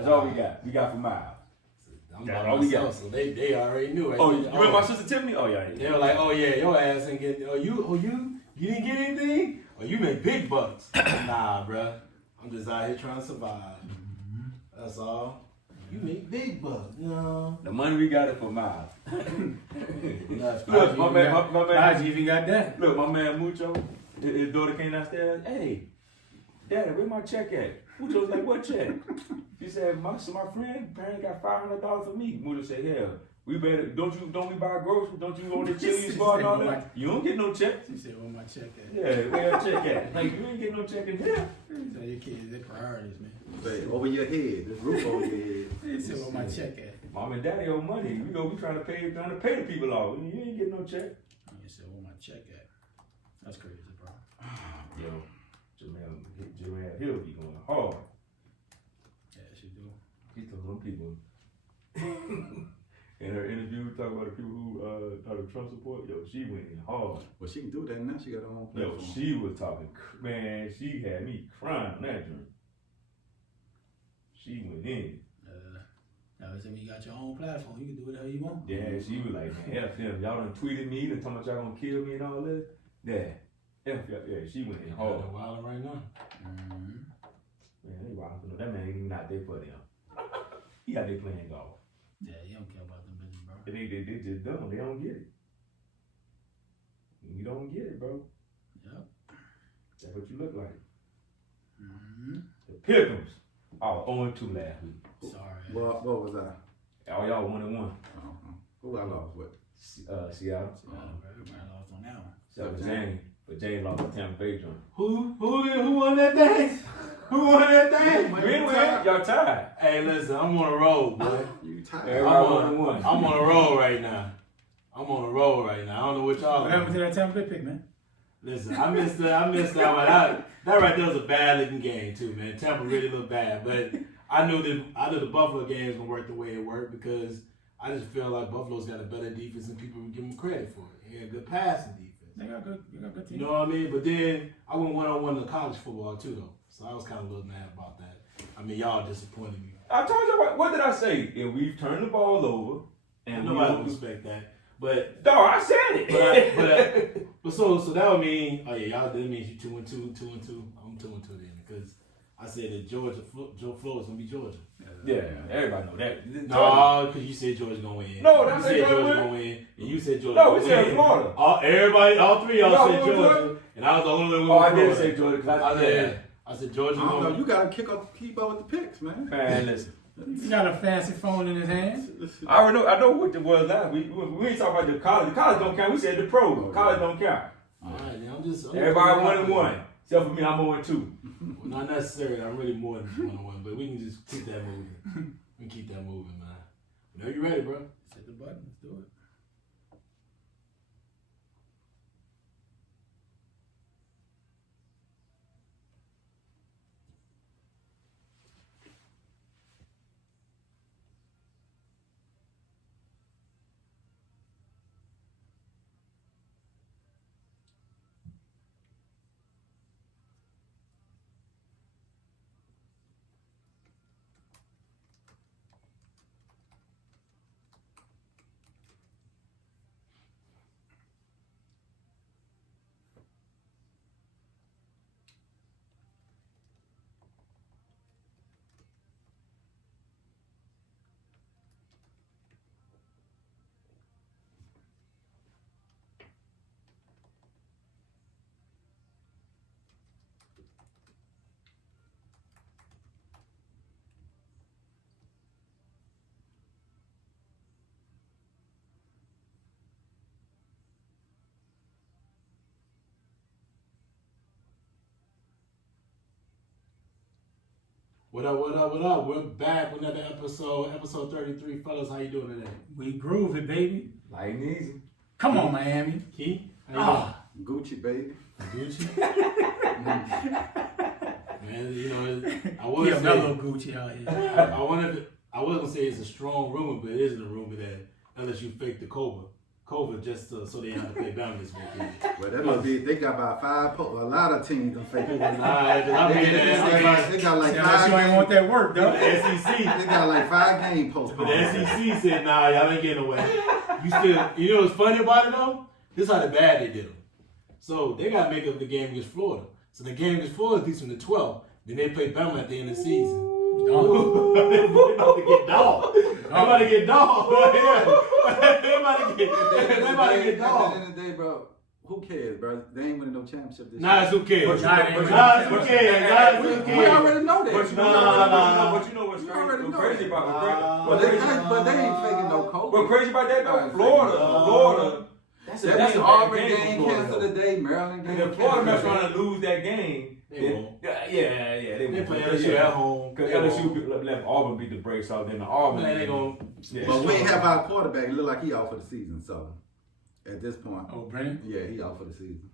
That's all we got. We got for Miles. I'm by myself, so they already knew. Oh, you met my sister Tiffany? Oh yeah. They were like, oh yeah, your ass ain't getting. You didn't get anything? Oh, you make big bucks. Nah, bruh. I'm just out here trying to survive. That's all. You make big bucks. No. The money we got it for Miles. Look, my man. even got that. Look, my man Mucho, his daughter came downstairs. Hey, Daddy, where my check at? Mucho was like, what check? She said, my friend, parent got $500 for me. Mucho said, hell, we better, don't we buy groceries? Don't you go to Chili's bar and all that? You don't get no check. She said, where my check at? Yeah, where your check at? Like, you ain't get no check in here. So your kids, they're priorities, man. Hey, over your head, this roof over your head. He said, where my check at? Mom and Daddy owe money. We trying to pay the people off. You ain't getting no check. He said, where my check at? That's crazy, bro. Yo, Jamel Hill be going hard. Yeah, she do. He told them people. In her interview, talking about the people who are the Trump support, yo, she went in hard. Well, she can do that now. She got her own platform. Yo, she was talking, man, she had me crying on that drink. She went in. Now, when you got your own platform, you can do whatever you want. Yeah, she was like, man, F them. Y'all done tweeted me, done told me y'all gonna kill me and all this. Yeah, F y'all. Yeah, she went in hard. They're wilding right now. Man, they wild. That man ain't even out there for them. He out there playing golf. Yeah, you don't care about them bitches, bro. They just dumb. They don't get it. You don't get it, bro. Yep. That's what you look like. The Pickums. I was 0-2 last week. Sorry. What was that? All y'all 1-1. Who I lost with? Seattle. Everybody lost on that one. So James. But James lost to Tampa Bay joint. Who won that thing? Who won that thing? We didn't win. Y'all tied. Hey, listen, I'm on a roll, boy. You tired? Everybody 1-1. I'm on a roll right now. I don't know what y'all. What happened to that Tampa Bay pick, man? Listen, I missed that one. That right there was a bad looking game too, man. Tampa really looked bad, but I knew the Buffalo game was gonna work the way it worked because I just feel like Buffalo's got a better defense than people give them credit for it. He had good passing defense. They got good team. You know what I mean? But then I went 1-on-1 in college football too, though. So I was kind of a little mad about that. I mean, y'all disappointed me. I told you what did I say? If we've turned the ball over and nobody would expect that. But no, I said it. But so that would mean, oh yeah, y'all did mean you 2-2, 2-2. I'm 2-2 then because I said that Joe Florida's gonna be Georgia. Yeah, everybody know that. No, because you said Georgia gonna win. No, you said Georgia gonna win, and you said Georgia. No, we said Florida. All three of y'all said Georgia, and I was the only one. Oh, I did say Georgia. I said Georgia. I don't know. You gotta keep up with the picks, man. Man, listen. He got a fancy phone in his hand. I know what it was now. We ain't talking about the college. The college don't count. We said the pros. College don't count. All right, I'm just. Everybody 1-1. Except for me, I'm 0-2. Well, not necessarily. I'm really more than 1-1, but we can just keep that moving. We can keep that moving, man. Whenever you ready, bro. Hit the button. Let's do it. What up? We're back with another episode 33. Fellas, how you doing today? We groove it, baby. Light and easy. Come on, Miami. Key? How you doing? Gucci, baby. Gucci? Man, you know, I was Yeah, mellow Gucci out here. I was gonna say it's a strong rumor, but it isn't a rumor that unless you fake the Cobra COVID just so they have to play Bama this weekend. Well, that must be. They got about a lot of teams to fake. They got like Yeah, 5 you ain't want that work, though. the SEC. They got like 5 games But postponed. the SEC said, nah, y'all ain't getting away. You know what's funny about it though? This is how bad they did them. So they got to make up the game against Florida. So the game against Florida is from the 12th. Then they play Bama at the end of the season. They're about to get dogged. They're about to get dogged. They're about to get dogged. At the end of the day, bro, who cares, bro? They ain't winning no championship this year. Nah, it's who cares. But Who cares. We already know that. But you know what's crazy about But they ain't faking no coach. What's crazy about that though? Florida. That's That's a Auburn bad game for canceled today. Maryland game. If Florida mess around and lose that game, They won't. yeah, They won't. play LSU at home. Because LSU let Auburn beat the brakes off, then the Auburn. Man, they gonna. Yeah. But we ain't have our quarterback. It look like he out for the season. So at this point, Oh, Brennan? yeah, he out for the season.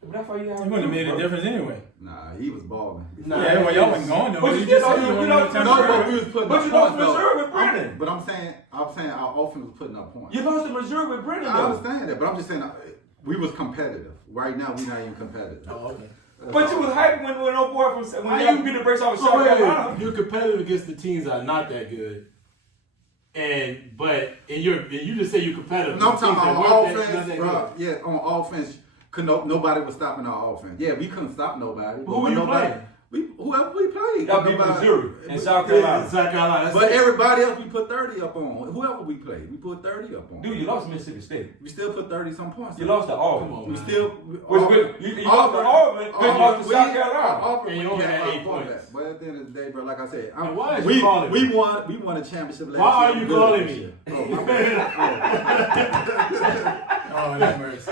But that's why you have. He wouldn't have made a difference anyway. Nah, he was balling. Nah, Yeah, well, y'all wasn't going though. But you You still just said know- you you wanted know- no time No, to but work. we was putting But up you lost points, though. Missouri with Brennan. But I'm saying our offense was putting up points. You lost to Missouri with Brennan. I though. understand that, but I'm just saying we was competitive. Right now, we're not even competitive. Oh, okay. But you was hyping when old boy when How y'all you- beat the brakes off of South So wait, Carolina. you're competitive against the teams that are not that good. You just say you're competitive. No, I'm against teams talking that about weren't offense, that bro. good. Yeah, on offense, nobody was stopping our offense. Yeah, we couldn't stop nobody. Who were you nobody, playing? Whoever we played. Y'all beat Missouri and South Carolina. South Carolina. That's But it. everybody else we put 30 up on. Whoever we played, we put 30 up on. Dude, you lost to Mississippi State. We still put 30-some points. You lost to Auburn. Come on, We man. still. You lost to Auburn, but you lost to South Carolina. Auburn, And you we only had had 8 our quarterback. points. But at the end of the day, bro, like I said, And why is you calling we me? won a championship last year. Why are you I'm good calling this me? year. Oh, my bad. Oh, that mercy.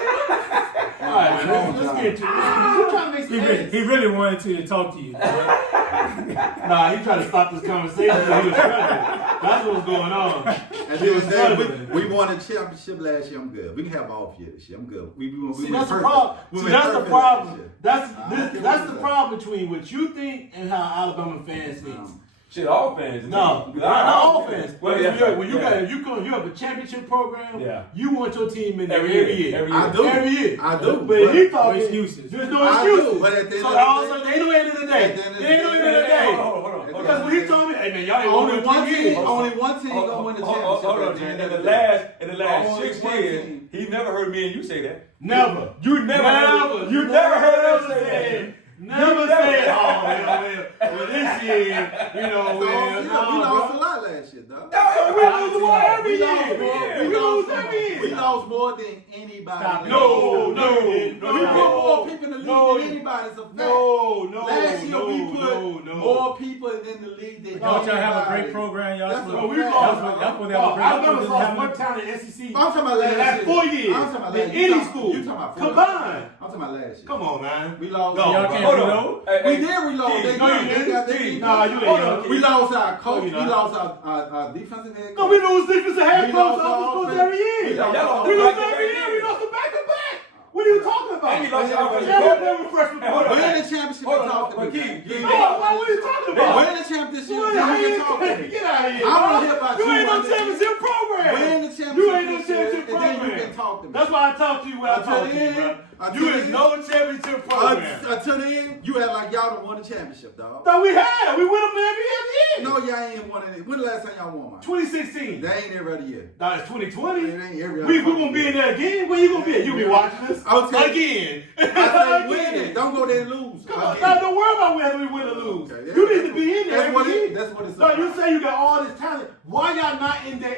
All right, man, let's get to it. You trying to make some heads. He really wanted to talk to you. Nah, he tried to stop this conversation. He was struggling. That's what's going on. At He the was end of the day, struggling. we won a championship last year. I'm good. We can have off year this year. I'm good. We See, went that's the perfect. problem. We See, went that's the perfect last problem. year. That's the problem between what you think and how Alabama fans think. Shit, all fans. No, not all fans. Well, yeah, When you have a championship program, Yeah. you want your team in there Every every year. year. Every I do. Every year. I do. But he thought No excuses. There's no I do, excuses. but at the end So of the also, day- they ain't no end of the day. At the end of the They ain't no day- end of the day. Hold on. Because when he told me, hey man, y'all ain't Only won one no team. years. Only one team gonna win the championship. Hold on, at the Jan. end In of the the day. last Only 6 one years, team. he never heard me and you say that. Never. You never heard us say that. Never said, oh, well, this year, So, we lost a lot last year, dog. We lose more every We year. We lose every year. We lost more than anybody. Stop it. No. We put more people in the league No. than anybody. It's a fact. No. Last year we put more people in the league than Don't y'all have a anybody. great program? Y'all That's supposed what we to lost. y'all supposed to have a great Alabama's lost program. more talent in SEC. I'm talking about in the last last year. 4 years I'm talking about than last year. any You school talking about combined. I'm talking about last year. Come on, man. We lost. No, Y'all can't Hold do on. no. We did. We lost. They No, you got- didn't. they got- Nah, you Hold ain't. on. We lost our coach. No, We you're not. lost our defensive head coach. No, we lose defensive head We coach, lost our offensive coach offense. every year. We lost Y'all our We lose back-to-back every year. We years. lost the back-to-back. What are you talking about? And he lost the offensive Yeah, coach. we play with freshman Hey, hold on. quarterback. Win the championship Hold and on, talk to but me. Keith, No, what are you talking about? Win the championship this year. Win Then the you can talk to me. Get out of here. I don't bro. hear about You you ain't no winning. championship program. Win the championship. You ain't no this year, championship and then you program. can talk to me. That's why I talk to you when I Until talk to you, then, bro. until You is then- no championship program. Until then, you act like y'all done won the championship, dog. No, we had. We win them every year. No, y'all ain't won it. When the last time y'all won one? 2016. They ain't every other year. Nah, it's 2020. It ain't every other We fucking gonna be year. in there again? Where you gonna be at? You be watching us I'll tell you. again. I say win it. Don't go there and lose. Come on, Again. now don't worry about whether we win or lose. Okay, yeah. You need to be in there That's what every year. that's what it's No, about. you say you got all this talent. Why y'all not in there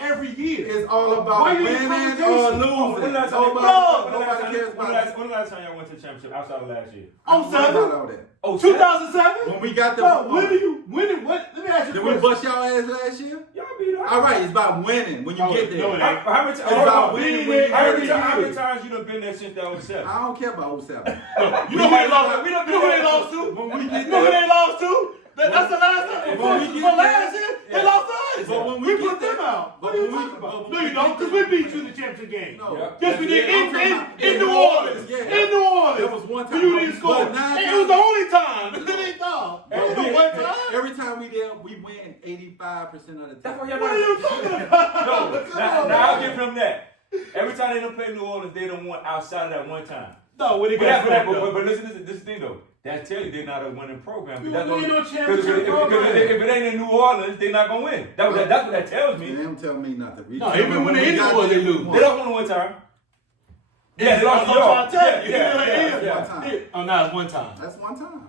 every year? It's all about Why you in winning or conversation? losing. When the last Nobody cares about when the last time y'all went to the championship outside of last year? Oh, What about 7? all that? Oh, 2007? When we got the No, when it, what? Let me ask you Did a we question. bust y'all ass last year? Y'all beat us. All right, it's about winning when you No, get there. no, it ain't. How many times? It's about winning being when you there How get many, every there. how year. many times you done been there since that 07? I don't care about 07. You know who they lost? We done You know who they lost to? When we get You know who there, they lost to? That's the last time. When Before we get last there- year, they Yeah. lost to us. But when we we get put them there- out. but What are you when we- talking about? but No, when you we don't, get because there- we beat you in the championship game. No. Yeah. Yes, we did. I'm talking about In New Orleans. Yeah. In New Orleans. There was one time. When you didn't score. But nine It was the times- only time. It ain't dog. It was the one time. Every time we there, we win 85% of the That's time. why y'all What are you talking No, about? now I'll give him that. Every time they don't play New Orleans, they don't win outside of that one time. No, when they But, got but listen, this is the thing though. That tell you they're not a winning program. You That's ain't no because championship program. if it ain't in New Orleans, they're not gonna win. That's what that tells me. They don't tell me nothing. No, even when they in New Orleans, they lose. They lost only one time. Yeah, they lost I'm trying to tell you. Yeah. Oh, no, it's one time. That's one time.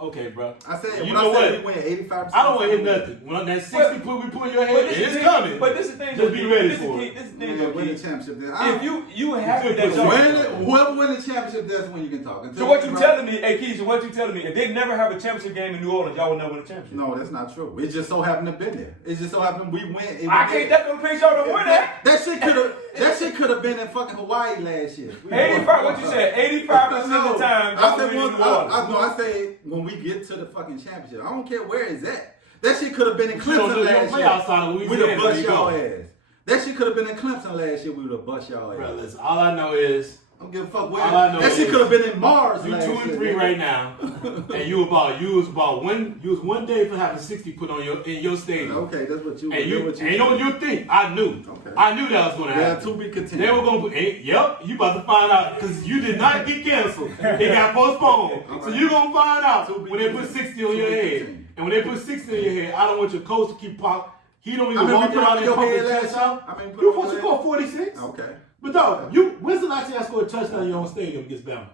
Okay, bro. I said, You when know I said what? we win 85%. I don't want to hear nothing. When that 60 we put in your head, it's coming. But this is the thing. Just be ready for it. This is the thing. Yeah, though, win the Keith. championship. Then If you happy that whoever win the championship, that's when you can talk. So what you telling me, hey Keith, so what you telling me, if they never have a championship game in New Orleans, y'all will never win a championship? No, that's not true. It just so happened to been there. It just so happened we win. I can't that gonna place y'all to win that. That shit could have been in fucking Hawaii last year. 85, what you said, 85% of the time, I y'all said win in New Orleans. I said when we get to the fucking championship. I don't care where it's at. That shit could have been in Clemson You last play year. outside of We'd Louisiana. have bust y'all ass. That shit could have been in Clemson last year. We would have bust y'all ass. Bro, listen, all I know is I don't give a fuck where. All I know That shit is could have been in Mars you last 2 year. and 3 right now, and you was one day from having 60 put on in your stadium. Okay, that's what you. And you know what you think? I knew. Okay. I knew that was going to Yeah, happen. to be continued. They were going to put. Yep, you about to find out because you did not get canceled. It got postponed. All So right. you're going to find out To be when they put continued. 60 on To your be head. continued. And when they put 60 on your head, I don't want your coach to keep pop. He don't I even mean, walk we put around on and your pump head his last chest year. out. I mean, put You on supposed to your score head. 46. Okay. But dog, when's the last time I scored a touchdown in your own stadium against Bama?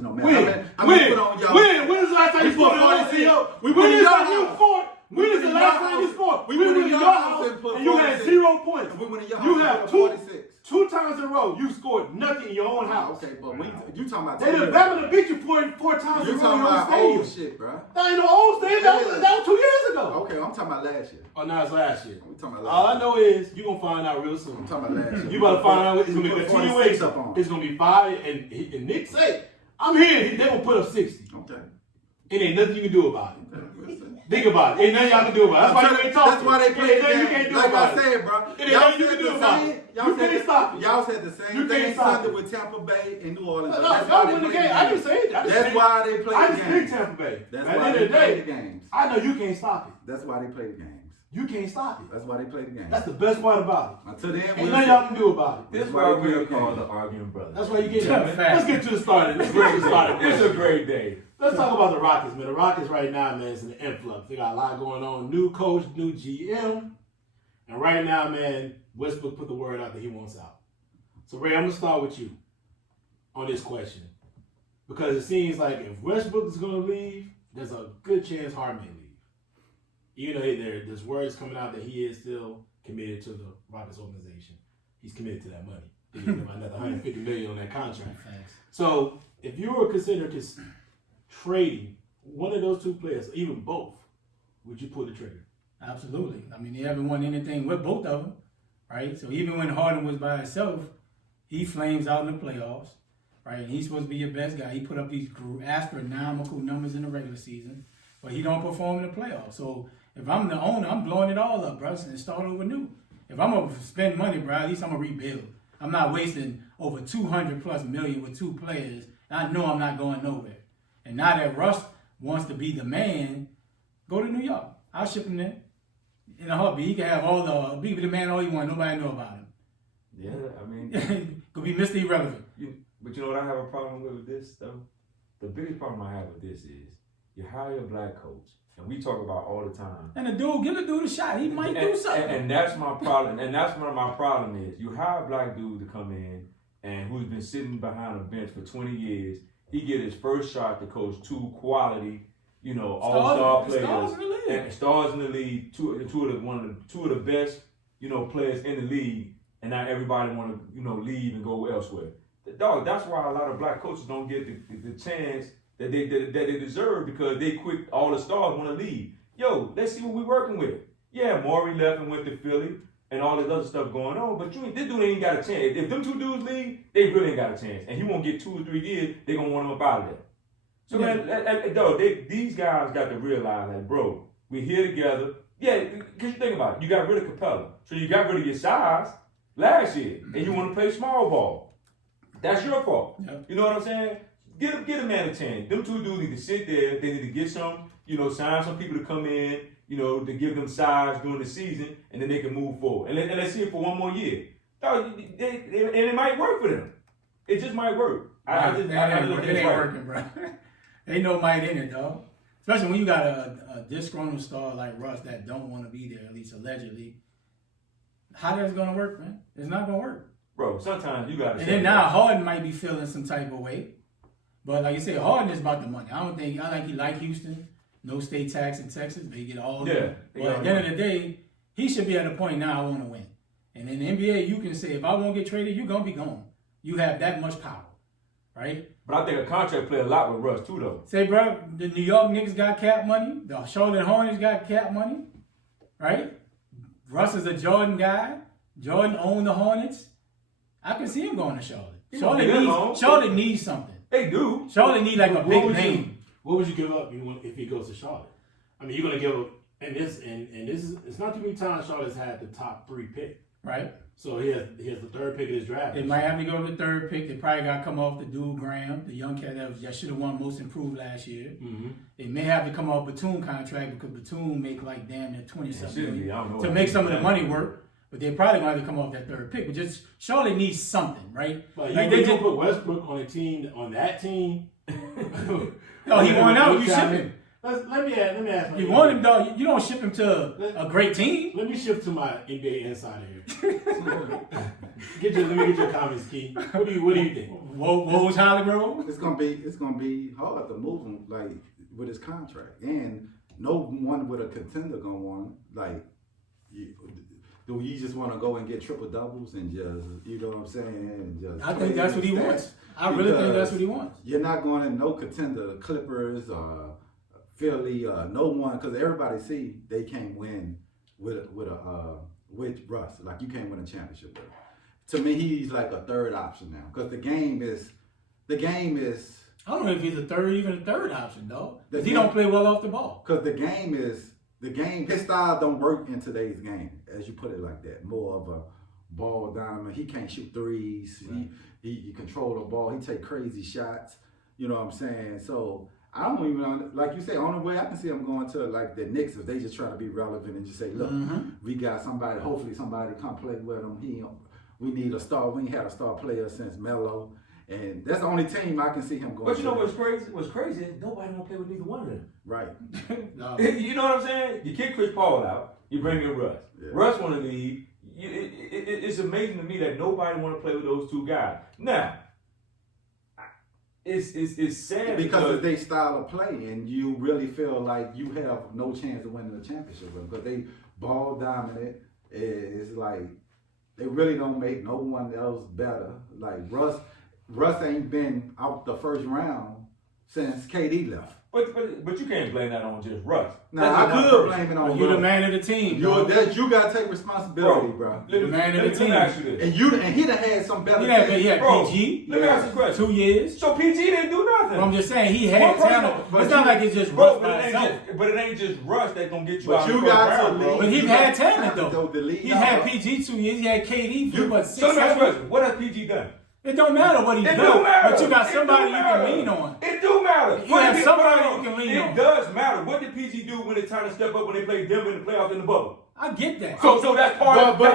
No, man. When? I mean, put on y'all. When is the last time you We scored put in your own 46. stadium? We When put in is the your last time you house. scored? When is put the in last your time you house. scored? We We put went in in your your house house and put and you had 46. 0 points. And we went in your You house have and put 46. two times in a row you scored nothing in your own house. Okay, but you talking about. They done Bama done beat you four times You in a row in talking your own about stadium. old shit, bro. That ain't no old stadium. That was 2 years ago. Okay, I'm talking about last year. Oh, now it's last year. We talking about last All I year. know is you're going to find out real soon. I'm talking about last year. You about to find out it's going to be a We put 46 continuation. up on. It's going to be 5, and Nick say, I'm here. They're going to put up 60. Okay. It ain't nothing you can do about it. Listen. Think about it. Ain't nothing y'all can do about it. That's why you ain't talking. That's why they play the You can't game. do Like about I it. said, bro. It ain't nothing you can do about it. You can't stop it. Y'all said the same You can't thing stop Sunday it. with Tampa Bay and New Orleans. No, That's y'all why win they the play game. I didn't say it. That's why they play I the just picked game. Tampa Bay. That's At why the end they of the play day, the games. I know you can't stop it. That's why they play the games. You can't stop it. That's why they play the games. That's the best part about Until then, it. Ain't nothing y'all can do about it. This is why we are called the arguing brothers. That's why you get Fact. Let's get to the starting. Let's get to the starting. It's a great day. Let's talk about the Rockets, man. The Rockets right now, man, it's an influx. They got a lot going on. New coach, new GM. And right now, man, Westbrook put the word out that he wants out. So, Ray, I'm going to start with you on this question. Because it seems like if Westbrook is going to leave, there's a good chance Harden may leave. You know, there's words coming out that he is still committed to the Rockets organization. He's committed to that money. They give him another $150 million on that contract. So, if you were considering trading one of those two players, even both, would you pull the trigger? Absolutely. I mean, they haven't won anything with both of them, right? So even when Harden was by himself, he flames out in the playoffs, right? And he's supposed to be your best guy. He put up these astronomical numbers in the regular season, but he don't perform in the playoffs. So if I'm the owner, I'm blowing it all up, bro, and start over new. If I'm going to spend money, bro, at least I'm going to rebuild. I'm not wasting over $200+ million with two players. I know I'm not going nowhere. And now that Russ wants to be the man, go to New York. I'll ship him there. In a heartbeat. He can have he can be the man all he wants. Nobody know about him. Yeah, I mean, Could be Mr. Irrelevant. but you know what I have a problem with this though? The biggest problem I have with this is you hire a black coach, and we talk about all the time. And give the dude a shot. He might do something. And that's my problem. And that's what my problem is. You hire a black dude to come in and who's been sitting behind a bench for 20 years. He get his first shot to coach two quality, all-star players. Stars in the league. And stars in the league, two of the best, players in the league, and now everybody want to, leave and go elsewhere. Dog, that's why a lot of black coaches don't get the chance that they deserve because they quit. All the stars want to leave. Yo, let's see what we're working with. Yeah, Maury left and went to Philly and all this other stuff going on, but this dude ain't got a chance. If them two dudes leave, they really ain't got a chance, and he won't get 2 or 3 years. They gonna want him up out of there. So man, these guys got to realize, like, bro, we're here together. Yeah, because you think about it, you got rid of Capella, so you got rid of your size last year, and you want to play small ball. That's your fault. Yep. You know what I'm saying? Get a man a chance. Them two dudes need to sit there. They need to get some, sign some people to come in, to give them size during the season, and then they can move forward. And let's see it for one more year. No, and it might work for them. It just might work. It ain't working, bro. Ain't no might in it, dog. Especially when you got a disgruntled star like Russ that don't want to be there, at least allegedly. How that's gonna work, man? It's not gonna work. Bro, sometimes you gotta. And then now Harden might be feeling some type of way, but like you said, Harden is about the money. I think he like Houston, no state tax in Texas, they get all. Yeah. But at the end of the day, he should be at a point now. I want to win. And in the NBA, you can say if I won't get traded, you're gonna be gone. You have that much power, right? But I think a contract play a lot with Russ too, though. Say, bro, the New York Knicks got cap money. The Charlotte Hornets got cap money, right? Russ is a Jordan guy. Jordan owned the Hornets. I can see him going to Charlotte. Charlotte needs something. They do. Charlotte need like a big name. What would you give up if he goes to Charlotte? I mean, you're gonna give up, and this is it's not too many times Charlotte's had the top 3 pick. Right. So he has the 3rd pick of his draft. They might have to go with the 3rd pick. They probably got to come off the dude Graham, the young cat that should have won Most Improved last year. Mm-hmm. They may have to come off Batum contract because Batum make like damn near 20-something million to know. make some of the money work. But they probably going to have to come off that 3rd pick. But just Charlotte needs something, right? But like they just put Westbrook on that team. No, he won out. You ship him. Let me ask. You want him, dog. You don't ship him to a great team. Let me shift to my NBA insider here. Let me get your comments, Key. What do you think? What was Holly Grove? It's gonna be hard to move him like with his contract, and no one with a contender gonna want like. Do you just want to go and get triple doubles and just, you know what I'm saying? And just I think that's what he wants. I really think that's what he wants. You're not going to no contender, Clippers, Philly, no one, because everybody see they can't win with Russ. Like you can't win a championship with him. To me, he's like a 3rd option now because the game is. I don't know if he's even a third option though, because he don't play well off the ball. Because the game. His style don't work in today's game, as you put it like that. More of a ball dominant. He can't shoot threes. Right. He control the ball. He take crazy shots. You know what I'm saying? So I don't even, like you say, only way I can see him going to like the Knicks if they just try to be relevant and just say, look, we got somebody, hopefully somebody come play with him. We need a star. We ain't had a star player since Melo. And that's the only team I can see him going. But you know what's crazy? What's crazy is nobody want to play with neither one of them. Right. No. You know what I'm saying? You kick Chris Paul out, you bring in Russ. Yeah. Russ want to leave. It's amazing to me that nobody want to play with those 2 guys. Now, it's sad because of their style of play, and you really feel like you have no chance of winning the championship with them because they ball dominant. It's like they really don't make no one else better. Like Russ ain't been out the 1st round since KD left. But you can't blame that on just Russ. Now I could blame it on You're the man of the team. You gotta take responsibility, bro. The man of the team. Let me ask you this. And he done had some better. He had Bro, PG. Let me ask you a question. 2 years. So PG didn't do nothing. Well, I'm just saying he had talent. It's not like it's just Russ by himself. But it ain't just Russ that gonna get you But out you of the got first to round, bro. lead. But he had talent though. He had PG 2 years. He had KD for what, 6 So let me ask you a years? question. What has PG done? It don't matter what he It does. do matter. But you got somebody you It do can matter. lean on. It do matter. You have somebody you can lean on. It does matter. What did PG do when it's time to step up when they played Denver in the playoffs in the bubble? I get that. So that's part of his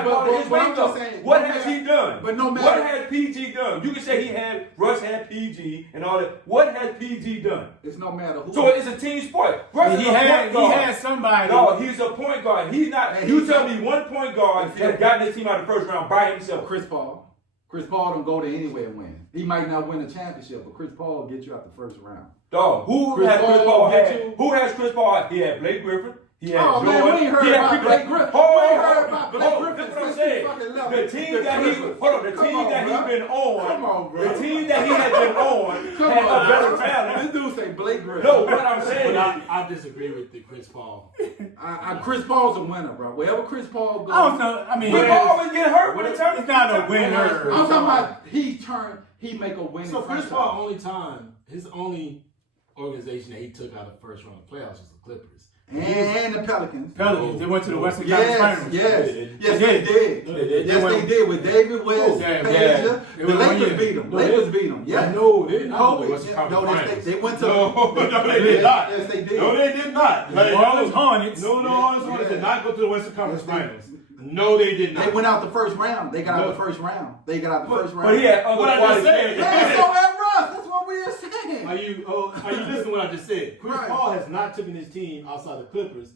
but I'm makeup. just saying, What has he done? But no matter- What has PG done? You can say Russ had PG and all that. What has PG done? It's no matter who. So it's a team sport. Russ is a point guard. He had somebody. No, he's a point guard. He's not. And You he's tell a- me one point guard that got this team out of the 1st round by himself. Chris Paul. Chris Paul don't go there anyway and win. He might not win a championship, but Chris Paul will get you out the 1st round. Dog, who Chris has Chris Paul Paul get had? you? Who has Chris Paul had? He had Blake Griffin. He had Oh, Jordan. man, we ain't heard He had about people- Blake Griffin. Hold We ain't on, heard about Blake hold on. Griffin That's what I'm since he saying. fucking left. The team that he been on. Come on, bro. The team that he had been on had a better talent. This dude say Blake Griffin. No, what I'm saying But is, I disagree with the Chris Paul. Chris Paul's a winner, bro. Wherever Chris Paul goes. I don't know. I mean, Chris Paul always get hurt when it's time. It's not a winner. I'm talking about he make a winning So Chris franchise. Paul his only organization that he took out of the 1st round of playoffs was the Clippers. And the Pelicans. They went to the Western Conference Yes, Finals. yes, They yes, they did. Yes, they did with David West, Yeah, Peja. They The won one Lakers year. beat them. Lakers beat them. Yes. No, they didn't. Kobe. Go to the Western No, Conference they went to. No, they did not. Yes, they did. No, they did not. The New Orleans Hornets. No, the Orleans Hornets did not go to the Western Conference Yes, Finals. No, they did not. They went out the first round. They got out the first round. They got out the first round. But he had other What I qualities. just said. Yeah, so had Russ. That's what we're saying. Are you listening to what I just said? Chris Right. Paul has not taken his team outside the Clippers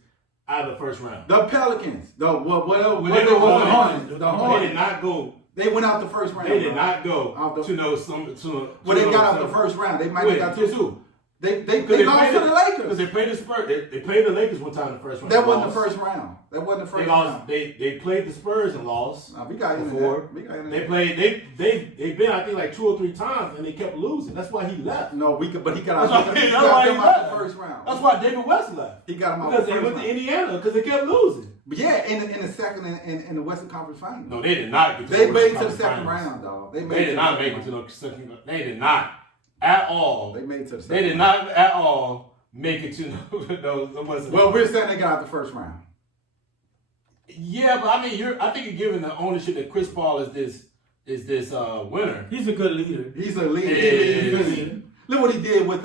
out of the first round. The Pelicans, the When they were Hornets, the the Hornets. They Hornets. did not go. They went out the first round. They did bro. not go Out the- to know some. To Well, they know got out some- the first round. They might Wait, have got guess to. who? They Because lost to the Because Lakers. they played the Spurs. They played the Lakers one time in the first round. That wasn't Lost. the first round. That wasn't the They first lost. round. They played the Spurs and lost. Nah, we got into Before. that. We got into They that. played. They've been I think like 2 or 3 times and they kept losing. That's why he left. No, but he got That's out. why- He that's got why them he out left. the first round. That's why David West left. He got him out Because the they first went round. to Indiana because they kept losing. But yeah, in the second in the Western Conference Finals. No, they did not get to They the made it to Western the second Conference round, dog. They did not make it to the second round. They did not at all. They made it to the second They did not at all make it to those. Well, we're saying they got out the first round. Yeah, but I mean, I think you're giving the ownership that Chris Paul is this winner. He's a good leader. He's a leader. Yeah. He's a good leader. Look what he did with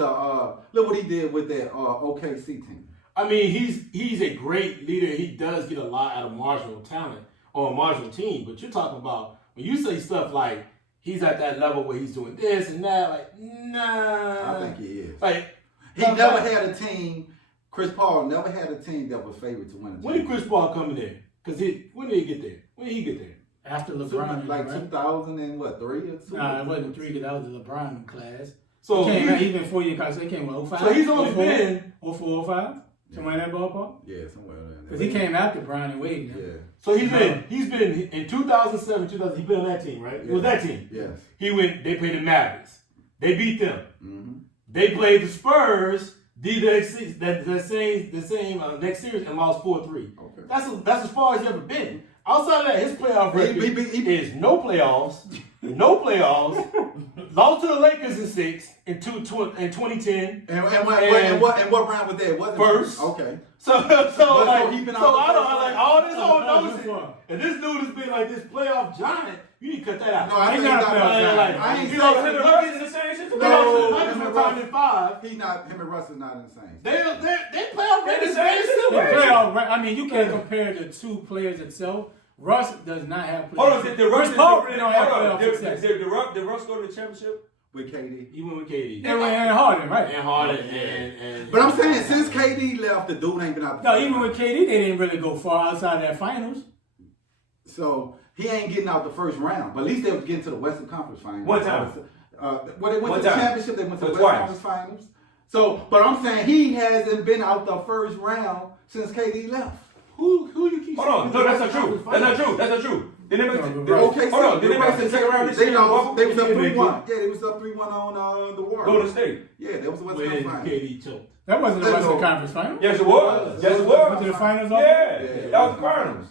that OKC team. I mean, he's a great leader. He does get a lot out of marginal talent or a marginal team. But you're talking about when you say stuff like he's at that level where he's doing this and that, like nah. I think he is. Like He never had a team. Chris Paul never had a team that was favored to win a when did championship. Chris Paul come in there? Because when did he get there? When did he get there? After LeBron, Like right? 2003 or 2? Nah, it wasn't 3 because that was the LeBron class. So He came out, he's, he's been 4 years college. So he came with 05. so he's only been 04, 05? Somewhere in that ballpark? Yeah, somewhere in there. Because he came after Brian and Wade. Now. Yeah. so he's been in 2007, 2000. He been on that team, right? It was that team. Yes. He went. They played the Mavericks. They beat them. Mm-hmm. They played the Spurs. The same next series and lost 4-3. Okay. That's as far as he's ever been. Outside of that, his playoff record He- is no playoffs, lost to the Lakers in 6 in 2010. And what round was that? It wasn't First. Okay. So I he been don't out the like first all this round. whole notion. And this dude has been like this playoff giant. You need to cut that out. No, I He's ain't not got a playoff that. giant. I ain't You saying know, Him him and and Russ in the same situation. No. Nuggets him were and tied in 5. him and Russ is not in the same. They playoff They're the record is same very The similar. playoff, I mean, you can't compare the two players itself. Russ does not have playoff. Hold on, did Russ Paul really don't have hold on, playoff did success. Did Russ go to the championship? With KD. He went with KD. And Harden, right? And Harden and But I'm saying since KD left, the dude ain't been out the No, first even round. with KD, they didn't really go far outside that finals. So he ain't getting out the first round. But at least they was getting to the Western Conference Finals. One time. Well, they went One to the time. championship. They went to the So Western twice. Conference Finals. So, but I'm saying he hasn't been out the first round since KD left. who you keep Hold on, no, that's not true. That's not true. That's not true. Did they make No, the Okay, hold on? Did they make the second round this They year? in the lost. bubble? They was up Yeah, they 3-1. Yeah, they was up 3-1 on the Warriors. Golden State. Yeah, that was the Western when Conference Finals. KD choked. That wasn't the Let's Western go. Conference final. Yes, it was. Yes, it Went to the was. finals. Yeah, Yeah. that was the finals.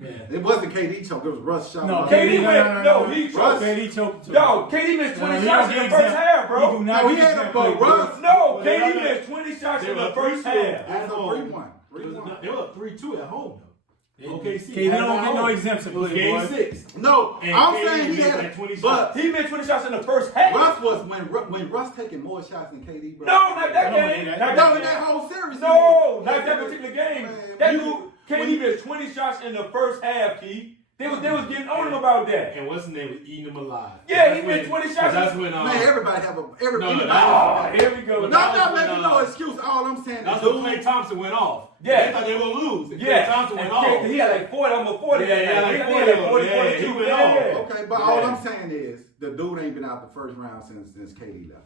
Yeah. It wasn't KD choke. It was Russ shot. No, Russ. KD no, went. no. No, he Russ. choked. KD choked. Yo, KD missed 20 No, he shots don't in the get first exempt. half, He bro. do not No, he get had exempt a but play, Russ. No, They KD were- missed 20 shots they in were the first 3-2. half. It was At a home. 3-1. 3-1. They were up 3-2 at home though. KD OKC. don't get no exemption It was play, game boy. 6. No, And I'm KD saying he missed had like 20 but shots. He missed 20 shots in the first half. Russ was when Russ taking more shots than KD, bro. No, not that I don't game. want Not No, that that game. whole series. No, not that particular game. Man, That you- dude, KD missed 20 shots in the first half, Keith. They was getting on him about that. And what's his name was eating him alive. Yeah, he That's missed when- 20 shots. That's when Man, everybody have a everybody. No, Oh, here we go. No, I'm that not was making when, no excuse. All I'm saying that's is, when dude, Klay Thompson went off. Yeah. They thought they were gonna lose. And Yeah, Klay Thompson went and off. he had like 40, almost 40. Yeah, he had like 40, He had 40, yeah, 42. he went Yeah. off. okay, but all I'm saying is the dude ain't been out the first round since KD left.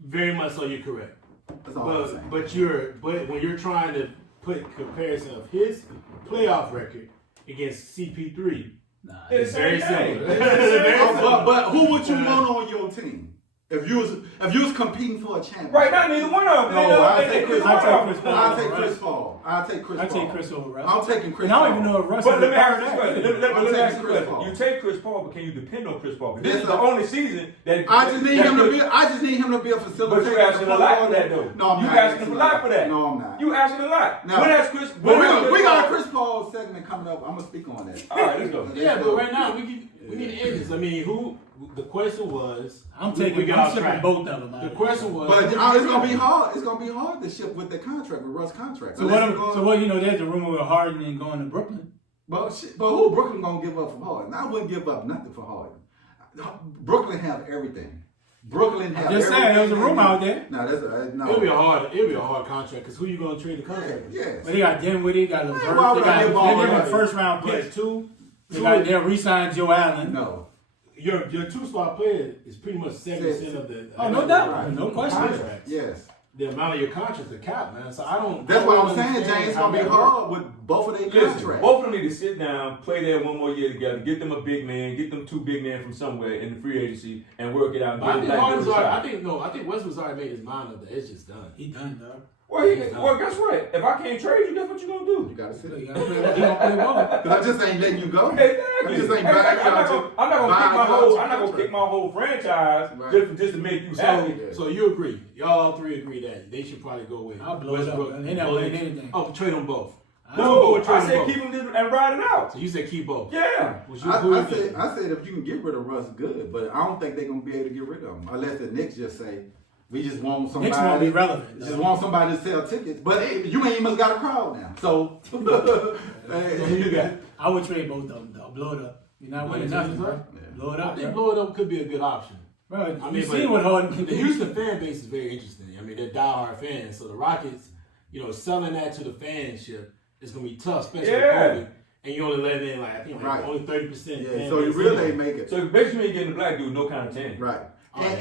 Very much so, you're correct. That's all I'm saying. But when you're trying to put comparison of his playoff record against CP3, Nah, It's it's very the same similar. thing. Very Oh, similar. but who would you want on your team if you was competing for a championship? Right now, neither one of them. No, I'll take Chris I'll Paul. take Chris Paul. I'll take Chris Paul. I'll take Chris I Paul. take Chris over Russ. I'm taking Chris And Paul. I don't even know if Russ But is let me a part ask of you that. this question. either. Let me taking ask you Chris this Paul. question. You take Chris Paul, but can you depend on Chris Paul? Because this is Listen, the only season that I just need him to be. I just need him to be a facilitator. But you asking a lot for that, though. No, I'm you not. asking a lot for that. No, I'm not. You asking a lot. No. When has Chris? But when has we got a Paul- Chris Paul segment coming up. I'm gonna speak on that. All right, let's go. Yeah, but right now we need to end this. I mean, the question was. I'm we taking. got I'm off shipping track. both of them. The question was. But it's gonna be hard. It's gonna be hard to ship with the contract with Russ' contract. So what? So what? You know, there's a rumor with Harden and going to Brooklyn. But who Brooklyn gonna give up for Harden? I wouldn't give up nothing for Harden. Brooklyn have everything. Brooklyn have just everything. saying, there was a rumor out there. No, that's no. It'll be a hard contract because who you gonna trade the contract with? Yes. But they got Dinwiddie, they got LeVert, why they would I give got all a that? first round Yes, pick. two. They'll re-sign Joe Allen. No. Your 2-spot player is pretty much 70% of the. Oh, no doubt, Right. no question. Contracts. Yes. The amount of your contract, the cap, man. So I don't. That's I what don't I'm saying, understand James. It's how gonna be that hard with both of their Listen, contracts. both of them need to sit down, play there one more year together, get them a big man, get them two big men from somewhere in the free agency, and work it out. And But I get think it back Harden's to the already. shot. I think Westbrook's already made his mind up that it's just done. He done, dog. Well, guess what? If I can't trade you, guess what you gonna do? You gotta sit. You gotta play ball. Because I just ain't letting you go. Exactly. I just ain't I'm buying not you gonna out. I'm not gonna Buy kick you my out whole. your I'm not gonna contract. kick my whole franchise Right. just to make you happy. So you agree? Y'all all three agree that they should probably go with I'll blow it up, man. They never both. win anything. Oh, trade them both. No, Trade I them said both. keep them and ride it out. So you said keep both. Yeah. Was you, who you think? I said if you can get rid of Russ, good. But I don't think they're gonna be able to get rid of him unless the Knicks just say we just want somebody. Knicks won't be relevant. Just want somebody to sell tickets. But hey, you ain't even got a crowd now. So So who you got? I would trade both of them, though. Blow it up. You're not winning nothing, bro. Blow it I up, think bro. blow it up could be a good option. Bro, I you mean, seen but what Harden can The do. Houston fan base is very interesting. I mean, they're diehard fans. So the Rockets, selling that to the fanship is gonna be tough, especially with COVID. And you only let in only 30%. yeah, so you really ain't make it. So basically, you're getting a black dude no kind of chance. Right.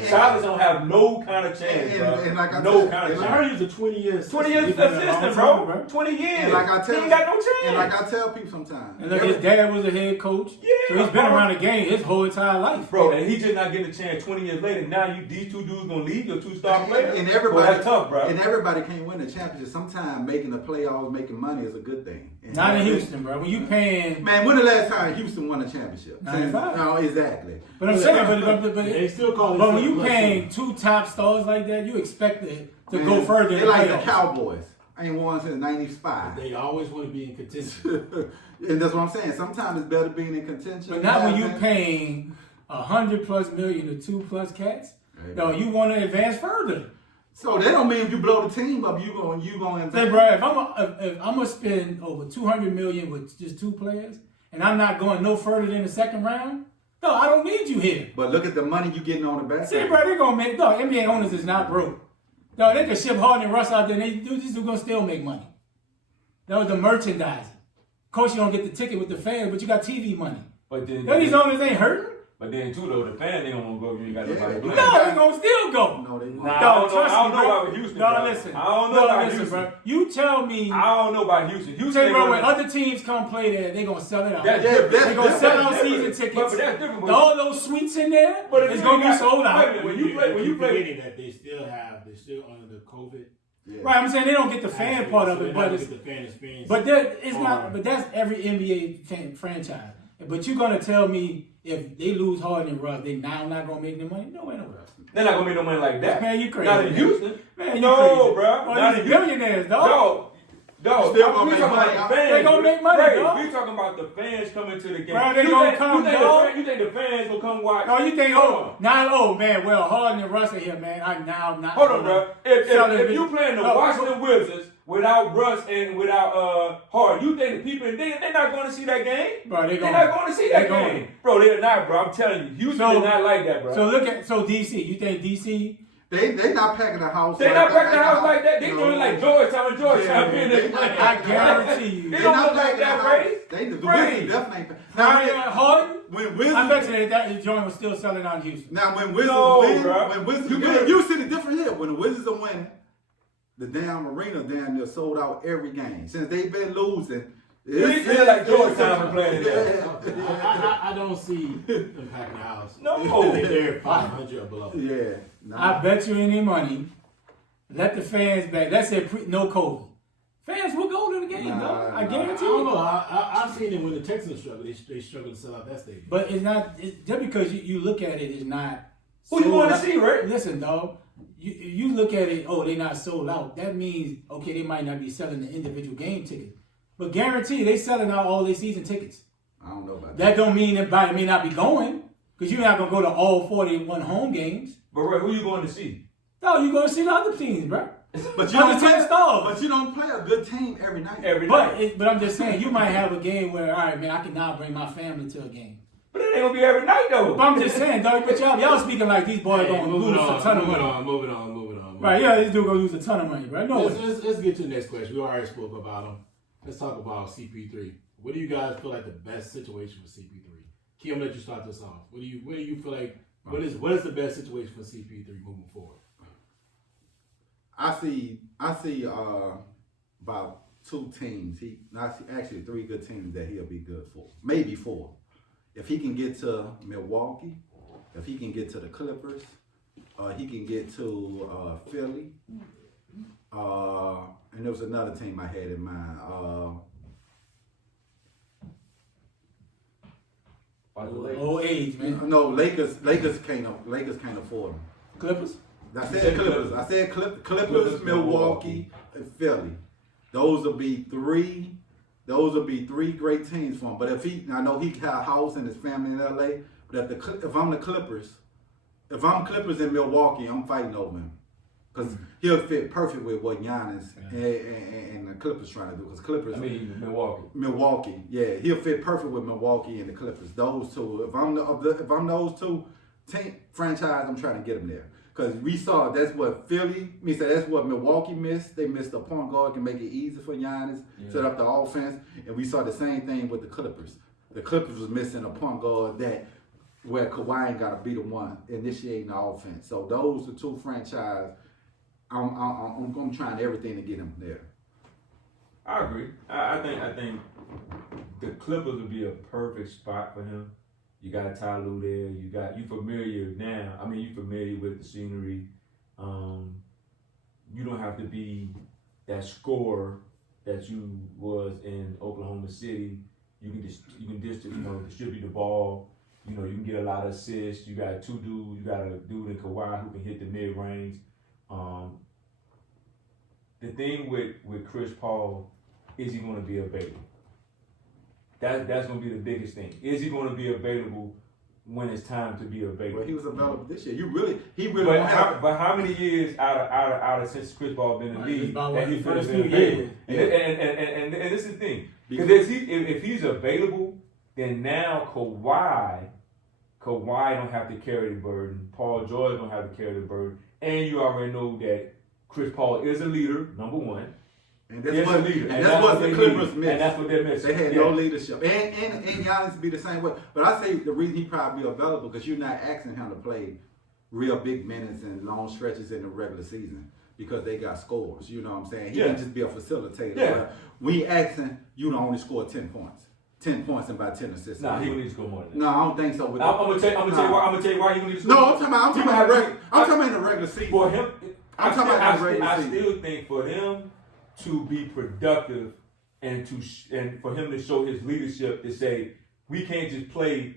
Silas don't have no kind of chance, bro. and like I no said, kind of I chance. heard he's a 20 years. 20 years He's been there a assistant, long bro. time, 20 years. And like I tell, he ain't got no chance. And like I tell people sometimes. And look, his dad was a head coach. Yeah, So he's been bro. around the game his whole entire life. Bro, and he just not getting a chance 20 years later. Now these two dudes gonna leave your two-star player. And Boy, everybody, that's tough, bro. And everybody can't win the championship. Sometimes making the playoffs, making money is a good thing. And Not in Houston, bro. When you paying, Man, when the last time Houston won a championship? 95. No, exactly. but I'm saying, but They still call it. when you paying two top stars like that, you expect it to go further. They in the like the playoffs. Cowboys. I ain't won since '95. They always want to be in contention. And that's what I'm saying. Sometimes it's better being in contention. But not when you paying $100+ million to 2+ cats. Hey, No, you want to advance further. So that don't mean if you blow the team up, you going Say, bro, if I'm gonna spend over $200 million with just 2 players, and I'm not going no further than the second round, no, I don't need you here. But look at the money you getting on the back. See, bro, they're gonna make. No, NBA owners is not broke. No, they can ship Harden and Russ out there. And these dudes gonna still make money. That was the merchandising. Of course, you don't get the ticket with the fans, but you got TV money. But then, No, these owners ain't hurting. but then too though, the fans ain't gonna go if you ain't got Yeah. nobody playing. No, they gonna still go. No, they won't. Nah, No, I trust don't me, know bro. about Houston. No, bro. listen. I don't know about listen, Houston. bro. You tell me. I don't know about Houston. Houston, Say, bro, they when gonna- other teams come play there, they gonna sell it out. That's Yeah, different. They gonna that's sell out different. season But tickets. that's different. But All those suites in there, But if it's you gonna ain't be got- sold wait a out. minute, when you play, forgetting that they're still under the COVID. Yeah. Right, I'm saying they don't get the fan part of So it, they're but not it's get the fan experience. but it's not. But that's every NBA franchise. But you're gonna tell me if they lose Harden and Russ, they now not gonna make any money? No way, no way. They're not gonna make no money like that. Man, you crazy. Not in Houston. Man, you No, crazy. bro. Well, Not these in billionaires, dog. Dog. Dog. Still gonna We make talking money. about the fans. They gonna make money, Right. dog. We talking about the fans coming to the game. Bro, they You gonna think- come, you think dog. You think the fans will come watch? No, you think, Hold on. oh man, well, Harden and Russ are here, man. I'm not. Hold on, bro. If you play playing the Washington Wizards without Russ and without Harden, you think the people they're not going to see that game? Bro, They're not going to see that they going. game, bro. They're not, bro. I'm telling you, Houston So- is not like that, bro. So look at DC. You think DC? They not packing the house. They're not packing the house like that. They No. doing like Georgetown. Yeah, being they this not playing. I guarantee you. They They don't not look like packing the that, house. Ray. They the Ray. Wizards definitely ain't. Harden? When Wizards, I bet you that joint was still selling out in Houston. now when Wizards No, win, bro. when Wizards You win, could- you see the difference here. When the Wizards are winning, the damn arena down there sold out every game. Since they've been losing, It feel like Georgetown playing there. I don't see them packing the house. No. They're 500 or below. Yeah. Nah. I bet you any money. Let the fans back. Let's say no COVID. Fans will go to the game, Nah, though. I nah. guarantee I don't you. know. I've seen it when the Texans struggle. They struggle to sell out that stadium. But it's not just because you look at it, it's not. Who you sold want to out. see, Ray? Listen, dog. You look at it. Oh, they not sold out. That means okay, they might not be selling the individual game tickets, but guarantee they selling out all their season tickets. I don't know about that. That don't mean everybody may not be going because you're not gonna go to all 41 home games. But Ray, who you going to see? No, you're gonna see the other teams, bro. But you Under don't 10 play. stars. But you don't play a good team every night. Every night. But I'm just saying, you might have a game where, all right, man, I can now bring my family to a game. But it ain't gonna be every night though. But I'm just saying, dog, but y'all speaking like these boys Hey, gonna lose a ton of money. Moving on. Right, yeah, this dude gonna lose a ton of money, right? No, Let's get to the next question. We already spoke about him. Let's talk about CP3. What do you guys feel like the best situation for CP3? Kim, let you start this off. Where do you feel like what is the best situation for CP3 moving forward? I see about 2 teams. Actually 3 good teams that he'll be good for. Maybe 4. If he can get to Milwaukee, if he can get to the Clippers, he can get to Philly. And there was another team I had in mind. old age, man. No, Lakers can't afford him. Clippers? I said Clippers. I said Clippers, Milwaukee, and Philly. Those will be 3 great teams for him. But if I know he got a house and his family in LA. But if I'm the Clippers, if I'm Clippers in Milwaukee, I'm fighting over him. Because he'll fit perfect with what Giannis and the Clippers trying to do. Because Clippers, Milwaukee, yeah, he'll fit perfect with Milwaukee and the Clippers. Those 2. If I'm those 2 team franchise, I'm trying to get them there. Because we saw that's what that's what Milwaukee missed. They missed a point guard can make it easy for Giannis, set up the offense, and we saw the same thing with the Clippers. The Clippers was missing a point guard where Kawhi ain't got to be the one initiating the offense. So those are 2 franchises. I'm trying everything to get him there. I agree. I think the Clippers would be a perfect spot for him. You got Ty Lue there. You familiar now. I mean, you familiar with the scenery. You don't have to be that scorer that you was in Oklahoma City. You can distribute the ball. You can get a lot of assists. You got 2 dudes. You got a dude in Kawhi who can hit the mid range. The thing with Chris Paul, is he going to be available? That's going to be the biggest thing. Is he going to be available when it's time to be available? Well, he was available this year. He really. But how many years out of since Chris Paul been in the league that he first been available? And this is the thing, because if he's available, then now Kawhi don't have to carry the burden. Paul George don't have to carry the burden, and you already know that Chris Paul is a leader, number one. And that's what the Clippers missed. And that's what they're missing. They had no leadership. And Giannis be the same way. But I say the reason he probably be available because you're not asking him to play real big minutes and long stretches in the regular season because they got scores. You know what I'm saying? He can just be a facilitator. Yeah. We asking you to only score 10 points. 10 points and about 10 assists. Nah, he would need to score more than that. No, I don't think so. I'm gonna tell you why he would need to score. No, I'm talking about in the regular season. For him, I season. still think for him to be productive and for him to show his leadership to say we can't just play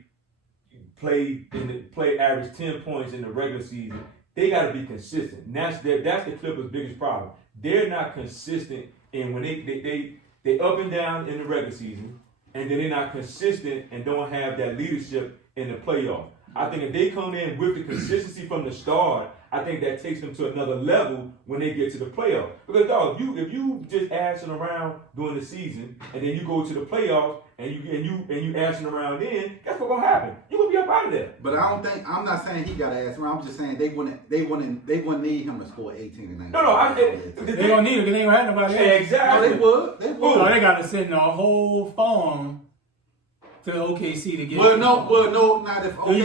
average 10 points in the regular season. They got to be consistent. And that's the Clippers' biggest problem. They're not consistent, and when they up and down in the regular season, and then they're not consistent and don't have that leadership in the playoffs. I think if they come in with the consistency from the start, I think that takes them to another level when they get to the playoffs. Because dog, if you just ashing around during the season and then you go to the playoffs and you ashing around then, guess what's gonna happen? You're gonna be up out of there. But I'm not saying he got to ask around. I'm just saying they wouldn't need him to score 18 and 19. No, they don't need it because they ain't gonna have nobody else. Exactly. No, they would. No, they gotta send a whole farm to OKC to get. Not if. Okay,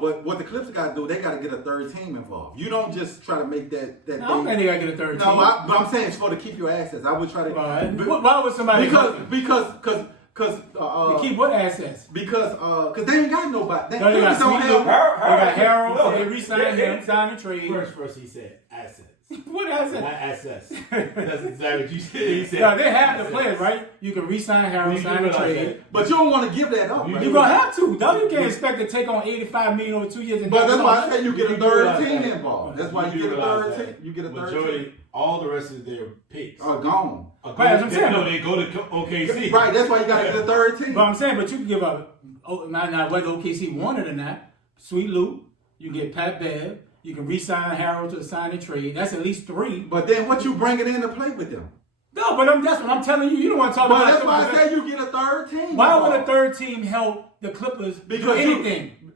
but what the Clippers got to do, they got to get a third team involved. You don't just try to make that. I don't think they got to get a third team. But I'm saying it's for to keep your assets. I would try to. Why would somebody? Because to keep what assets? Because they ain't got nobody. They got Harold. They re-signed him, signed a trade. First he said assets. What assets? Not assets. That's exactly what you said. He said. No, they have the players, right? You can re-sign Harold, sign a trade. But you don't want to give that up. You're gonna have to. No, you can't expect to take on $85 million over 2 years. But that's why I say you get a third team involved. That's why you get a third team. You get a third team. All the rest of their picks are gone. Right, I'm saying. No, they go to OKC. Right, that's why you got to get a third team. But I'm saying, but you can give up. Now whether OKC wanted or not, Sweet Lou. You get Pat Bev. You can re-sign Harold to a sign and trade. That's at least 3. But then what you bringing in to play with them? No, but that's what I'm telling you. You don't want to talk But about. that's why I said you get a third team. Why would a third team help the Clippers do anything?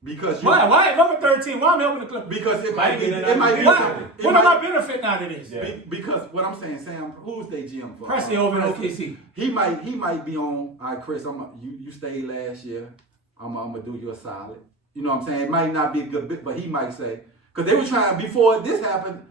Because Why? If I'm a third team, why am I helping the Clippers? Because it Might might be be. another It might be. reason. What am I benefiting out of this? Yeah. Because what I'm saying, Sam, who's their GM for? Presley over in OKC. He might be on. All right, Chris, you stayed last year. I'm gonna do you a solid. You know what I'm saying? It might not be a good bit, but he might say, because they were trying before this happened.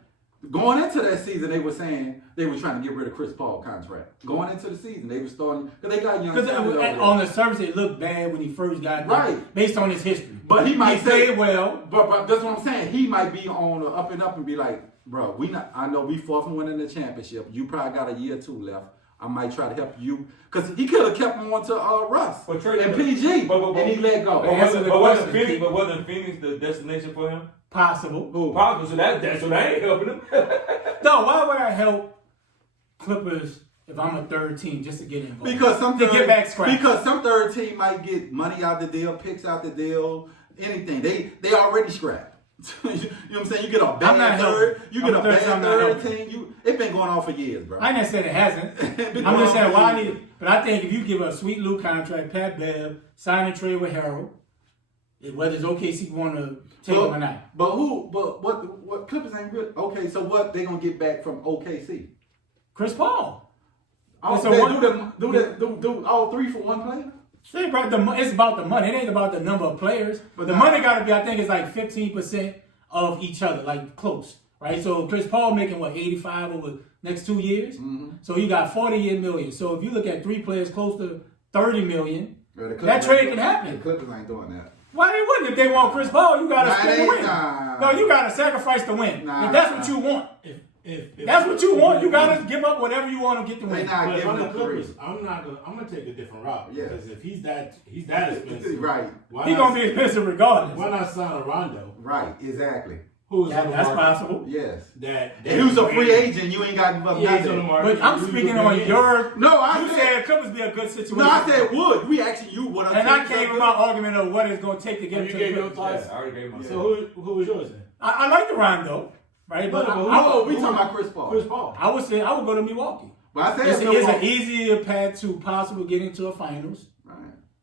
Going into that season, they were saying they were trying to get rid of Chris Paul contract. Going into the season, they were starting because they got young. Because on the surface, it looked bad when he first got there, Right. based on his history. But he might say, played well. But that's what I'm saying. He might be on the up and up and be like, bro, I know we far from winning the championship. You probably got a year or 2 left. I might try to help you because he could have kept him on to Russ and PG, and he let go. But wasn't Phoenix the destination for him? Possible. Possible. So that ain't helping him. No, why would I help Clippers if I'm a third team just to get involved? Because get back scratch. Because some third team might get money out the deal, picks out the deal, anything. They already scrapped. You know what I'm saying? You get a bad third. You get a bad third team. It's been going on for years, bro. I ain't saying it hasn't. I'm just saying why I need it. But I think if you give a Sweet Lou contract, Pat Bev, sign a trade with Harold, whether it's OKC want to take him or not. But what Clippers ain't good. Okay, so what they gonna get back from OKC? Chris Paul. Do all 3 for one player? It's about the money. It ain't about the number of players. But the money got to be, I think it's like 15% of each other, like close, right? So Chris Paul making, 85 over next 2 years? Mm-hmm. So you got $40 million. So if you look at 3 players close to $30 million, that trade can happen. The Clippers ain't doing that. Why they wouldn't? If they want Chris Paul, you got to spend to win. No, you got to sacrifice to win. If that's what you want. If that's what you want, you gotta give up whatever you want to get the win. But if I'm the Clippers, I'm gonna take a different route. Yeah. Because if he's that expensive, right? He's gonna be expensive regardless. Why not sign a Rondo? Right, exactly. That's possible. Yes. That he was a free agent. You ain't got to give up nothing. But I'm speaking on your. No, you said Clippers be a good situation. No, I said would. We asking you what. And I came with my argument of what it's gonna take to get to the Clippers. I already gave my. So who was yours then? I like the Rondo. Right, but we talking about Chris Paul. Chris Paul. I would go to Milwaukee. But I said it's an easier path to possibly getting to a finals. Right.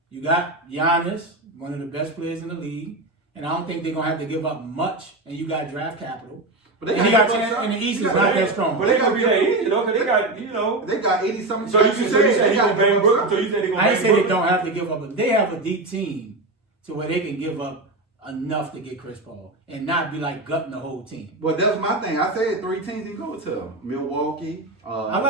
You got Giannis, one of the best players in the league, and I don't think they're gonna have to give up much. And you got draft capital. But they got in the East is not that strong. But they got to be that easy though, because they got they got 80 something. So you said he gonna bang Brook. So you said they gonna. I ain't say they don't have to give up, but they have a deep team to where they can give up enough to get Chris Paul and not be like gutting the whole team. Well, that's my thing. I said 3 teams you go to. Milwaukee. I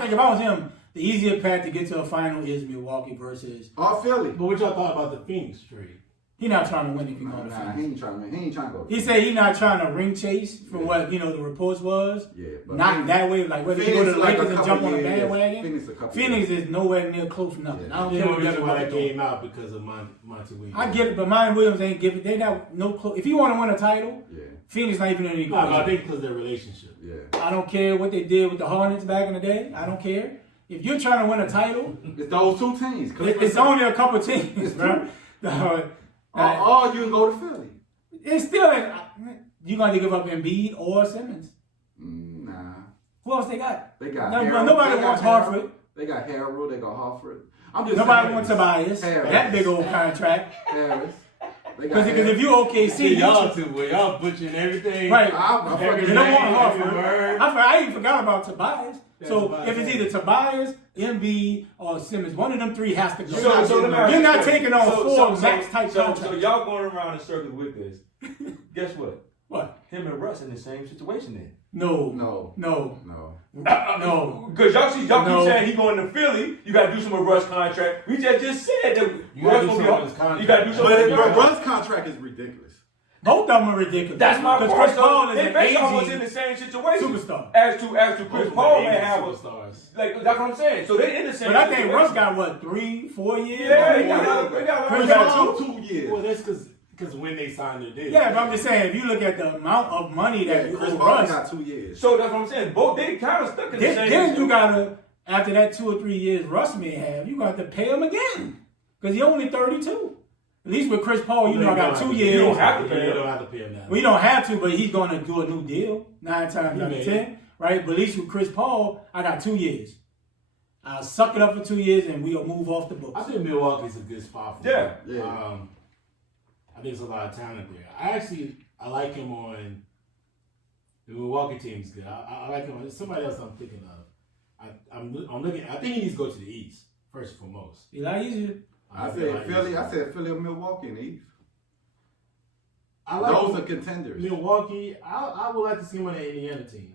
think if I was him, the easier path to get to a final is Milwaukee versus Philly. But what y'all thought about the Phoenix trade? He not trying to win if he going to Phoenix. He ain't trying to win. He ain't trying to go. He said he not trying to ring chase from what the reports was. Yeah, but not that way. Like whether you go to the Lakers and jump on the bandwagon. Phoenix is nowhere near close for nothing. Yeah. I don't care why that came out because of Monty Williams. I get it, but Monty Williams ain't giving. They got no close. If you want to win a title, Phoenix not even in the equation. No, I think because of their relationship. Yeah. I don't care what they did with the Hornets back in the day. I don't care. If you're trying to win a title, it's those 2 teams. It's only a couple teams, bro. Or you can go to Philly. It's still you're going to give up Embiid or Simmons. Nah. Who else they got? They got nobody wants Harford. They got Harold. They got Harford. Nobody wants Tobias. That big old contract. Harris. Because if you OKC, y'all butchering everything. Right. They don't want Harford. I even forgot about Tobias. So if it's either Tobias, Embiid, or Simmons, one of them 3 has to go. You're not taking on 4 max type contracts. So y'all going around in circles with this. Guess what? What? Him and Russ in the same situation then. No. Because y'all keep saying he going to Philly. You got to do some of Russ' contract. We just said that Russ will be on his contract. You got to do something. But Russ' contract is ridiculous. Both of them are ridiculous. That's my point. Chris Paul is they almost in the same situation. Superstar. As to Chris Paul may have superstars. Like that's what I'm saying. So they in the same. But I think Russ got 3-4 years. Yeah, they got 2 years. Well, that's because when they signed their deal. Yeah, but I'm just saying, if you look at the amount of money that Chris owe Paul Russ, got 2 years. So that's what I'm saying. Both they kind of stuck in the same. Then you gotta, after that 2 or 3 years Russ may have, you got to pay him again because he's only 32. At least with Chris Paul, I got 2 You years. don't have to pay You him. don't have to pay him that. We don't have to, but he's going to do a new deal 9 times out of 10, right? But at least with Chris Paul, I got 2 years. I'll suck it up for 2 years and we'll move off the books. I think Milwaukee's a good spot for Yeah. him. I think there's a lot of talent there. I like him on the Milwaukee team's good. I like him on somebody else I'm thinking of. I'm looking. I think he needs to go to the East first and foremost. I said Philly or Milwaukee in the East. I like Those are contenders. Milwaukee. I would like to see him on the Indiana team.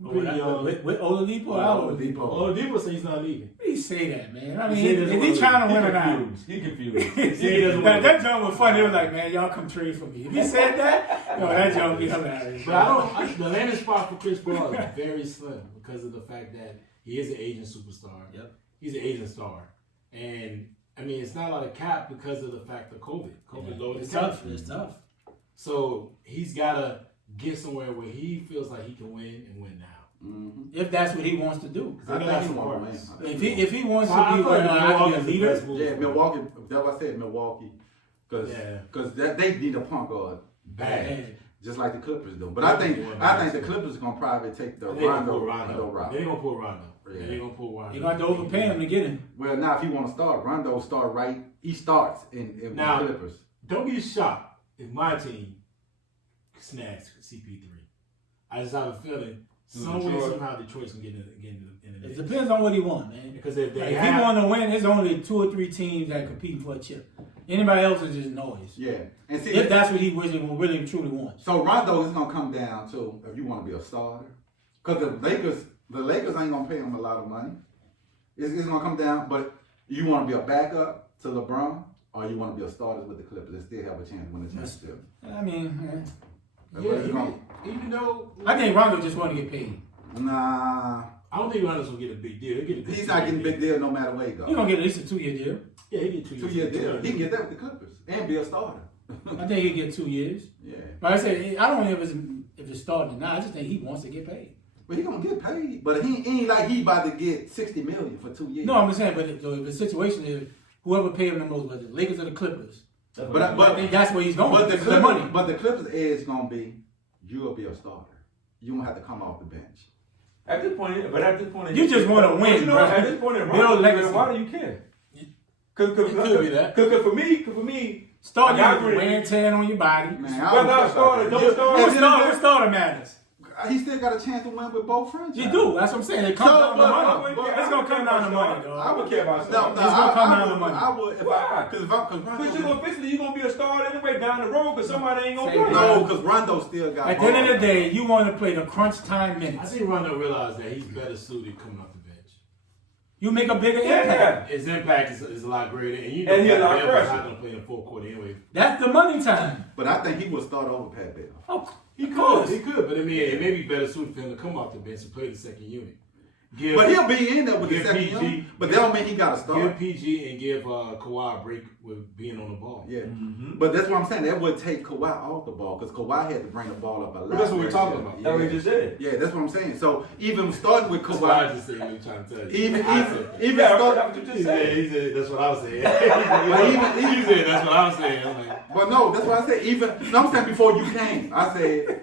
With Oladipo or Oladipo? Oladipo says he's not leaving. What do you say that, man? I mean, is he trying to win or not? He confused. That jump was funny. It was like, man, y'all come trade for me. If he said that, that jump would be hilarious. But the landing spot for Chris Paul is very slim because of the fact that he is an Asian superstar. Yep. He's an Asian star. And, I mean, it's not a lot of cap because of the fact of COVID. COVID lowered his cap. It's tough. So he's got to get somewhere where he feels like he can win and win now. Mm-hmm. If that's what he wants to do. I think he wants to win. If he wants to be a leader, yeah, Milwaukee. That's why I said Milwaukee, because they need a point guard bad, just like the Clippers do. But I think the Clippers are gonna probably take the Rondo route. They're gonna pull Rondo. Yeah. They're gonna pull Rondo. you're going to overpay him to get him. Well, now if he want to start, Rondo start right. He starts in the Clippers. Don't be shocked if my team snags CP3. I just have a feeling somehow Detroit's gonna get in the It depends on what he wants, man. Because if he want to win, there's only 2 or 3 teams that are competing for a chip. Anybody else is just noise. Yeah, and see if that's what he really truly wants. So Rondo is gonna come down to if you want to be a starter, because the Lakers ain't gonna pay him a lot of money. It's gonna come down, but you want to be a backup to LeBron, or you want to be a starter with the Clippers and still have a chance to win the championship. I mean, even though I think Rondo just want to get paid. Nah, I don't think Rondo's gonna get a big deal. He's not getting a big deal no matter where he goes. He's gonna get at least a 2-year deal. Yeah, he get 2 years. 2-year deal. He can get that with the Clippers and be a starter. I think he'll get 2 years. Yeah. But I said, I don't know if it's starting or not. I just think he wants to get paid. But he gonna get paid. But he ain't like he about to get $60 million for 2 years. No, I'm just saying. But if the situation is whoever paid him the most, whether the Lakers or the Clippers, but I think that's where he's going. But the Clippers' edge gonna be you'll be a starter. You won't have to come off the bench. At this point, you just want to win, bro. At this point, why do you care? Cause for me, start you wear and tear on your body. Man, whether I start or don't start, what starter matters? He still got a chance to win with both franchises. You do. That's what I'm saying. It comes down to money. It's gonna come down to money, dog. I would care about starting. It's gonna come down to money. I would. Why? Because you officially you gonna be a starter anyway down the road because somebody ain't gonna play. No, because Rondo still got. At the end of the day, you want to play the crunch time minutes. I think Rondo realized that he's better suited coming off the bench. You make a bigger impact. His impact is a lot greater, and he's a lot fresher. not gonna play in the full court anyway. That's the money time. But I think he will start over Pat Bev. Oh, He could, but I mean, it may be better suited for him to come off the bench and play the second unit. But he'll be in there with the second PG, unit. But that don't mean he got to start. Give PG and give Kawhi a break with being on the ball. Yeah, but that's what I'm saying. That would take Kawhi off the ball because Kawhi had to bring the ball up a lot. That's what we're talking about. That's what we just said. Yeah, that's what I'm saying. So even starting with That's what I Kawhi, just said. I'm trying to tell you. even That's what you just said. He said that's what I was saying. He said that's what I was saying. I'm like, but no, that's what I said. I'm saying before you came, I said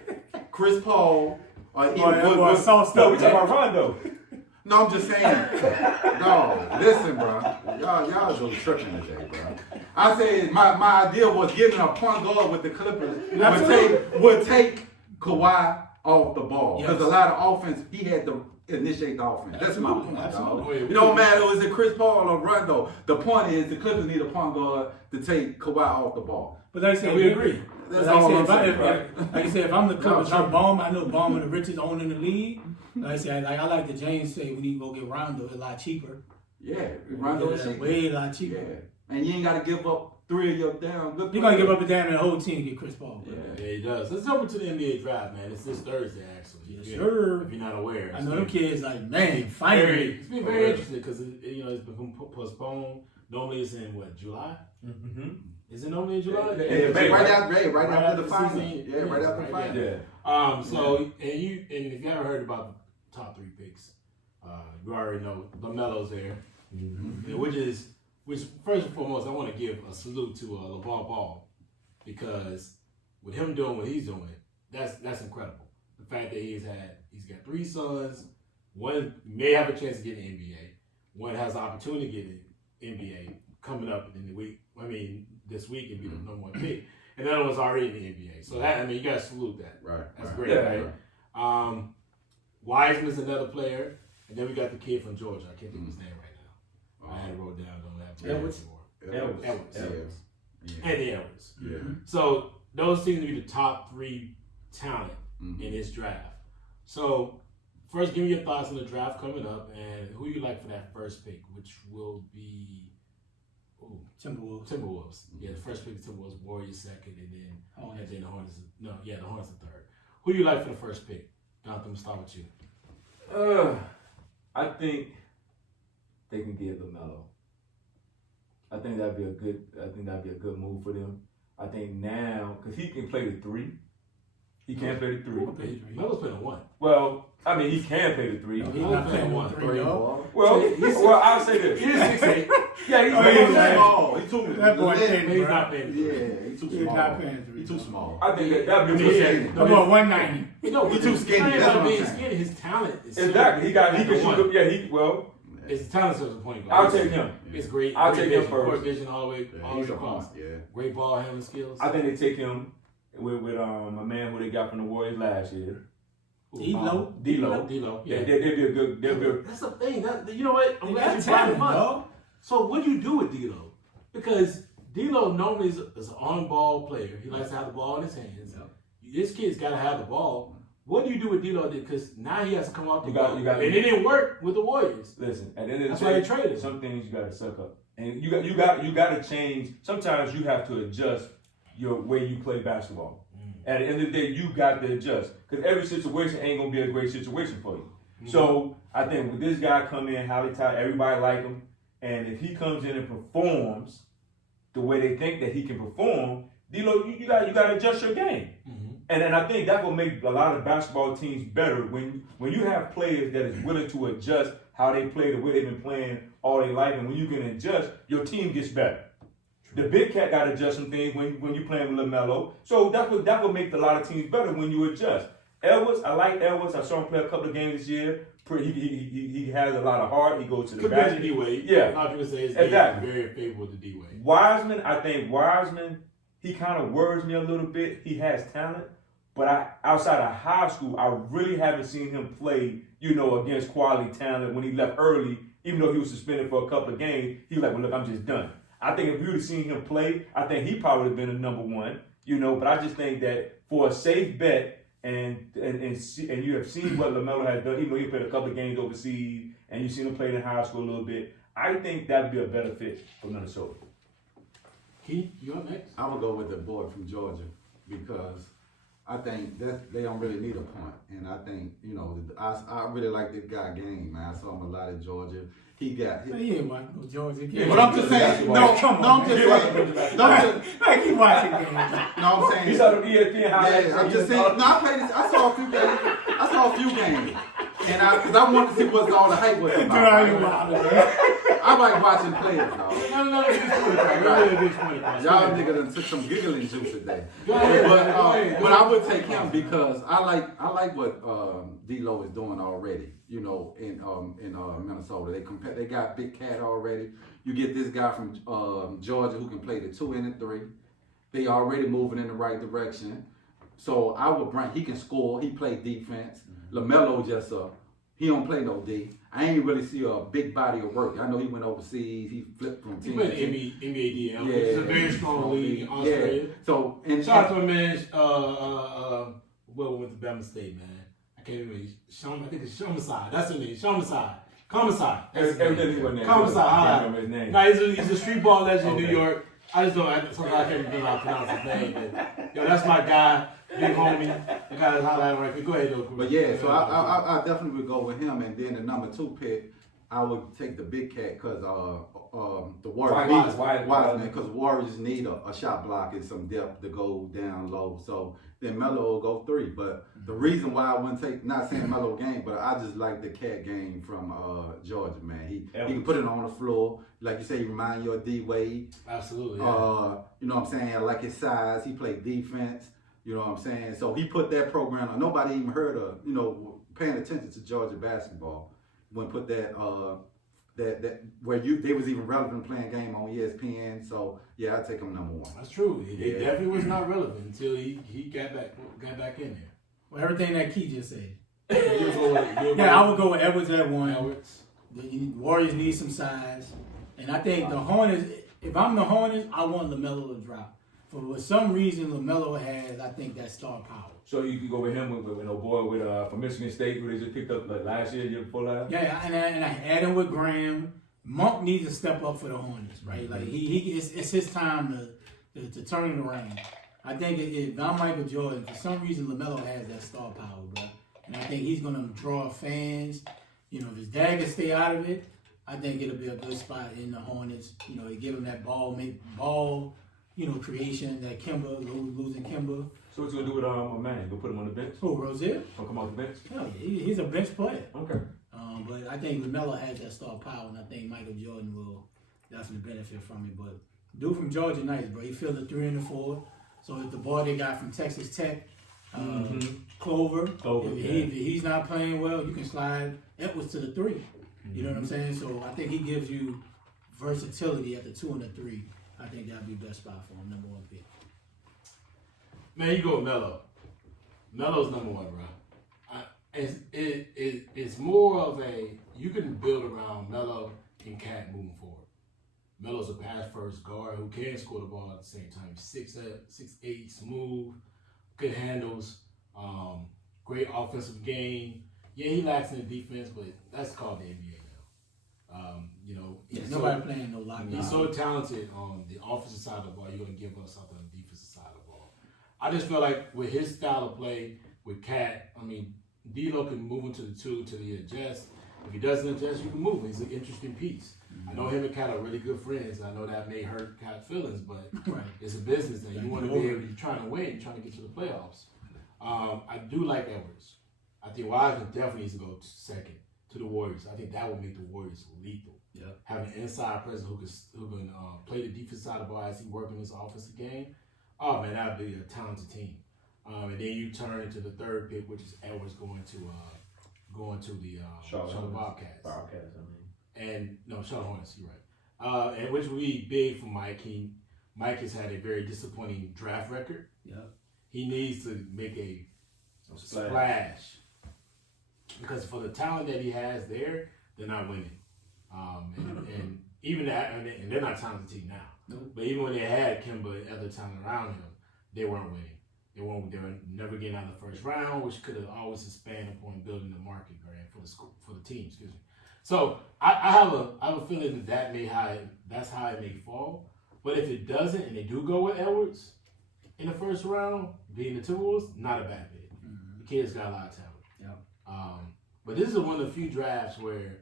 Chris Paul or even No, we talking about Rondo. No, I'm just saying. No, listen, bro. Y'all just tripping today, bro. I said my idea was getting a point guard with the Clippers would take Kawhi off the ball because a lot of offense he had to initiate the offense. That's my point. Dog. It don't matter is it Chris Paul or Rondo. The point is the Clippers need a point guard to take Kawhi off the ball. But like I said, we agree. That's all I'm saying, like I said, if I'm the Clippers, I'm Baum. I know Baum the richest owner in the league. Like I said, I like the James say we need to go get Rondo a lot cheaper. Yeah, Rondo is cheaper. Way a lot cheaper. Yeah, and you ain't got to give up 3 of your damn good. You're gonna give up a damn the whole team to get Chris Paul. Bro. Yeah, he does. Let's jump into the NBA draft, man. It's this Thursday, actually. Yes, sir. If you're not aware, I know them kids like, man, finally. It's been very interesting because it's been postponed. Normally it's in July. Mm-hmm. Is it normally in July? Right after the final. Season. Yeah, right after the final. Yeah. So and if you ever heard about the top 3 picks, you already know LaMelo's there, which is Which, first and foremost, I want to give a salute to LeVar Ball, because with him doing what he's doing, that's incredible. The fact that he's got 3 sons, one may have a chance to get in the NBA, one has the opportunity to get in the NBA coming up in the week. I mean, this week and be the number 1 pick, and the other one's already in the NBA. So that, I mean, you got to salute that. Right. That's right. great, Yeah. right? Wiseman's another player, and then we got the kid from Georgia. I can't think of his name right now. I had it wrote down. Don't have it Edwards. anymore. Edwards. Yeah. Andy Edwards. Yeah. So those seem to be the top 3 talent in this draft. So first, give me your thoughts on the draft coming up, and who you like for that first pick, which will be Timberwolves. Yeah, the first pick is Timberwolves, Warriors second, and then the Hornets. The Hornets are third. Who do you like for the first pick? Jonathan, we'll start with you. I think they can get LaMelo. I think that'd be a good move for them. I think now, because he can play the 3. He can play the 3. Melo's playing 1. Well, I mean, he can play the 3. He's not playing 1. Well, I'll say this. He's 6'8". Yeah, he's small. He's too That boy thin, He's bro. not paying. Yeah, he's too He's small. not paying 3. He's too small. I think that'd be Yeah. good. How about 190? No, He's too skinny. It's That's not what I'm being saying. skinny. His talent is Exactly. He can shoot. Yeah, His talent is a point guard. I'll take him. It's great. I'll great take him vision, first. court vision all the way He's a across. hard, yeah. Great ball handling skills. I think they take him with a man who they got from the Warriors last year. D-Lo. D-Lo. Yeah, they'd be a good. That's the thing. You know what? I'm glad you That's brought him up. dog. So what do you do with D-Lo? Because D-Lo normally is an on-ball player. He likes to have the ball in his hands. This kid's got to have the ball. What do you do with D-Lo? Because now he has to come off the ball. And it didn't work with the Warriors. Listen, at the end of That's the why day, they traded him. some things you got to suck up, and you got to change. Sometimes you have to adjust your way you play basketball. At the end of the day, you got to adjust, because every situation ain't gonna be a great situation for you. So I think with this guy come in, highly touted, everybody like him, and if he comes in and performs the way they think that he can perform, D-Lo, you got to adjust your game. And I think that will make a lot of basketball teams better when you have players that is willing to adjust how they play, the way they've been playing all their life, and when you can adjust, your team gets better. The big cat got to adjust some things when you're playing with LaMelo. So that would make a lot of teams better when you adjust. Edwards, I like Edwards. I saw him play a couple of games this year. He has a lot of heart. He goes to the Compared basket. to D-Wade. Yeah. A lot of people say his Exactly. game is very favorable to D-Wade. Wiseman, I think he kind of worries me a little bit. He has talent. But outside of high school, I really haven't seen him play, against quality talent. When he left early, even though he was suspended for a couple of games, he was like, well, look, I'm just done. I think if you would have seen him play, I think he probably would have been a number 1, But I just think that for a safe bet, and you have seen what LaMelo has done, even though he played a couple of games overseas, and you've seen him play in high school a little bit, I think that would be a better fit for Minnesota. Keith, you up next? I would go with the boy from Georgia, because I think they don't really need a point. And I think, I really like this guy game, man. I saw him a lot at Georgia. He got hit. Yeah, watching Georgia. But I'm just saying, I'm just keep watching games. I'm saying. You saw the ESPN highlights. Yeah, I'm just saying. I played this. I saw a few games. And because I wanted to see what all the hype was about. I like watching players, dog. Y'all niggas done took some giggling juice today. But I would take him because I like what D-Lo is doing already. In Minnesota, they got Big Cat already. You get this guy from Georgia who can play the 2 and the 3. They already moving in the right direction. So I would bring. He can score. He play defense. LaMelo just he don't play no D. I ain't really see a big body of work. I know he went overseas. He flipped from team. He played NBA DL, which is a very strong league in Australia. Yeah. So shout out to my man. Went to Bama State, man. I can't remember. I think it's Shomasai. That's his name. Shomasai. Commissar. Evidently wasn't that Commissar. good. I can't remember his name. No, he's a street ball legend in New York. I just don't. Sometimes I can't remember how to pronounce his name. But, that's my guy, big homie. The guy that's highlighting right there. Go ahead, though. But yeah, so I definitely would go with him, and then the number 2 pick, I would take the big cat because the Warriors, because Warriors need a shot block and some depth to go down low. So then Melo will go 3. But the reason why I wouldn't take, not saying Melo game, but I just like the cat game from Georgia, man. He can put it on the floor. Like you say, he remind you of D Wade. Absolutely. Yeah. You know what I'm saying? I like his size. He played defense. You know what I'm saying? So he put that program on. Nobody even heard of, paying attention to Georgia basketball when put that where they was even relevant playing game on ESPN. So yeah, I take him number 1. That's true. He definitely was not relevant until he got back in there. Well, everything that Key just said. I I would go with Edwards at 1. Edwards. The Warriors need some size, and I think the Hornets. If I'm the Hornets, I want LaMelo to drop. For some reason, LaMelo has, I think, that star power. So you could go with him with no boy from Michigan State who they just picked up like last year before last. Yeah, and I add him with Graham. Monk needs to step up for the Hornets, right? Like it's his time to turn it around. I think if I'm Michael Jordan, for some reason LaMelo has that star power, bro, and I think he's gonna draw fans. If his dad can stay out of it, I think it'll be a good spot in the Hornets. They give him that ball, creation, that Kimba, losing Kimba. So what you gonna do with my man? You gonna put him on the bench? Who, Rozier? Gonna come off the bench? Hell yeah, he's a bench player. Okay. But I think LaMelo has that star power, and I think Michael Jordan will definitely benefit from it. But dude from Georgia, nice, bro. He filled the 3 and the 4. So if the boy they got from Texas Tech, Clover, if he's not playing well, you can slide Edwards to the 3. You know what I'm saying? So I think he gives you versatility at the 2 and the 3. I think that'd be the best spot for him, number 1 pick. Man, you go with Melo. Melo's number 1, bro. It's more of you can build around Melo and Cat moving forward. Melo's a pass-first guard who can score the ball at the same time. 6'8", smooth, good handles, great offensive game. Yeah, he lacks in the defense, but that's called the NBA now. Nobody playing no lockdown. He's so talented on the offensive side of the ball. You're going to give us something on the defensive side of the ball. I just feel like with his style of play, with Cat, D'Lo can move into the 2 till he adjusts. If he doesn't adjust, you can move him. He's an interesting piece. I know him and Cat are really good friends. I know that may hurt Cat's feelings, but it's a business thing. You want to be able to, you're trying to win, you're trying to get to the playoffs. I do like Edwards. I think Wiseman definitely needs to go second to the Warriors. I think that would make the Warriors lethal. Yeah. Having an inside presence who can play the defensive side of the ball as he works in his offensive game. Oh man, that would be a talented team. And then you turn into the 3rd pick, which is Edwards going to the Charlotte Bobcats. And no, Charlotte Hornets. You're right. And which would be big for Mike. Mike has had a very disappointing draft record. Yeah. He needs to make a splash because for the talent that he has there, they're not winning. And even that, and they're not a talented team now. Nope. But even when they had Kimba and other talent around him, they weren't winning. They were never getting out of the first round, which could have always expanded upon building the market brand for the team. Excuse me. So I have a feeling that's how it may fall. But if it doesn't, and they do go with Edwards in the first round, being the Timberwolves, not a bad pick. Mm-hmm. The kid's got a lot of talent. Yep. But this is one of the few drafts where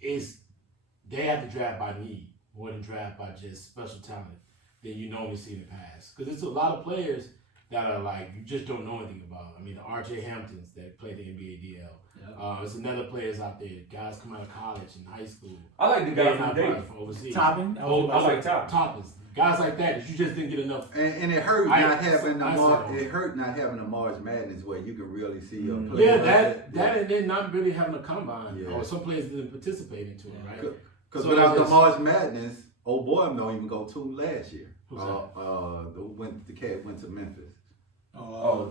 they have to draft by need more than draft by just special talent than you normally see in the past. Because it's a lot of players that are like you just don't know anything about. The R.J. Hamptons that play the NBA DL. Yep. There's another players out there. Guys come out of college and high school. I like the guy from Dayton. Overseas. Toppin. I like Toppins. Guys like that you just didn't get enough. And it hurt not having the March Madness where you can really see your players. Yeah, that and then not really having a combine. Yeah. Or some players didn't participate into it, right? Because without the March Madness, old boy don't even go to last year. The cat went to Memphis.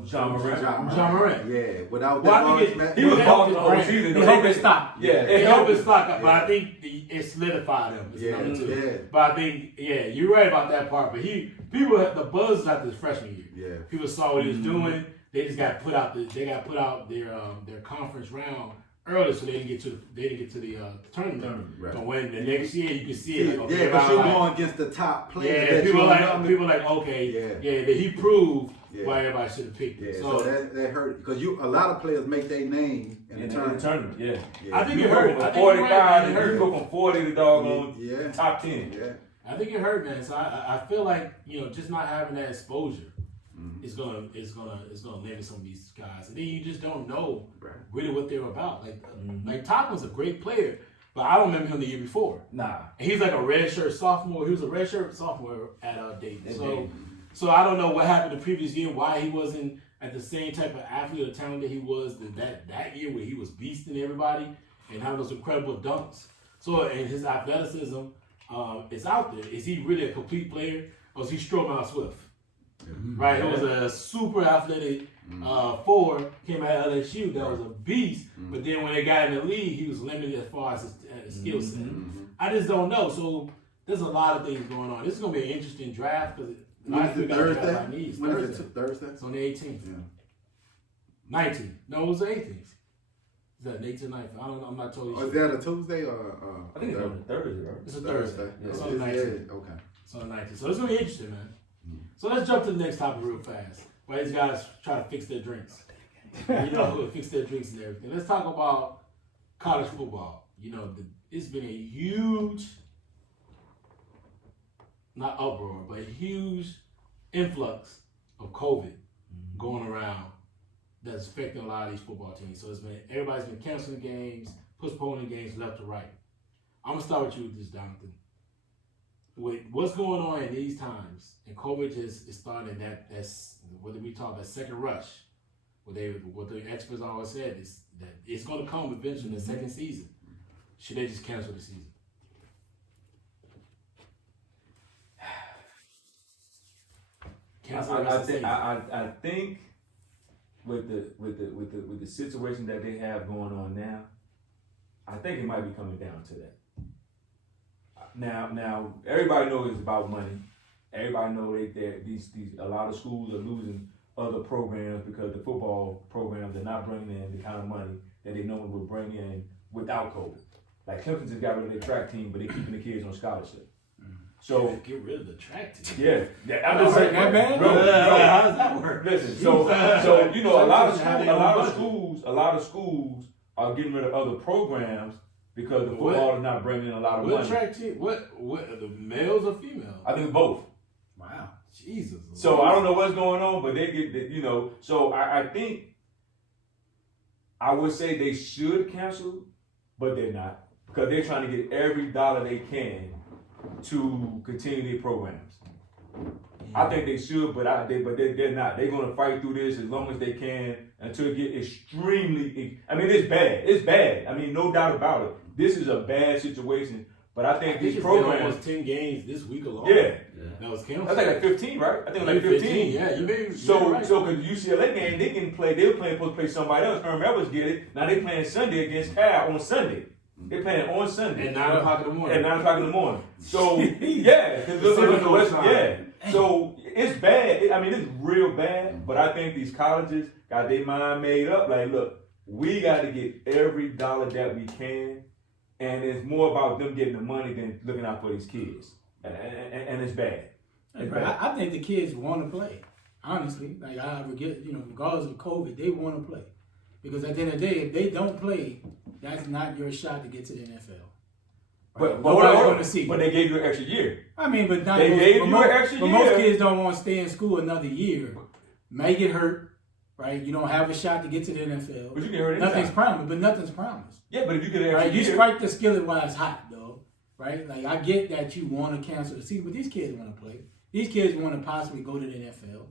John Morant. John Morant. Yeah, without that he was balling the whole season. He helped his stock. Yeah, it helped his stock, but I think it solidified him. Yeah. But I think, you're right about that part. But people had the buzz after his freshman year. Yeah. People saw what he was doing. They just got put out. They got put out their conference round early, so they didn't get to the tournament. Right. So when the next year you can see it. Like, okay, but you're going against the top players. People like okay, that he proved why everybody should have picked him. Yeah, so that hurt because a lot of players make their name in the tournament. Yeah. I think it hurt. From 45, and you go from 40 to doggone top 10. Yeah. I think it hurt, man. So I feel like just not having that exposure it's gonna limit some of these guys, and then you just don't know Right. really what they're about. Like Toppin's a great player, but I don't remember him the year before. Nah. And he's like a redshirt sophomore. He was a redshirt sophomore at Dayton. At So Dayton. so I don't know what happened the previous year, why he wasn't at the same type of athlete or talent that he was that year where he was beasting everybody and having those incredible dunks. So and his athleticism is out there. Is he really a complete player, or is he Stromile Swift? Right, it was a super athletic forward, came out of LSU that was a beast, but then when they got in the league, he was limited as far as his skill set. I just don't know. So there's a lot of things going on. This is gonna be an interesting draft because When is it Thursday? When is Thursday. it Thursday? It's on the 18th. Yeah. 19th. No, it was the 18th. Is that 18th, 19th? I don't know. I'm not totally Oh, sure. is that a Tuesday or? I think it's on the Thursday, right? It's a Thursday. Yeah. It's on the 19th. Okay. It's on the 19th. So it's gonna be interesting, man. So let's jump to the next topic real fast. While these guys try to fix their drinks. Fix their drinks and everything. Let's talk about college football. It's been a huge, not uproar, but a huge influx of COVID going around that's affecting a lot of these football teams. So everybody's been canceling games, postponing games left to right. I'm gonna start with you with this, Jonathan. With what's going on in these times, and COVID is starting that's what we talk that second rush. What the experts always said is that it's going to come eventually in the second season. Should they just cancel the season? I think with the situation that they have going on now, I think it might be coming down to that. Now everybody knows it's about money. Everybody knows these a lot of schools are losing other programs because the football programs are not bringing in the kind of money that they normally would bring in without COVID. Like Clemson just got rid of their track team, but they're keeping the kids on scholarship. So get rid of the track team. Yeah. I'm just saying that bad? Bro, how does that work? Listen, so a lot of schools are getting rid of other programs because the football is not bringing in a lot of money. What track team? What the males or females? I think both. Wow, Jesus. So I don't know what's going on, but they get So I think I would say they should cancel, but they're not because they're trying to get every dollar they can to continue their programs. I think they should, but they're not. They're going to fight through this as long as they can until it get extremely. I mean, it's bad. It's bad. I mean, no doubt about it. This is a bad situation. But I think these programs almost 10 games this week alone. Yeah. That was canceled. That's like 15, right? I think like 15. Yeah, you may. So right. because UCLA game, they can play. They were supposed to play somebody else. Herm Edwards get it. Now they playing Sunday against Cal on Sunday. They playing on Sunday at 9 o'clock in the morning. At 9 o'clock in the morning. So yeah, so it's bad. I mean, it's real bad. But I think these colleges got their mind made up. Like, look, we got to get every dollar that we can, and it's more about them getting the money than looking out for these kids. And it's bad. It's bad. I think the kids want to play. Honestly, like regardless of COVID, they want to play. Because at the end of the day, if they don't play, that's not your shot to get to the NFL. But nobody's going to see. But they gave you an extra year. I mean, but not they most, gave but you most, an extra but year. most kids don't want to stay in school another year. May get hurt, right? You don't have a shot to get to the NFL. But you get hurt anytime. Nothing's promised, but nothing's promised. Yeah, but if you get an extra right? year. You strike the skillet while it's hot, though, right? Like, I get that you want to cancel the season, but these kids want to play. These kids want to possibly go to the NFL,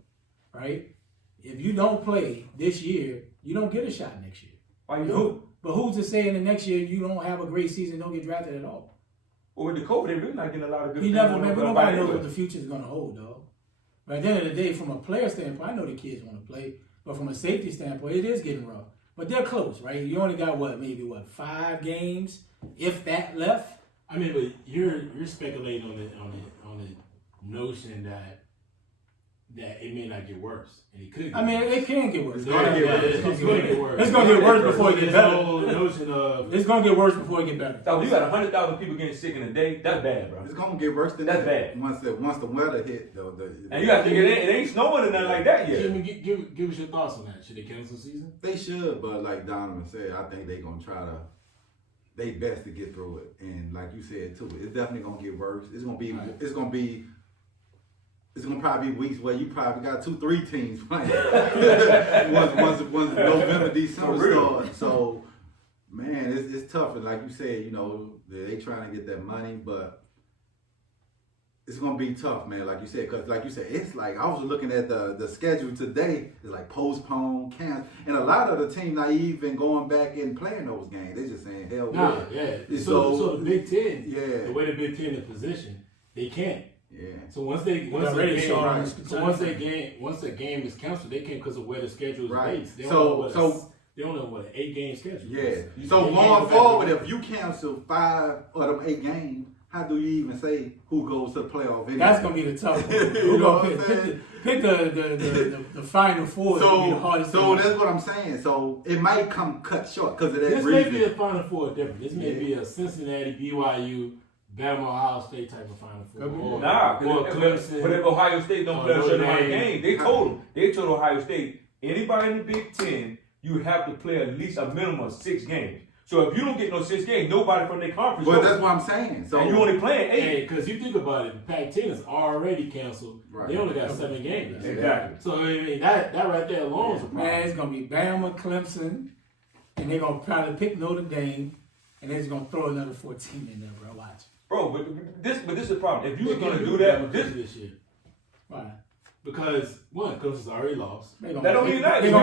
right? If you don't play this year, you don't get a shot next year. Why you But who's to say in the next year you don't have a great season, don't get drafted at all? Well, with the COVID, they're really not getting a lot of good. Nobody knows what the future is going to hold, though. But at the end of the day, from a player standpoint, I know the kids want to play, but from a safety standpoint, it is getting rough. But they're close, right? You only got maybe 5 games, if that, left. I mean, but you're speculating on the notion that it may not get worse, and it could. I mean, it can get worse. It's going to get worse. It's going to get worse before it gets better. Notion of it's going to get worse before it gets better. So you got 100,000 people getting sick in a day. That's bad, bro. It's gonna get worse than that's that. Bad. Once the weather hit, and you got to think it ain't snowing or nothing like that yet. Give us your thoughts on that. Should they cancel the season? They should, but like Donovan said, I think they're gonna try to. They best to get through it, and like you said too, it's definitely gonna get worse. It's gonna be it's gonna probably be weeks where you probably got 2-3 teams playing. once November, December starts. So, man, it's tough. And like you said, you know, they trying to get that money, but it's gonna be tough, man. Like you said, because like you said, it's like I was looking at the schedule today. It's like postpone, cancel, and a lot of the teams not even going back and playing those games. They just saying hell. Nah, yeah. So the Big Ten, the way the Big Ten is positioned, they can't. Yeah. So once the game is canceled, they can't because of where the schedule is based. They don't know what an 8-game schedule. Yeah. So going forward, if you cancel 5 of them 8 games, how do you even say who goes to the playoff? Anyway? That's gonna be the tough one. Who gonna pick the final 4? So, the hardest that's what I'm saying. So it might come cut short because of that reason. This may be a final 4 different. This may be a Cincinnati, BYU, Bama, Ohio State type of final 4. Or Clemson. But if Ohio State don't play a certain amount of games, they told Ohio State, anybody in the Big Ten, you have to play at least a minimum of 6 games. So if you don't get no 6 games, nobody from their conference. Well, that's what I'm saying. So and you only playing 8. Because you think about it, the Pac-10 is already canceled. Right. They only got 7 games. Exactly. So I mean, that right there alone is a problem. Man, it's gonna be Bama, Clemson, and they're gonna probably pick Notre Dame, and they're just gonna throw another 14 in there, bro. Watch. Bro, but this is the problem. If you were gonna do that, this year. Why? Because Clemson's already lost. That don't mean that. If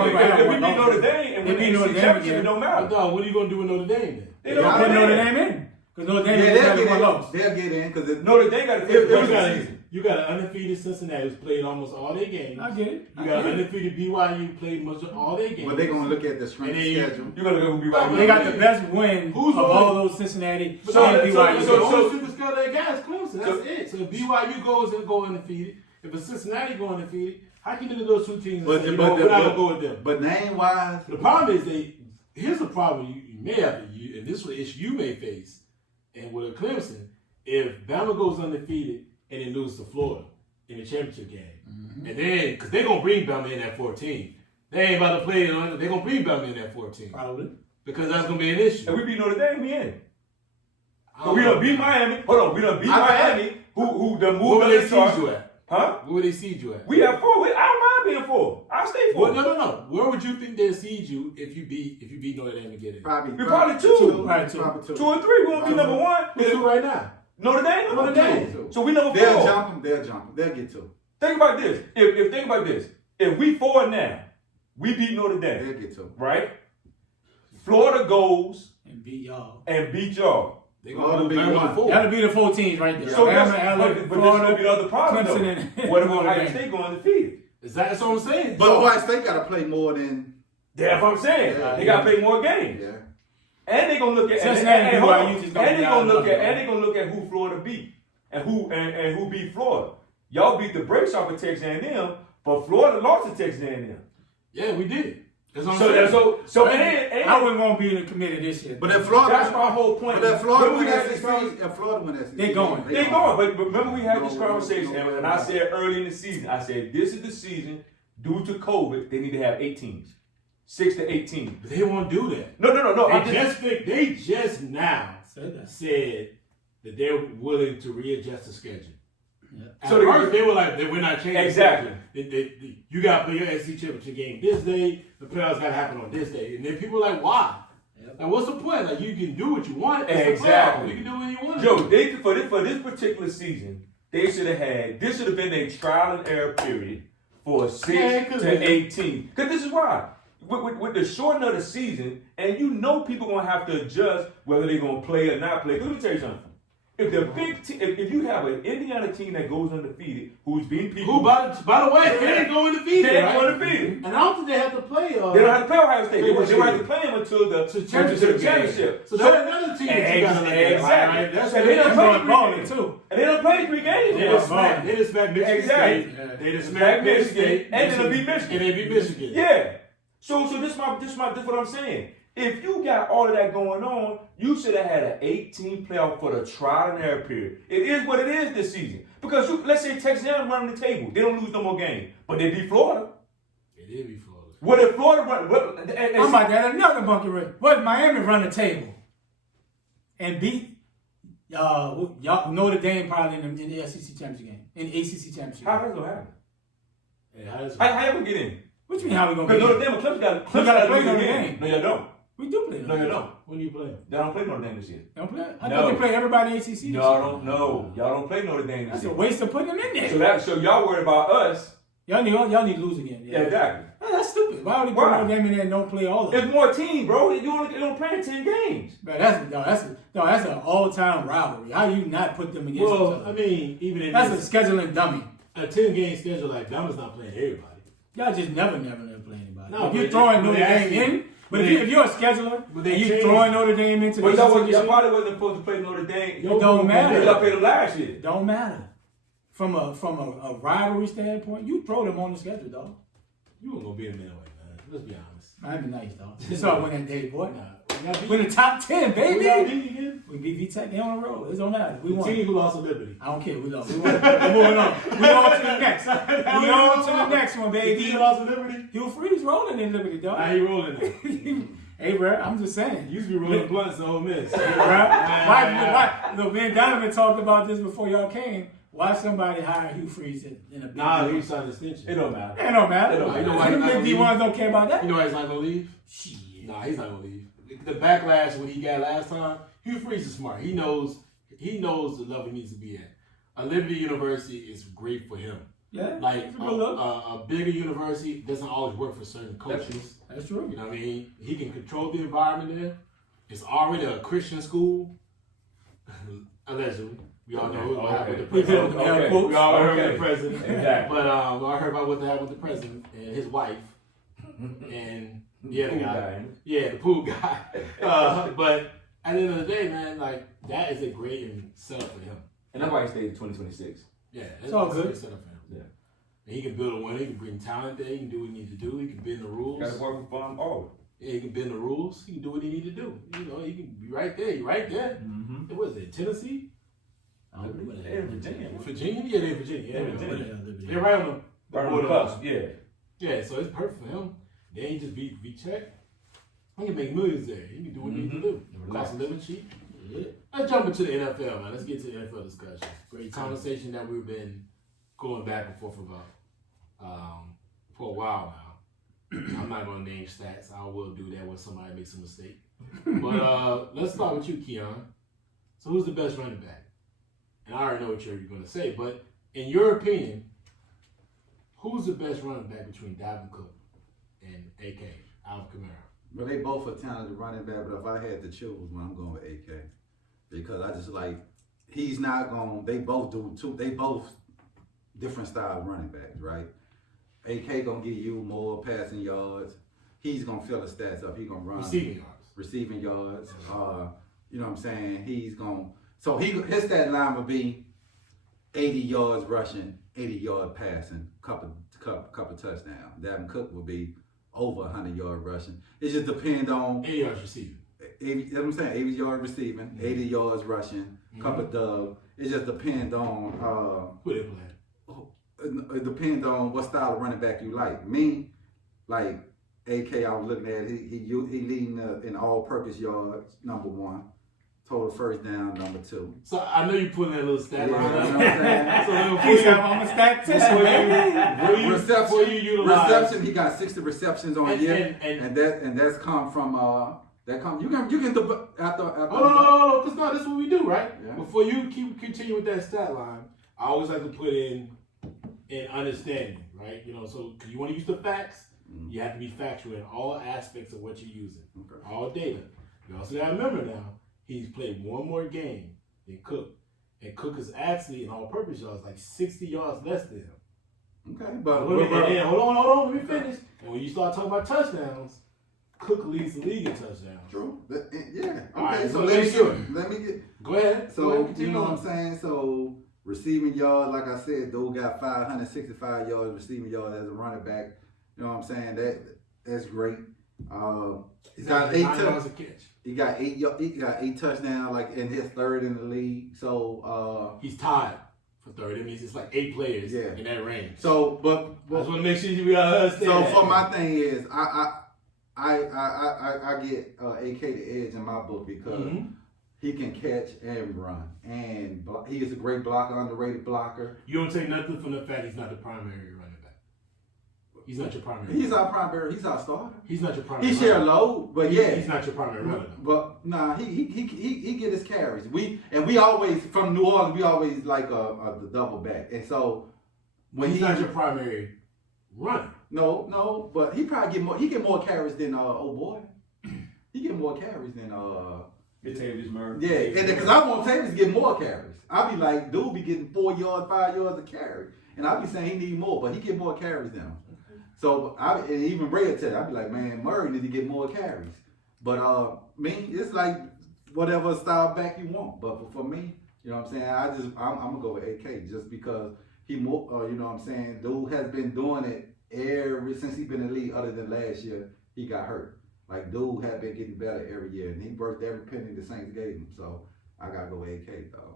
we beat Notre Dame and we beat Notre Dame championship, it don't matter. Dog, what are you gonna do with Notre Dame then? They don't put Notre Dame in. Because Notre Dame has one loss. They'll get in because Notre Dame got to finish the season. You got an undefeated Cincinnati who's played almost all their games. I get it. You got an undefeated BYU who played most of all their games. But they're gonna look at the strength schedule. You're gonna go with BYU. They got the best win of all those Cincinnati and BYU. So the schedule they got is Clemson. That's it. So if BYU goes and go undefeated, if a Cincinnati go undefeated, how can you look at those 2 teams and say, we're not gonna go with them? But name wise, the problem is here's the problem you may have, and this is an issue you may face, and with a Clemson, if Bama goes undefeated and they lose to Florida in the championship game, and then because they're gonna bring Bama in at 14, they ain't about to play. They're gonna bring Bama in at 14, probably because that's gonna be an issue. And we beat Notre Dame, we in. But we done beat Miami. Hold on, we done beat Miami. Who the move? Where would they seed you at? Huh? Where would they seed you at? We have 4. I don't mind being 4. I'll stay 4. Well, no. Where would you think they'll seed you if you beat Notre Dame and get it? probably 2. Probably 2 or 3. We won't be number 1. Who's 2 right now? Notre Dame. Notre Dame. So we number 4. They'll jump them. They'll get 2. Think about this. Think about this. If we 4 now, we beat Notre Dame. They'll get 2. Right? Florida goes and beat y'all. They're going to be Bama 4. That'll be the 4 teams right there. So Alabama, but this will be the other problem, though. What if Ohio State go undefeated? That's what I'm saying. But Ohio State got to play more than. That's what I'm saying. Yeah. They got to play more games. Yeah. And they're gonna look at Cincinnati, and they're gonna look at who Florida beat and who beat Florida. Y'all beat the brakes off of Texas A&M, but Florida lost to Texas A&M. Yeah, we did. That's what I'm saying. So I wasn't gonna be in the committee this year. But if Florida, that's my whole point. But if Florida win that SEC, they're going. They're going. But remember, we had this conversation, and I said early in the season, I said this is the season due to COVID. They need to have 8 teams, 6 to 8 teams. But they won't do that. No. They just now said that they're willing to readjust the schedule. Yeah. At first, they were like, we're not changing. Exactly. You got to play your SEC championship game this day. The playoffs got to happen on this day. And then people are like, why? Yep. Like, what's the point? Like, you can do what you want. It's exactly. You can do what you want. Joe, for this particular season, this should have been a trial and error period for 6 to 18. Because this is why. With the shortening of the season, and people going to have to adjust whether they're going to play or not play. Let me tell you something. If the big team, if you have an Indiana team that goes undefeated, who's beating people, who by the way, they ain't going undefeated, they ain't going undefeated, and I don't think they have to play. They don't have to play Ohio State. They don't have to play them until the championship. So that's another team that you got to look at. Exactly. That's and they don't play balling too. And they don't play 3 games. They just smacked Michigan State. They just smacked Michigan State, and then they beat Michigan. And they beat Michigan. Yeah. So this what I'm saying. If you got all of that going on, you should have had an 18 playoff for the trial and error period. It is what it is this season. Because let's say Texas A&M running the table, they don't lose no more games, but they beat Florida. They did beat Florida. What if Florida run? I'm about to add another bunker rate. What if Miami run the table and beat Y'all Notre Dame probably in the SEC championship game, in the ACC championship. How that's gonna happen? Hey, how does How you gonna get in? What you mean? How we gonna Because get Notre in? Dame and Clemson got We gotta play Notre Notre Dame. Dame. No, y'all don't. We do play. No, you don't. when you play? Y'all don't play Notre Dame this year. They don't play. I No. thought they play everybody in ACC. this Y'all year. don't. No, y'all don't play Notre Dame this That's a year. waste of putting them in there. So y'all worried about us? Y'all need to lose again. Yeah, exactly. That's stupid. Why would they put Why? Notre Dame in there and don't play all of them? There's more teams, bro. You don't play in 10 games. Bro, that's an all-time rivalry. How you not put them against each Well, other? I mean, even in That's this, a scheduling dummy. a 10-game schedule like Bama's not playing everybody. Y'all just never play anybody. No, if you're but throwing they Notre Dame actually- in, but but if you're a scheduler but they and you're changed- throwing Notre Dame into But the y'all ACC, probably wasn't supposed to play Notre Dame. it don't matter. Because y'all played them last year. Don't matter. From a rivalry standpoint, you throw them on the schedule, dog. You ain't gonna be in the middle, man. Let's be honest. I'd be nice, dog. It's all win that day, boy. Nah, Win the top 10, baby. We got beat again. We beat VTech. They on the road. It don't matter. We The won. team who lost to Liberty. I don't care. We lost. We're moving on. We're on to the next. We're on to the next one, The baby. team who lost to Liberty. Hugh Freeze rolling in Liberty, Now dog. he rolling now. Hey, bro, I'm just saying. You used to be rolling blunts in Ole Miss. Why? Look, me and Donovan talked about this before y'all came. Why somebody hire Hugh Freeze in a big Nah, league? he signed an extension. It don't matter. It don't matter. It don't matter. You know why he's not The gonna big leave? D1s don't care about that. You know why he's not gonna leave? Shit. Nah, he's not gonna leave. The backlash what he got last time, Hugh Freeze is smart. He knows the level he needs to be at. A Liberty University is great for him. Yeah. Like It's a good look. a bigger university doesn't always work for certain coaches. That's true. You know what I mean? He can control the environment there. It's already a Christian school, allegedly. We all know what happened with the We president. built the quotes. We all heard Okay. with the president. Exactly. But I heard about what happened with the president and his wife. And yeah, the Pool guy. guy. Yeah, the pool guy. But at the end of the day, man, like that is a great setup for him. And that's why he stayed in 2026. Yeah, It's all that's good. a great setup for him. Yeah. And he can build a one. He can bring talent there. He can do what he needs to do. He can bend the rules. Got to work with all. Yeah, he can bend the rules. He can do what he need to do. You know, he can be right there. You're right there. Mm-hmm. What is it? Tennessee? They're in Virginia. Virginia? Yeah, they're Virginia. Yeah, They're they're Virginia. They're right on the Right on border the line. cusp. Yeah. Yeah, so it's perfect for him. Then he just beat check. He can make millions there. He can do what he needs to do. Relax. Cost of living cheap. Yeah. Let's jump into the NFL, man. Let's get to the NFL discussion. Great conversation that we've been going back and forth about for a while now. I'm not going to name stats. I will do that when somebody makes a mistake. But let's start with you, Keon. So who's the best running back? And I already know what you're going to say, but in your opinion, who's the best running back between Dalvin Cook and AK, Alvin Kamara? Well, they both are talented running back, but if I had to choose one, I'm going with AK. Because I just like, he's not going, they both different style of running backs, right? AK going to give you more passing yards. He's going to fill the stats up. He's going to run. Receiving yards. You know what I'm saying? He's going to, so his stat line would be 80 yards rushing, 80 yard passing, couple touchdowns. Dalvin Cook would be over 100 yard rushing. It just depends on 80 yards receiving. 80, you know what I'm saying? 80 yards receiving, 80 yards rushing, couple dubs. It just depends on Who they playing? it depends on what style of running back you like. Me, like AK, I was looking at he leading in all-purpose yards, number 1. Total first down, number 2. So I know you putting that little stat line You know up. what I'm saying? Please have I'm a statistician, baby. Reception, he got 60 receptions on a year, and and that's come from you can after hold on, because no, this is what we do, right? Yeah. Before you continue with that stat line, I always like to put in understanding, right? You know, so 'cause you want to use the facts, you have to be factual in all aspects of what you're using, all data. You also got to remember now, he's played one more game than Cook, and Cook is actually in all-purpose yards like 60 yards less than him. Okay, but Hold on, let me finish. And when you start talking about touchdowns, Cook leads the league in touchdowns. true. Yeah. All right, Okay, so so let me get. Go ahead. So continue you know on. what I'm saying? So receiving yards, like I said, dude got 565 yards receiving yards as a running back. You know what I'm saying? That's great. He's got 8 yards a catch. He got 8 touchdowns, like in his third in the league. So He's tied for third. It means it's like 8 players in that range. so but I just want to make sure we understand. so that. for my thing is I get AK the edge in my book because He can catch and run, and he is a great blocker, underrated blocker. You don't take nothing from the fact he's not the primary running back. He's not your primary. He's our primary. He's our starter. He's not your primary. He share load, but yeah, he's not your primary runner. But nah, he get his carries. We always from New Orleans. We always like the double back, and so when he's not your primary runner. No, but he probably get more. He get more carries than old boy. He get more carries than Latavius Murray. Yeah, and because I want Tavis to get more carries. I be like, dude be getting 4 yards, 5 yards a carry, and I be saying he need more, but he get more carries than him. So and even Ray tell, I be like, man, Murray need to get more carries. But me, it's like whatever style back you want. But for me, you know what I'm saying, I'm gonna go with AK just because he more, you know what I'm saying, dude has been doing it ever since he been in the league. Other than last year, he got hurt. Like, dude had been getting better every year, and he worked every penny the Saints gave him. So I gotta go AK though.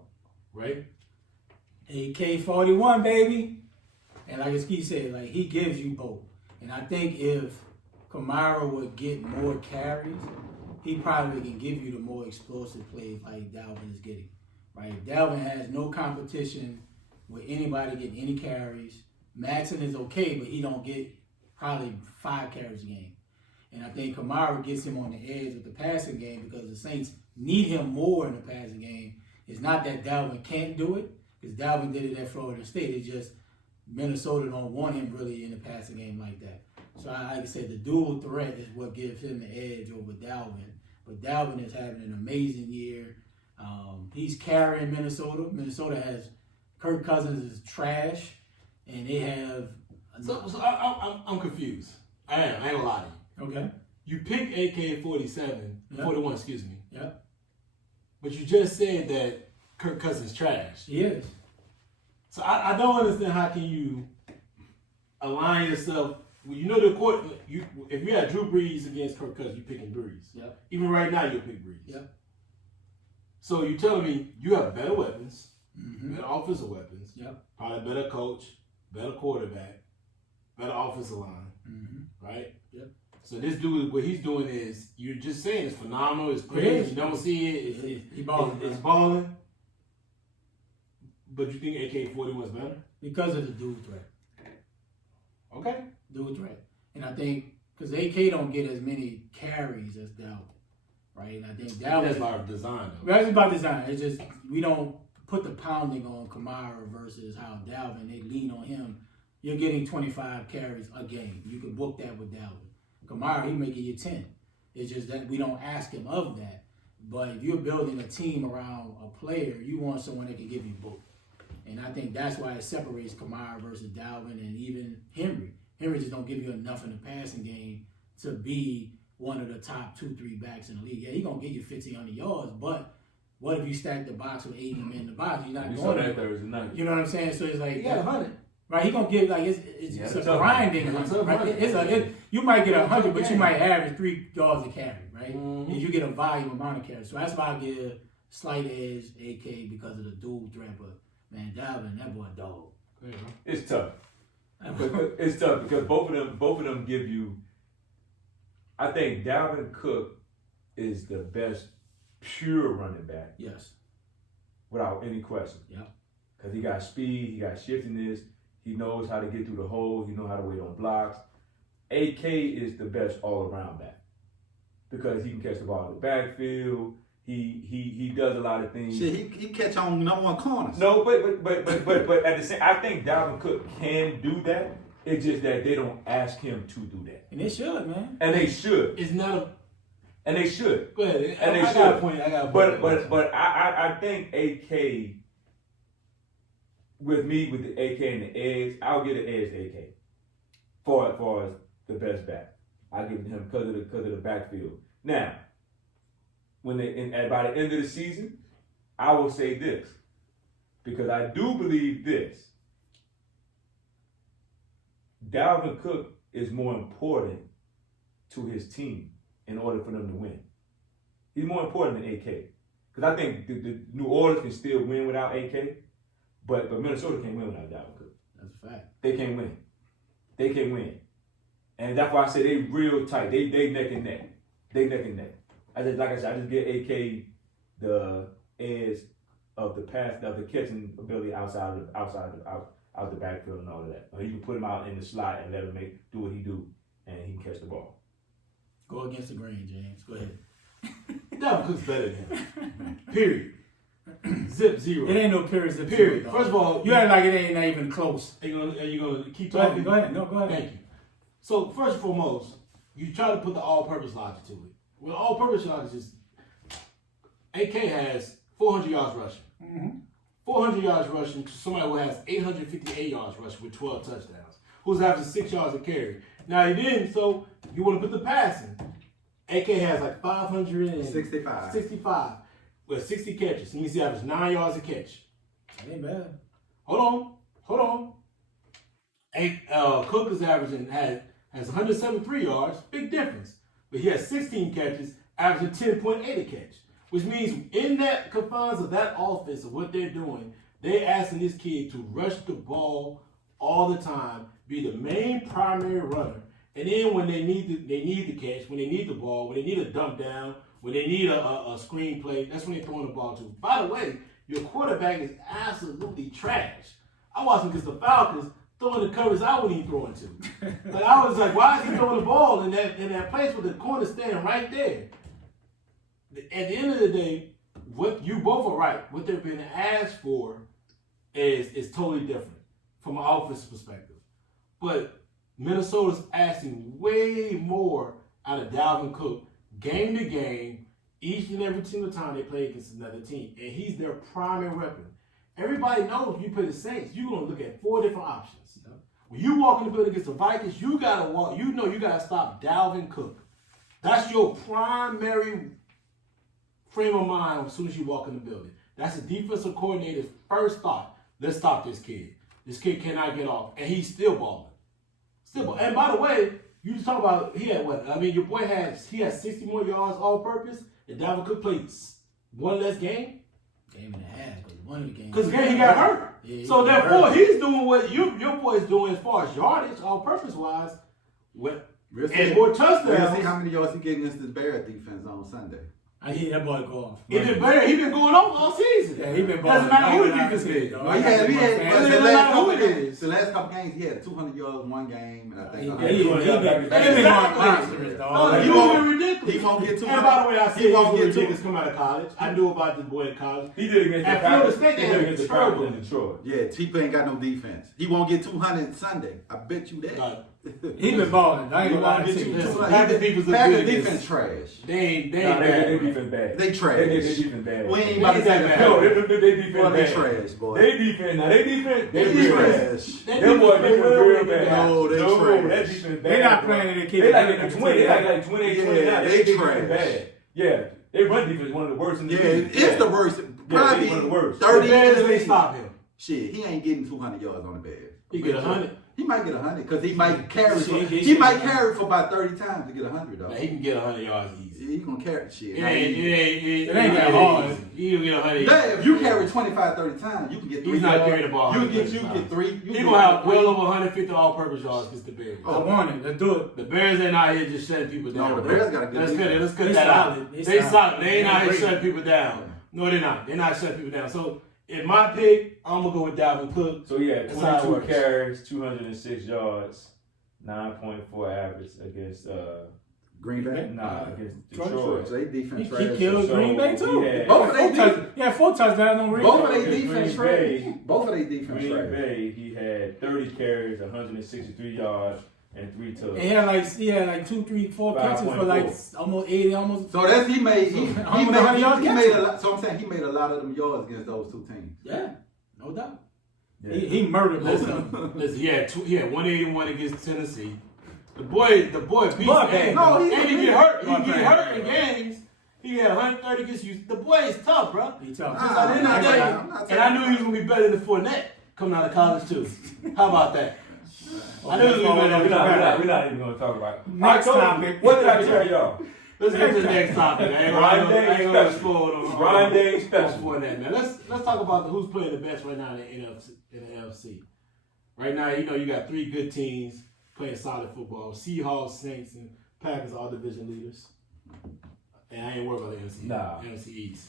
Right? AK 41, baby. And like Ski said, like he gives you both. And I think if Kamara would get more carries, he probably can give you the more explosive plays like Dalvin is getting. Right? Dalvin has no competition with anybody getting any carries. Maxon is okay, but he don't get probably 5 carries a game. And I think Kamara gets him on the edge with the passing game because the Saints need him more in the passing game. It's not that Dalvin can't do it, because Dalvin did it at Florida State. It's just Minnesota don't want him really in the passing game like that. So like I said, the dual threat is what gives him the edge over Dalvin. But Dalvin is having an amazing year. He's carrying Minnesota. Minnesota has Kirk Cousins is trash, and they have. So I'm confused. I ain't gonna lie to you. Okay. You pick AK-47, Yep. 41, excuse me. Yep. But you just said that Kirk Cousins trash. He is. So I don't understand how can you align yourself. Well, you know the court. If you had Drew Brees against Kirk Cousins, you picking Brees. Yep. Even right now, you pick Brees. Yep. So you're telling me you have better weapons, Mm-hmm. better offensive weapons, Yep. probably better coach, better quarterback, better offensive line, Mm-hmm. right? Yep. So this dude, what he's doing is, you're just saying it's phenomenal, it's It crazy, is. you don't see it, He balling. it's balling. But you think AK-41 is better? Because of the dual threat. Okay. Dual threat. And I think, because AK don't get as many carries as Dalvin, right? And I think Dalvin. That's by design, though. That's about design. It's just, we don't put the pounding on Kamara versus how Dalvin, they lean on him. You're getting 25 carries a game. You can book that with Dalvin. Kamara, he making you 10. It's just that we don't ask him of that. But if you're building a team around a player, you want someone that can give you both. And I think that's why it separates Kamara versus Dalvin and even Henry. Henry just don't give you enough in the passing game to be one of the top 2-3 backs in the league. Yeah, he gonna get you 1,500 yards, but what if you stack the box with 80 men in the box? You're not You saw going that anywhere. Thursday night. You know what I'm saying? So it's like, He got 100. right? He gonna give like it's Yeah, it's it's a tough. grinding. It's a hunt, right? tough You might get It's a 100, tough but you game. might average 3 yards a carry, right? Mhm. And you get a volume amount of carries. So that's why I give slight edge AK because of the dual threat. But man, Dalvin, that boy a dog. Yeah. It's tough. It's tough because both of them give you. I think Dalvin Cook is the best pure running back Yes. without any question. Yeah. Because he got speed, he got shiftiness, he knows how to get through the hole, he knows how to wait on blocks. AK is the best all around back because he can catch the ball in the backfield. He does a lot of things. Shit, he catch on number one corners. No, but at the same, I think Dalvin Cook can do that. It's just that they don't ask him to do that, And it should, man. and they should, It's not a. and they should. Go ahead. And they I got should. a point. I got a point. But I think AK with me with the AK and the edge, I'll get an edge to AK for as far as the best back. I give it to him because of the backfield. Now, when by the end of the season, I will say this because I do believe this. Dalvin Cook is more important to his team in order for them to win. He's more important than AK. Because I think the New Orleans can still win without AK, but Minnesota can't win without Dalvin Cook. That's a fact. They can't win. They can win. And that's why I say they real tight. They neck and neck. They neck and neck. I just get AK the edge of the pass, of the catching ability outside the backfield and all of that. Or you can put him out in the slot and let him do what he do, and he can catch the ball. Go against the grain, James. Go ahead. Dalvin Cook's better than him. Period. Zip zero. It ain't no period. Period. First of all, you act like it ain't not even close. Are you gonna keep Go ahead. talking? Go ahead. No, go ahead. Thank you. So first and foremost, you try to put the all-purpose logic to it. Well, all-purpose logic is AK has 400 yards rushing. Mm-hmm. 400 yards rushing to somebody who has 858 yards rushing with 12 touchdowns, who's averaging 6 yards a carry. Now he didn't, so you want to put the passing. AK has like 565 with 60 catches. That means he averages 9 yards a catch. That ain't bad. Hold on. Cook is averaging has 173 yards, big difference. But he has 16 catches, averaging 10.8 a catch. Which means in that confines of that offense of what they're doing, they're asking this kid to rush the ball all the time, be the main primary runner. And then when they need the catch, when they need the ball, when they need a dump down, when they need a screen play, that's when they're throwing the ball to. By the way, your quarterback is absolutely trash. I watched him against the Falcons throwing the covers I wouldn't even throw into. Like I was like, why is he throwing the ball in that place with the corner standing right there? At the end of the day, what you both are right. What they're being asked for is totally different from an offensive perspective. But Minnesota's asking way more out of Dalvin Cook game to game, each and every single time they play against another team. And he's their primary weapon. Everybody knows if you play the Saints, you're going to look at 4 different options. When you walk in the building against the Vikings, you got to stop Dalvin Cook. That's your primary frame of mind as soon as you walk in the building. That's the defensive coordinator's first thought. Let's stop this kid. This kid cannot get off. And he's still balling. And by the way, you just talk about, he had what? I mean, your boy has 60 more yards all purpose, and Dalvin Cook played one less game. Game and a half, because one of the games. Because again, he got hurt. Yeah, so therefore, he's doing what your boy's doing as far as yardage, all purpose wise, and more touchdowns. We'll see how many yards he get against the Bears defense on Sunday. I hear that boy go off. He been going off all season. Yeah, he been balling. Doesn't matter who the defense is. The last couple games, he had 200 yards one game, and I think he been monstrous, dog. You won't be ridiculous. He won't get 200. And by the way, I said he won't get ridiculous come out of college. I knew about this boy in college. He did against the Florida State. They had against the Cardinals in Detroit. Yeah, T.P. ain't got no defense. He won't get 200 Sunday. I bet you that. He been balling. I ain't gonna lie to you. Packers defense trash. They ain't They defense bad. They trash. They defense bad. We ain't about to say that. No, they defense bad. They trash, boy. They defense They trash. Them boys defense real bad. No, they trash. That defense bad. They not playing in the kid. They like 20. They like 28, 29. They trash. Bad. Yeah, they run defense one of the worst in the league. It's the worst. Probably one of the worst. 30 years they stop him. Shit, he ain't getting 200 yards on the Bears. He get 100. He might get 100 because he might carry. He might carry for about 30 times to get 100 though. He can get 100 yards easy. He gonna carry shit. It ain't that hard. He can get 100. If you carry 25, 30 times, you can get 3. He's not carrying the ball. You get 3. He gonna have well over 150 all-purpose yards against the Bears. I want it. Let's do it. The Bears ain't out here just shutting people down. No, the Bears got a good defense. Let's cut that out. They solid. They ain't out here shutting people down. Yeah. No, they're not. They're not shutting people down. So in my pick, I'm gonna go with Dalvin Cook. So he had That's how it 22 works. carries, 206 yards, 9.4 average against Green Bay. against Detroit. Detroit. So they defense He trash. killed Green Bay too. Both of they Yeah, 4 touchdowns on Green Both of Bay. they defense Bay. trash. Both of they defense Green trash. Bay, he had 30 carries, 163 yards, and 3 touchdowns. And he had like 2, 3, 4 catches for like 5.4. almost 80, almost. So that's he made a lot. So I'm saying he made a lot of them yards against those two teams. Yeah, no doubt. Yeah. He murdered both of them. Listen, he had 181 against Tennessee. The boy beat bad. No, and he get hurt. He He get hurt in games. He had 130 against you. The boy is tough, bro. He tough. Nah, And I knew he was gonna be better than Fournette coming out of college too. How about that? I knew he was gonna be better than Fournette. We're not even going to talk about it. Next topic. What did I tell y'all? Let's get to the next topic. I ain't gonna spoil them. Ryan Day special. Fournette, man. Let's talk about who's playing the best right now in the NFC. Right now, you got 3 good teams playing solid football. Seahawks, Saints, and Packers are all division leaders. And I ain't worried about the NFC. Nah. NFC East.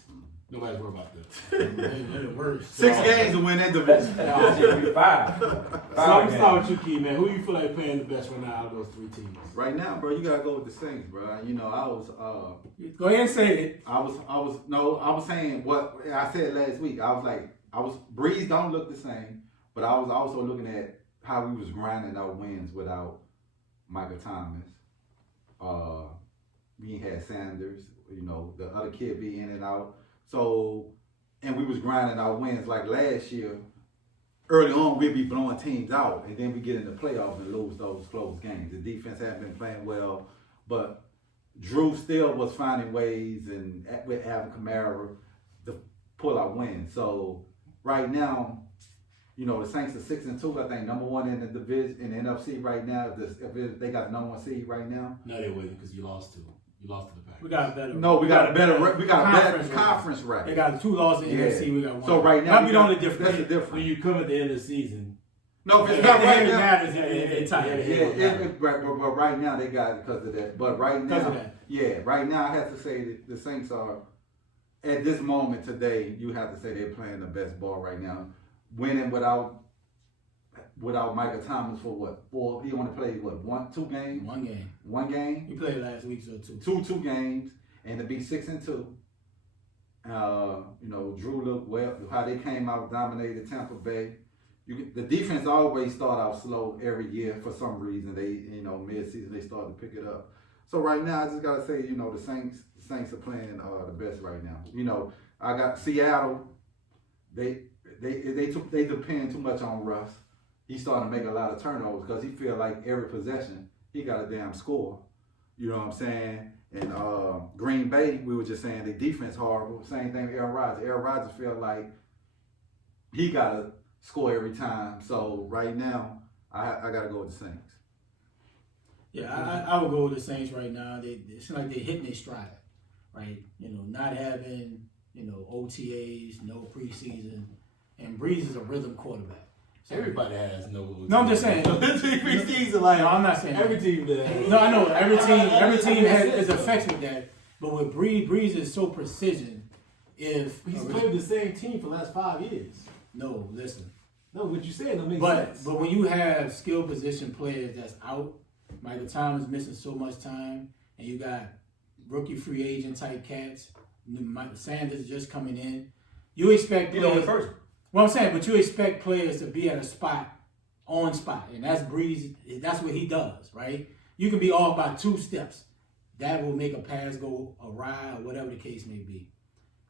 Nobody's worried about that. They're the worst. 6 games to win that division. Nah, shit, we 5. So I'm gonna start with you, Key, man. Who you feel like playing the best right now out of those 3 teams? Right now, bro, you gotta go with the Saints, bro. You know, I was Go ahead and say it. I was saying what I said last week. Breeze don't look the same, but I was also looking at how we was grinding our wins without Michael Thomas. We had Sanders, you know, the other kid be in and out. So, and we was grinding our wins like last year. Early on, we'd be blowing teams out, and then we get in the playoffs and lose those close games. The defense hadn't been playing well, but Drew still was finding ways, and with Alvin Kamara, to pull out wins. So right now, you know, the Saints are 6-2. I think number 1 in the division in the NFC right now. If they got the number 1 seed right now. No, they wouldn't because you lost to the Packers. We got a better. No, we got a better conference record. They got 2 losses in NFC. We got 1. So right now, that'd be the only difference. That's the When difference. you come at the end of the season, No, if it's not right now. matters in time. But right now they got it because of that. But right Because of now, that. yeah, right now I have to say that the Saints are at this moment today. You have to say they're playing the best ball right now, winning without Michael Thomas for what? 4? He only played what? 2 games? 1 game. 1 game. He played last week, so 2. 2 games, and to be 6-2. You know, Drew looked well. How they came out, dominated Tampa Bay. The defense always start out slow every year for some reason. They, you know, mid-season they start to pick it up. So right now, I just gotta say, you know, the Saints are playing the best right now. You know, I got Seattle. They depend too much on Russ. He's starting to make a lot of turnovers because he feel like every possession he got a damn score. You know what I'm saying? And Green Bay, we were just saying the defense horrible. Same thing with Aaron Rodgers. Aaron Rodgers feel like he got to score every time. So right now, I got to go with the Saints. Yeah, I would go with the Saints right now. It seems like they're hitting their stride, right? You know, not having, you know, OTAs, no preseason, and Breeze is a rhythm quarterback. So everybody has no OTAs. No, I'm just saying. Preseason, like, no, I'm not saying every that. team does. No, I know every team has effects with that. But with Breeze is so precision. If He's played the same team for the last 5 years. No, listen. No, what you saying don't make But sense. when you have skill position players that's out, Michael Thomas missing so much time, and you got rookie free agent type cats, Sanders just coming in, you expect You know, players. the first. Well, I'm saying, but you expect players to be at a spot, on spot, and that's Breeze. That's what he does, right? You can be off by 2 steps. That will make a pass go awry or whatever the case may be.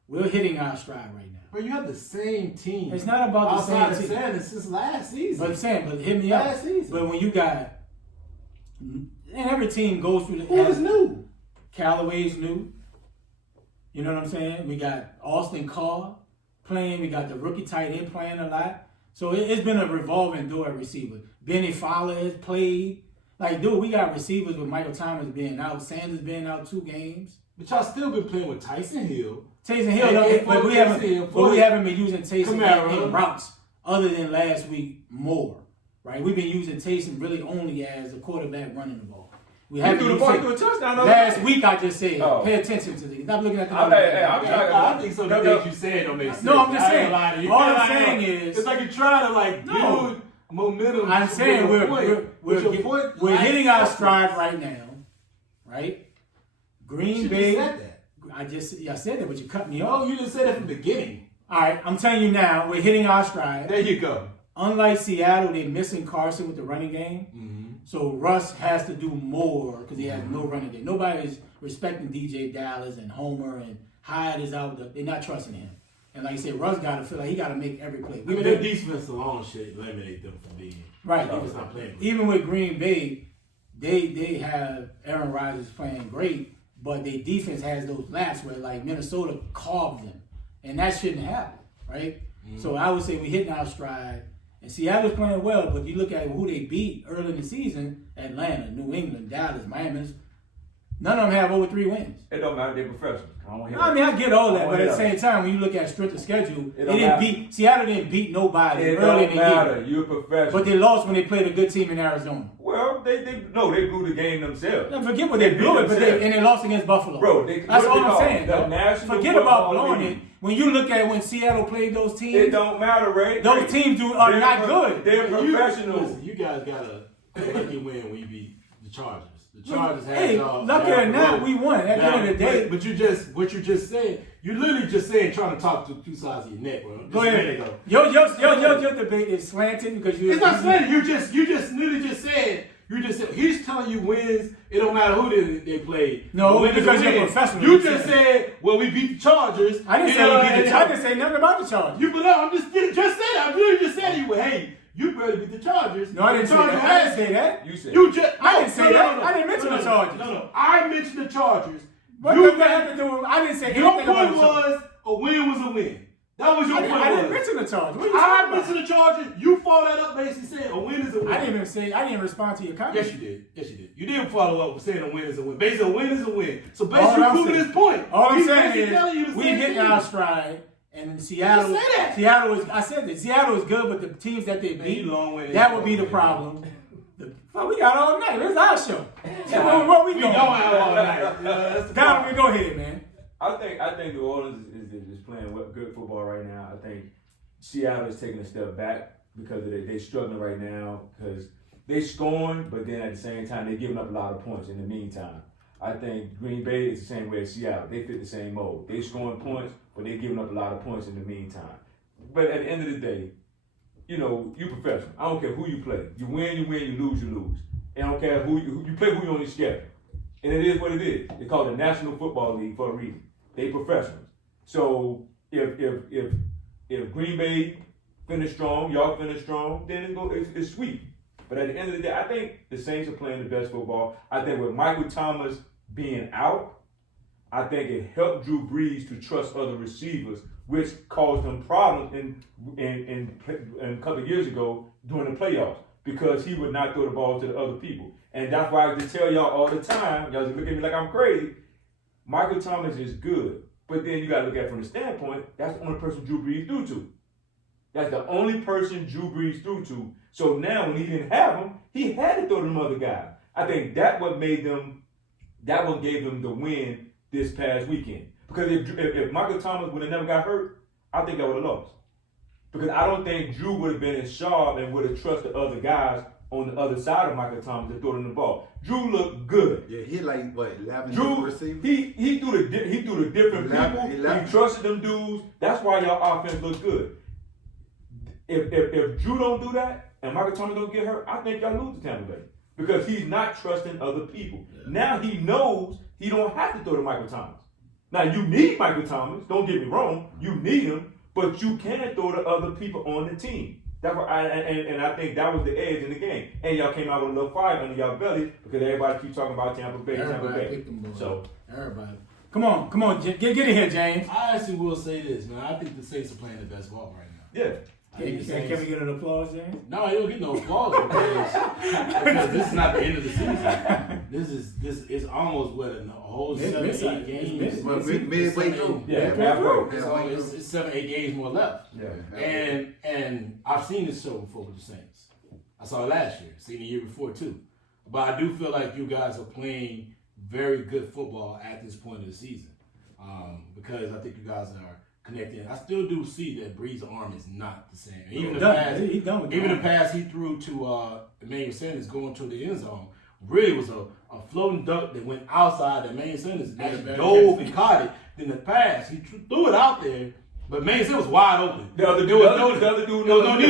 We're hitting our stride right now. But you have the same team. It's not about the outside same of team. Sanders since last season. But I'm saying, but hit me up. Last season. But when you got, and every team goes through the. Who is new? Callaway's new. You know what I'm saying? We got Austin Carr playing. We got the rookie tight end playing a lot. So it's been a revolving door at receiver. Benny Fowler has played. Like, dude, we got receivers with Michael Thomas being out, Sanders being out 2 games. But y'all still been playing with Tyson Hill. Taysom Hill, Hey, but we haven't been using Taysom Kamara. in routes other than last week more, right? We've been using Taysom really only as a quarterback running the ball. We He haven't threw the used ball, he Taysom. threw a touchdown. Last week I just said, Oh. pay attention to the. Stop looking at the. I'm numbers. like, hey, I'm trying to- I think some of the things you said don't make sense. No, I'm just I ain't saying. gonna lie to you. All I'm I know. saying is- it's like you're trying to like No. build momentum. I'm saying with your point we're last hitting our season. stride right now, right? Green You Bay. just said that. I said that, but you cut me Oh, off. you just said it from the beginning. All right, I'm telling you now, we're hitting our stride. There you go. Unlike Seattle, they're missing Carson with the running game. Mm-hmm. So Russ has to do more because he has no running game. Nobody's respecting DJ Dallas and Homer and Hyde is out. They're not trusting him. And like I said, Russ got to feel like he got to make every play. I mean, their defense alone should eliminate them from being. Right. It's not playing. Even with Green Bay, they have Aaron Rodgers playing great, but their defense has those laps where like Minnesota carved them, and that shouldn't happen, right? Mm-hmm. So I would say we're hitting our stride. And Seattle's playing well, but you look at who they beat early in the season: Atlanta, New England, Dallas, Miami. None of them have over 3 wins. It don't matter, they're professionals. I don't hear I mean, I get all that, Oh, but at the yeah. same time, when you look at strength of schedule, It they don't didn't matter. beat Seattle. Didn't beat nobody It early in don't the year, matter. You're a professional. but they lost when they played a good team in Arizona. Well, They blew the game themselves. Now, forget what they blew it, and they lost against Buffalo. Bro, that's all I'm saying. The National forget about blowing it. When you look at when Seattle played those teams, it don't matter, right? Those teams are not good. They're professionals. You guys got a lucky win when you beat the Chargers. The Chargers had hey, lucky or not, we won. At the end of the day, but what you just said, you literally just saying trying to talk to two sides of your neck, bro. Go ahead. Your debate is slanted because you. It's not slanted. You just literally just said. You just said he's telling you wins. It don't matter who they play. No, because you're professional. You just said, well, we beat the Chargers. I didn't say we beat the Chargers. I didn't say nothing about the Chargers. You, but no, I'm just said that. I literally just said you. Hey, you barely beat the Chargers. No, I didn't say that. I didn't say that. You said. You just. I didn't say that. I didn't mention the Chargers. No. I mentioned the Chargers. What does that have to do? I didn't say anything about the Chargers. Your point was a win was a win. That was your point. I didn't mention the Chargers. I mentioned the Chargers. You followed that up basically saying a win is a win. I didn't respond to your comment. Yes, you did. You did follow up with saying a win is a win. Basically, a win is a win. So basically, proving his point. All I'm saying is we hit our stride, and Seattle. I said that Seattle is good, but the teams that they beat, that would be the problem. Well, we got all night. This is our show. Where we going? All night. Donovan, go ahead, man. I think New Orleans is playing good football right now. I think Seattle is taking a step back because they're struggling right now because they're scoring, but then at the same time they're giving up a lot of points in the meantime. I think Green Bay is the same way as Seattle. They fit the same mold. They're scoring points, but they're giving up a lot of points in the meantime. But at the end of the day, you professional. I don't care who you play. You win, you lose, you lose. And I don't care who you play, who you on your schedule. And it is what it is. It's called the National Football League for a reason. They professionals. So if Green Bay finish strong, y'all finish strong, then it's sweet. But at the end of the day, I think the Saints are playing the best football. I think with Michael Thomas being out, I think it helped Drew Brees to trust other receivers, which caused him problems in a couple of years ago during the playoffs because he would not throw the ball to the other people. And that's why I just tell y'all all the time, y'all just look at me like I'm crazy. Michael Thomas is good, but then you got to look at it from the standpoint, that's the only person Drew Brees threw to. That's the only person Drew Brees threw to. So now when he didn't have him, he had to throw to them other guys. I think that what gave them the win this past weekend. Because if Michael Thomas would have never got hurt, I think I would have lost. Because I don't think Drew would have been as sharp and would have trusted other guys on the other side of Michael Thomas to throw them the ball. Drew looked good. Yeah, he like what 11 Drew, receivers. he threw the different 11. people. He trusted them dudes. That's why y'all offense looked good. If Drew don't do that and Michael Thomas don't get hurt, I think y'all lose to Tampa Bay because he's not trusting other people. Yeah. Now he knows he don't have to throw to Michael Thomas. Now you need Michael Thomas. Don't get me wrong. You need him, but you can throw to other people on the team. That's what I think that was the edge in the game. And y'all came out with a little fire under y'all belly because everybody keeps talking about Tampa Bay. So everybody. Come on, get in here, James. I actually will say this, man. I think the Saints are playing the best ball right now. Yeah. Can we get an applause, James? No, you don't get no applause because this is not the end of the season. This is almost what a whole 7-8 games. Midway through. Yeah, halfway. It's 7-8 games more left. Yeah. And I've seen this show before with the Saints. I saw it last year, seen the year before too. But I do feel like you guys are playing very good football at this point of the season because I think you guys are connecting. I still do see that Brees' arm is not the same. Even the pass he threw to Emmanuel Sanders going to the end zone really was a floating duck that went outside that Emmanuel Sanders actually dove and caught it. Then the pass, he threw it out there, but Emmanuel Sanders was wide open. The other dude, the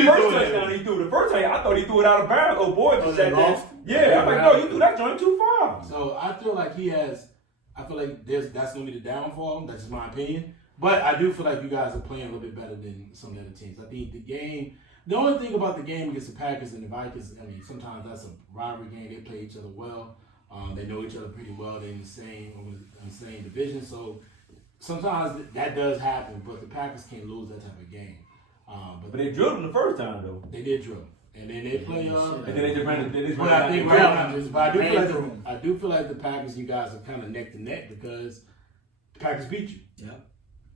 first touchdown he threw. The first time, I thought he threw it out of bounds. Oh, boy, just sat there. Yeah, I'm like, no, you threw that joint too far. So I feel like that's going to be the downfall. That's just my opinion. But I do feel like you guys are playing a little bit better than some of the other teams. I think the only thing about the game against the Packers and the Vikings, I mean, sometimes that's a rivalry game. They play each other well. They know each other pretty well. They're in the same division. So sometimes that does happen, but the Packers can't lose that type of game. But they drilled them the first time, though. They did drill them. And then they play. And then they just ran it. I do feel like the Packers, you guys are kind of neck to neck because the Packers beat you. Yeah.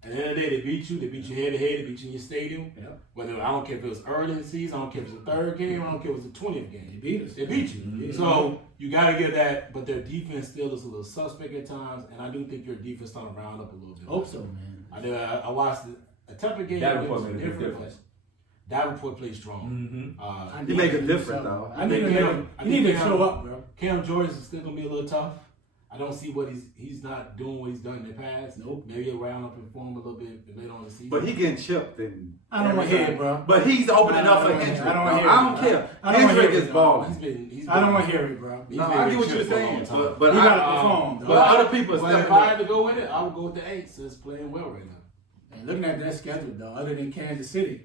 At the end of the day, they beat you. They beat you head to head. They beat you in your stadium. Yeah. Whether I don't care if it was early in the season, I don't care if it was the third game, I don't care if it was the 20th game. They beat us. They beat you. Mm-hmm. So you got to give that. But their defense still is a little suspect at times, and I do think your defense starting to round up a little bit. Hope so, man. I watched a Tampa game. That It was report made a big difference. Davenport played strong. Mm-hmm. He make a difference, though. I need to show up, bro. Cam Jordan is still gonna be a little tough. I don't see what he's not doing what he's done in the past. Nope. Maybe he'll round up and form a little bit later on in the season. But he getting chipped and I don't want to hear it, bro. But he's opening up for Hendrick. I don't wanna hear it. I don't care. I don't wanna Hendrick hear is it. balling. I don't want to hear it, bro. He's No, been I get what chipped you're for a long saying, time. but He I, gotta perform, though. but other people But stepping if I up. had to go with it, I would go with the Aints. It's playing well right now. And looking at that schedule, though, other than Kansas City,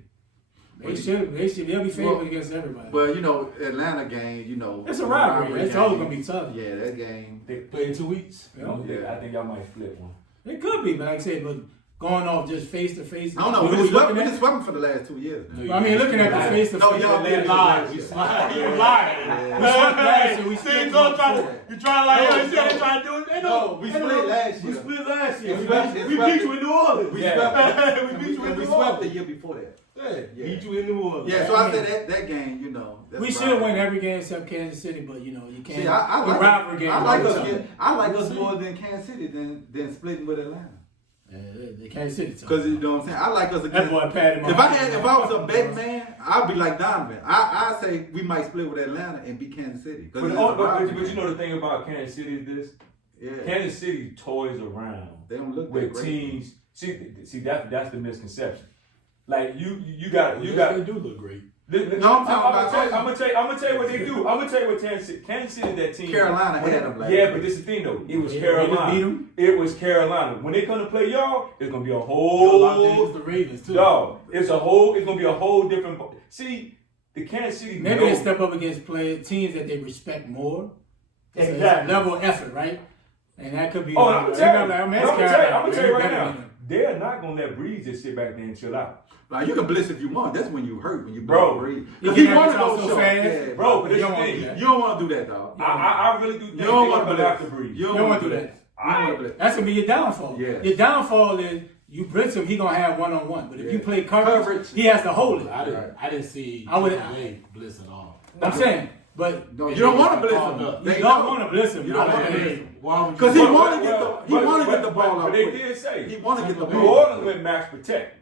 they'll be favored against everybody. But you know, Atlanta game, you know, It's a rivalry. It's always gonna be tough. Yeah, that game. They play in 2 weeks. You know? I think y'all might flip one. It could be, but like I said, but going off just face to face. I don't know. We just swept for the last 2 years. Now. I mean, looking at the face to No, face. y'all did lied. We You lied. We swept last year. We See, split you trying to like, No, you trying to do it. They No, know. we split last We year. split last year. We We swept- beat you in New Orleans. We Yeah. swept. We beat you in We New swept the Orleans. year before that. Yeah, beat you in New Orleans. Yeah, so I said that game, you know. that's We should rivalry. win every game except Kansas City, but you know you can't. See, I the like rivalry game. I like all us. the time. I like us more than Kansas City than splitting with Atlanta. The Kansas City. Because you know what I'm saying. I like us that against. boy patted my. If I was a bet man, I'd be like Donovan. I say we might split with Atlanta and beat Kansas City. But, you know the thing about Kansas City is this: yeah, Kansas City toys around they don't look that with great. teams. See that's the misconception. Like you got. They do look great. No, I'm talking I'm gonna tell you what they do. I'm gonna tell you what Kansas City that team. Carolina had them last Yeah, year. but this is the thing though. It was They Carolina. beat 'em? It was Carolina. When they come to play y'all, it's gonna be a Locked whole. in the Ravens too. Dog, it's gonna be a whole different. See, the Kansas City. Maybe know- they step up against teams that they respect more. It's Exactly. a level of effort, right? And that could be. Oh, I'm gonna tell you. Like, I'm man, gonna it's tell you Carolina. right They're now. better than them. They're not gonna let Breeze just sit back there and chill out, Like you can blitz if you want. That's when you hurt when you Bro. breathe. You Because he can want to have go it so short. fast. Yeah, bro. But this You is don't the want thing. to do You don't want to do that, dog. I really do think You don't they're want to gonna have to blitz. Breeze. You You don't want to do that. You don't want to blitz. That's gonna be your downfall. Yes. Your downfall is you blitz him, he gonna have one-on-one. But if you Yeah. play coverage, he has to hold it. I didn't see I would- Chick-fil-A blitz at all. I'm saying, but No, you don't want to blitz Oh, him. no. you They don't know. want to blitz him. You don't I want to mean, blitz him. Why would you? Because he But- want to but- get the but- want to get the but- ball out But they quick. did say He want to get the New ball. Orleans went max protect.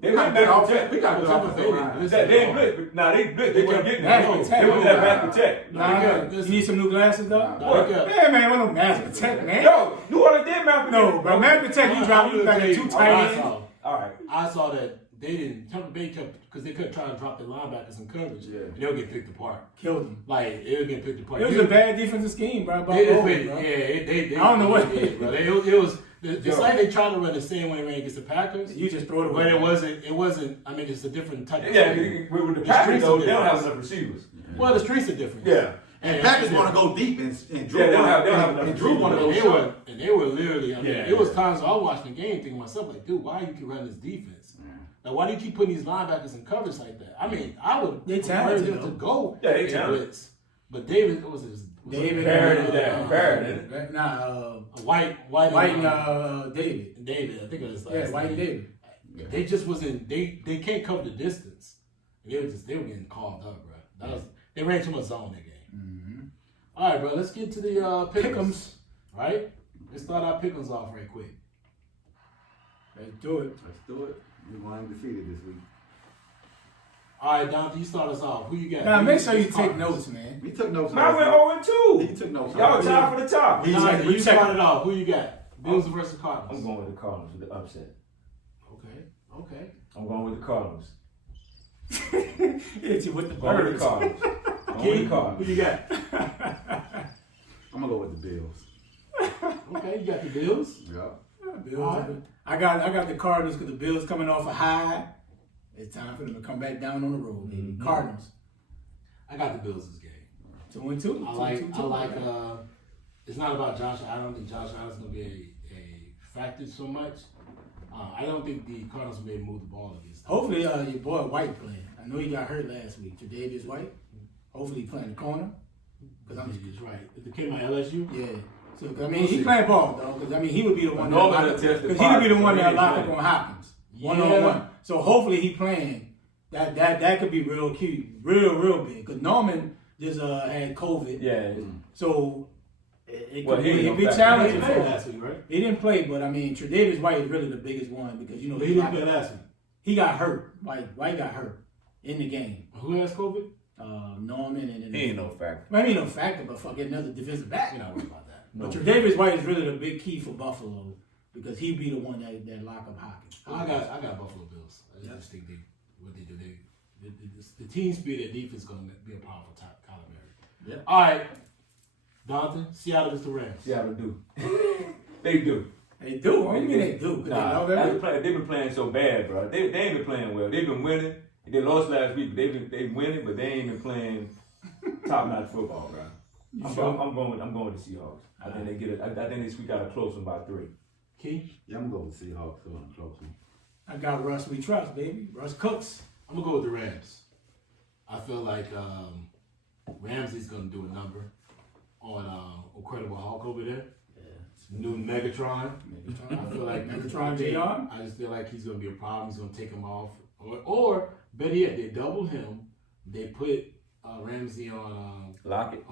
They We went got good max offense. protect. We got good Tampa offensive Bay line. didn't They ain't blitz, but nah, they blitz. They weren't getting Max that. protect. They was that max protect. Nah, you need some new glasses though? What? Man, man, what no mask protect, man? Yo, New Orleans did max protect. No, bro, mask protect, you drop you back at two tight ends. All right. I saw that they didn't. Tampa Bay kept because they kept trying to drop their linebackers in coverage. Yeah. And they'll get picked apart. Killed him. Like they would get picked apart. It was a bad defensive scheme, bro. They just Bro. played, they I don't know what- they did, bro. It was. It's like they tried to run the same way they ran against the Packers. You just throw it But away. it wasn't. I mean, it's a different type of Yeah, team. with the The Packers streets though, are they don't have different. enough receivers. Well, the streets are different. Yeah. And Packers want to go deep, and Drew Yeah, they don't want have enough and Drew want to go And they short. were, and they were literally. I mean, Yeah, it was yeah. times I was watching the game thinking to myself, like, dude, why you keep running this defense? Like, why do you keep putting these linebackers in coverage like that? I mean, I would They prefer talented, them though. to go Yeah, they and talented. blitz. But David was his. David Barrett. Nah, White White and and David. David. I think it was last Yeah, White and name. David. They just wasn't. They can't cover the distance. They were getting called up, bro. They ran too much zone that game. All right, bro. Let's get to the pick'ems. Pick'ems. Right. Let's start our pick'ems off right quick. Let's do it. Let's do it. We won undefeated this week. All right, Dante, you start us off. Who you got? Now Who make sure you take Cardinals. notes, man. We took notes. Mine went 0-2. He took notes. Y'all tied for the top. He- Dante, We you check- start it off. Who you got? Bills versus Cardinals. I'm going with the Cardinals with the upset. Okay. I'm going with the Cardinals. Hit you with the I'm going with birds. the Cardinals. I'm going with the Who Cardinals. you got? I'm gonna go with the Bills. Okay, you got the Bills. Yeah. Bills. I got the Cardinals because the Bills coming off a high. It's time for them to come back down on the road, baby. Cardinals. I got the Bills this game. 2-2. I like. It's not about Josh. I don't think Josh Allen's gonna be a factor so much. I don't think the Cardinals will be able to move the ball against them. Hopefully, your boy White playing. I know he got hurt last week. Tre'Davious White. Hopefully, he playing the corner. Because He's right. The kid my LSU. yeah. So, I mean, he playing ball, though. Because, I mean, he would be the one Because he would be the one that lock up on Hopkins. One-on-one. So, hopefully, he playing. That could be real cute. Real big. Because Norman just had COVID. Yeah. So, it Well, could he be didn't play challenging for him. last week, right? He didn't play, but, I mean, Tre'Davious White is really the biggest one. Because, you know, He didn't play last week. He got hurt. White got hurt in the game. Who has COVID? Norman and then He ain't no factor. I mean, no factor, but fucking another defensive back. You're not worried about that. But Tre'Davious White is really the big key for Buffalo because he'd be the one that lock up Hopkins. I got Buffalo Bills. I just think what they do. The team speed and defense is going to be a powerful Kyler Murray. Yeah. All right, Dalton, Seattle is the Rams. Seattle do. They do. They do. What do you mean they do? Nah, they've been playing so bad, bro. They ain't been playing well. They've been winning. They lost last week, but they winning, but they ain't been playing top notch football, bro. I'm going with the Seahawks. I think they get it. I think they squeak out a close one by 3. Key? Yeah, I'm going with the Seahawks on a close one. I got Russ. We trust, baby. Russ Cooks. I'm going to go with the Rams. I feel like Ramsey's going to do a number on Incredible Hulk over there. New Megatron. I feel like Megatron JR. I just feel like he's going to be a problem. He's going to take him off. Or better yet, they double him. They put Ramsey on Lockett.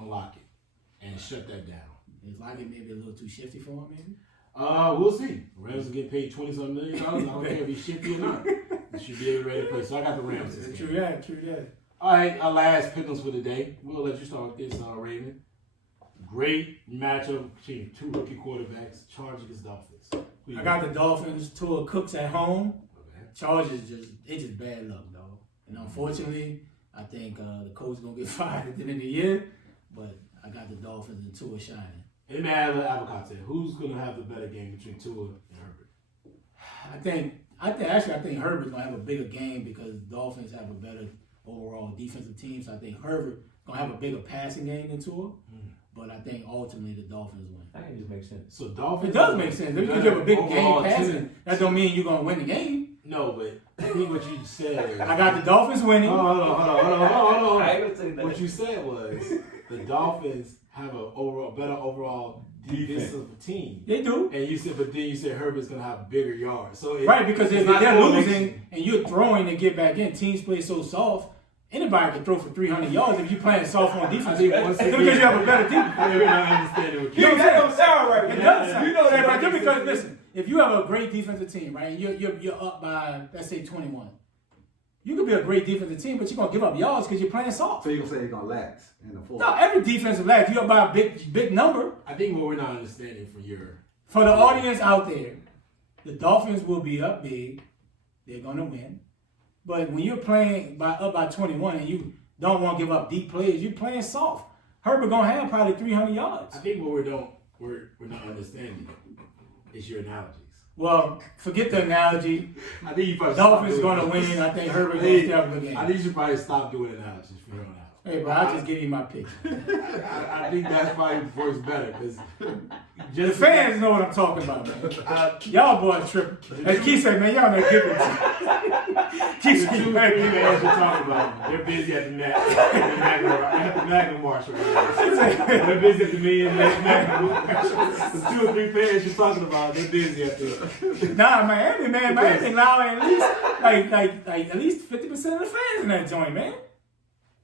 And shut that down. Is Lockett maybe a little too shifty for him, maybe? We'll see. Rams will get paid $20-something million. I don't care if he's shifty or not. He should be ready to play. So I got the Rams. True that. All right, our last pickles for the day. We'll let you start with this, Raymond. Great matchup between 2 rookie quarterbacks. Chargers against Dolphins. I got the Dolphins. Tua Cooks at home. Okay. Chargers just bad luck, though. And unfortunately, I think the coach is gonna get fired at the end of the year. But I got the Dolphins and Tua shining. Let me add a little avocado. Who's going to have the better game between Tua and Herbert? I think Herbert's gonna have a bigger game because the Dolphins have a better overall defensive team. So I think Herbert gonna have a bigger passing game than Tua. But I think ultimately the Dolphins win. I think it just makes sense. So Dolphins. It does make sense. Because you have a big game passing, team. that don't mean you're gonna win the game. No, but I think what you said. I got the Dolphins winning. Hold on. I ain't gonna say that. What you said was the Dolphins have a better overall defensive team. They do. And then you said Herbert's gonna have bigger yards. So Right, because if they're losing and you're throwing to get back in, teams play so soft. Anybody can throw for 300 yards if you're playing soft on defense. Because you have a better defense. We're not understanding what You know that don't sound right. It does sound. You know that right there because listen, if you have a great defensive team, right, and you're up by let's say 21, you could be a great defensive team, but you're gonna give up yards because you're playing soft. So you're going to say they're going to lax in the fourth? No, every defensive lag, you're up by a big number. I think what we're not understanding For the audience out there, the Dolphins will be up big. They're gonna win. But when you're playing up by 21 and you don't want to give up deep plays, you're playing soft. Herbert gonna have probably 300 yards. I think what we're not understanding is your analogies. Well, forget the analogy. I think you probably Dolphins gonna win. I think Herbert gonna still have a good game. I think you should probably stop doing analogies from here on out. Hey, bro, I'll just give you my pick. I think that's probably works better because The fans know what I'm talking about, man. Y'all boys tripping. As Keith said, man, y'all not giving it to Keith said, two man, three fans you're talking about. They're busy at the Magnum Marshall. They're busy at the the 2 or 3 fans you're talking about. They're busy at the. Nah, Miami allowing at least 50% of the fans in that joint, man.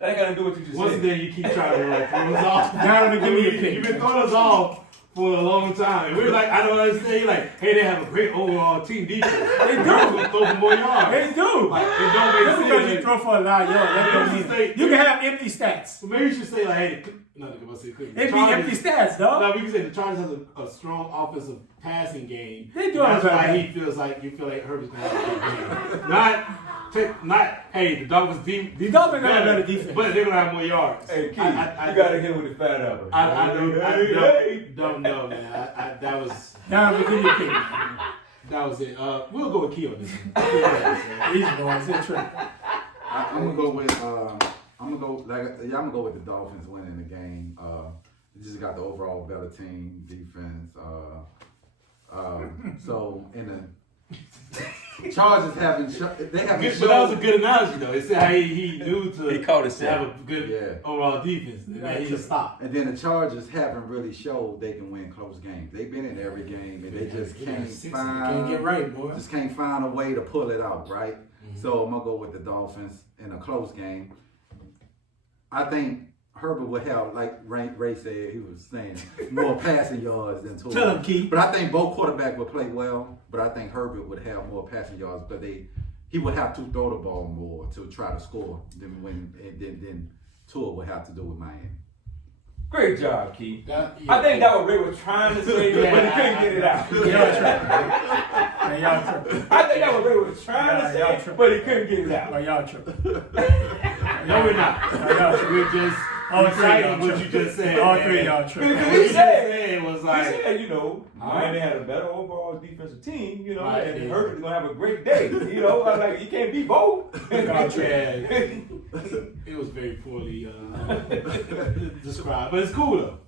That ain't got to do what you just Once said. again, you keep trying to throw us off. Now to give me a pick. You've been throwing us off for a long time. And we're like, I don't understand. You're like, hey, they have a great overall team defense. They do. Throw for more yards. They do. Like, it don't make Just sense. because you throw for a lot of yards, that don't mean you can have empty stats. So maybe you should say, like, hey, not to say quick. It be empty stats, dog. No, we can say the Chargers has a strong offensive passing game. They do That's have why that. you feel like Herbert's gonna have a good game. Not. Hey, the Dolphins The Dolphins have a better defense. but they're gonna have more yards. Hey, Keith, you got to hit with the fat apple. I don't know, man. That was Now I'm gonna give you a pick, man. that was it. We'll go with Key on this one. These boys, they're tripping. I'm gonna go with I'm gonna go with the Dolphins winning the game. They just got the overall better team, defense. So in the Chargers haven't But that was a good analogy, though. It said how he knew He called it to have a good overall defense. And he just stopped. And then the Chargers haven't really showed they can win close games. They've been in every game, and they just Can't get right, boy. Just can't find a way to pull it out, right? Mm-hmm. So I'm gonna go with the Dolphins in a close game. I think Herbert would have, like Ray said, he was saying, more passing yards than Tua. Tell him, Keith. But I think both quarterbacks would play well. But I think Herbert would have more passing yards because he would have to throw the ball more to try to score than Tua would have to do with Miami. Great job, Keith. I think that what Ray was trying to say, but he couldn't get it out. Y'all tripping. I think that what Ray was trying to say, but he couldn't get it out. Well, y'all tripping. No, we're not. We're just excited what you just said. All three of y'all tripping. Because he said, like, Miami had a better overall defensive team, and Herbert's going to have a great day. Like, you can't be both. It was very poorly described, but it's cool though.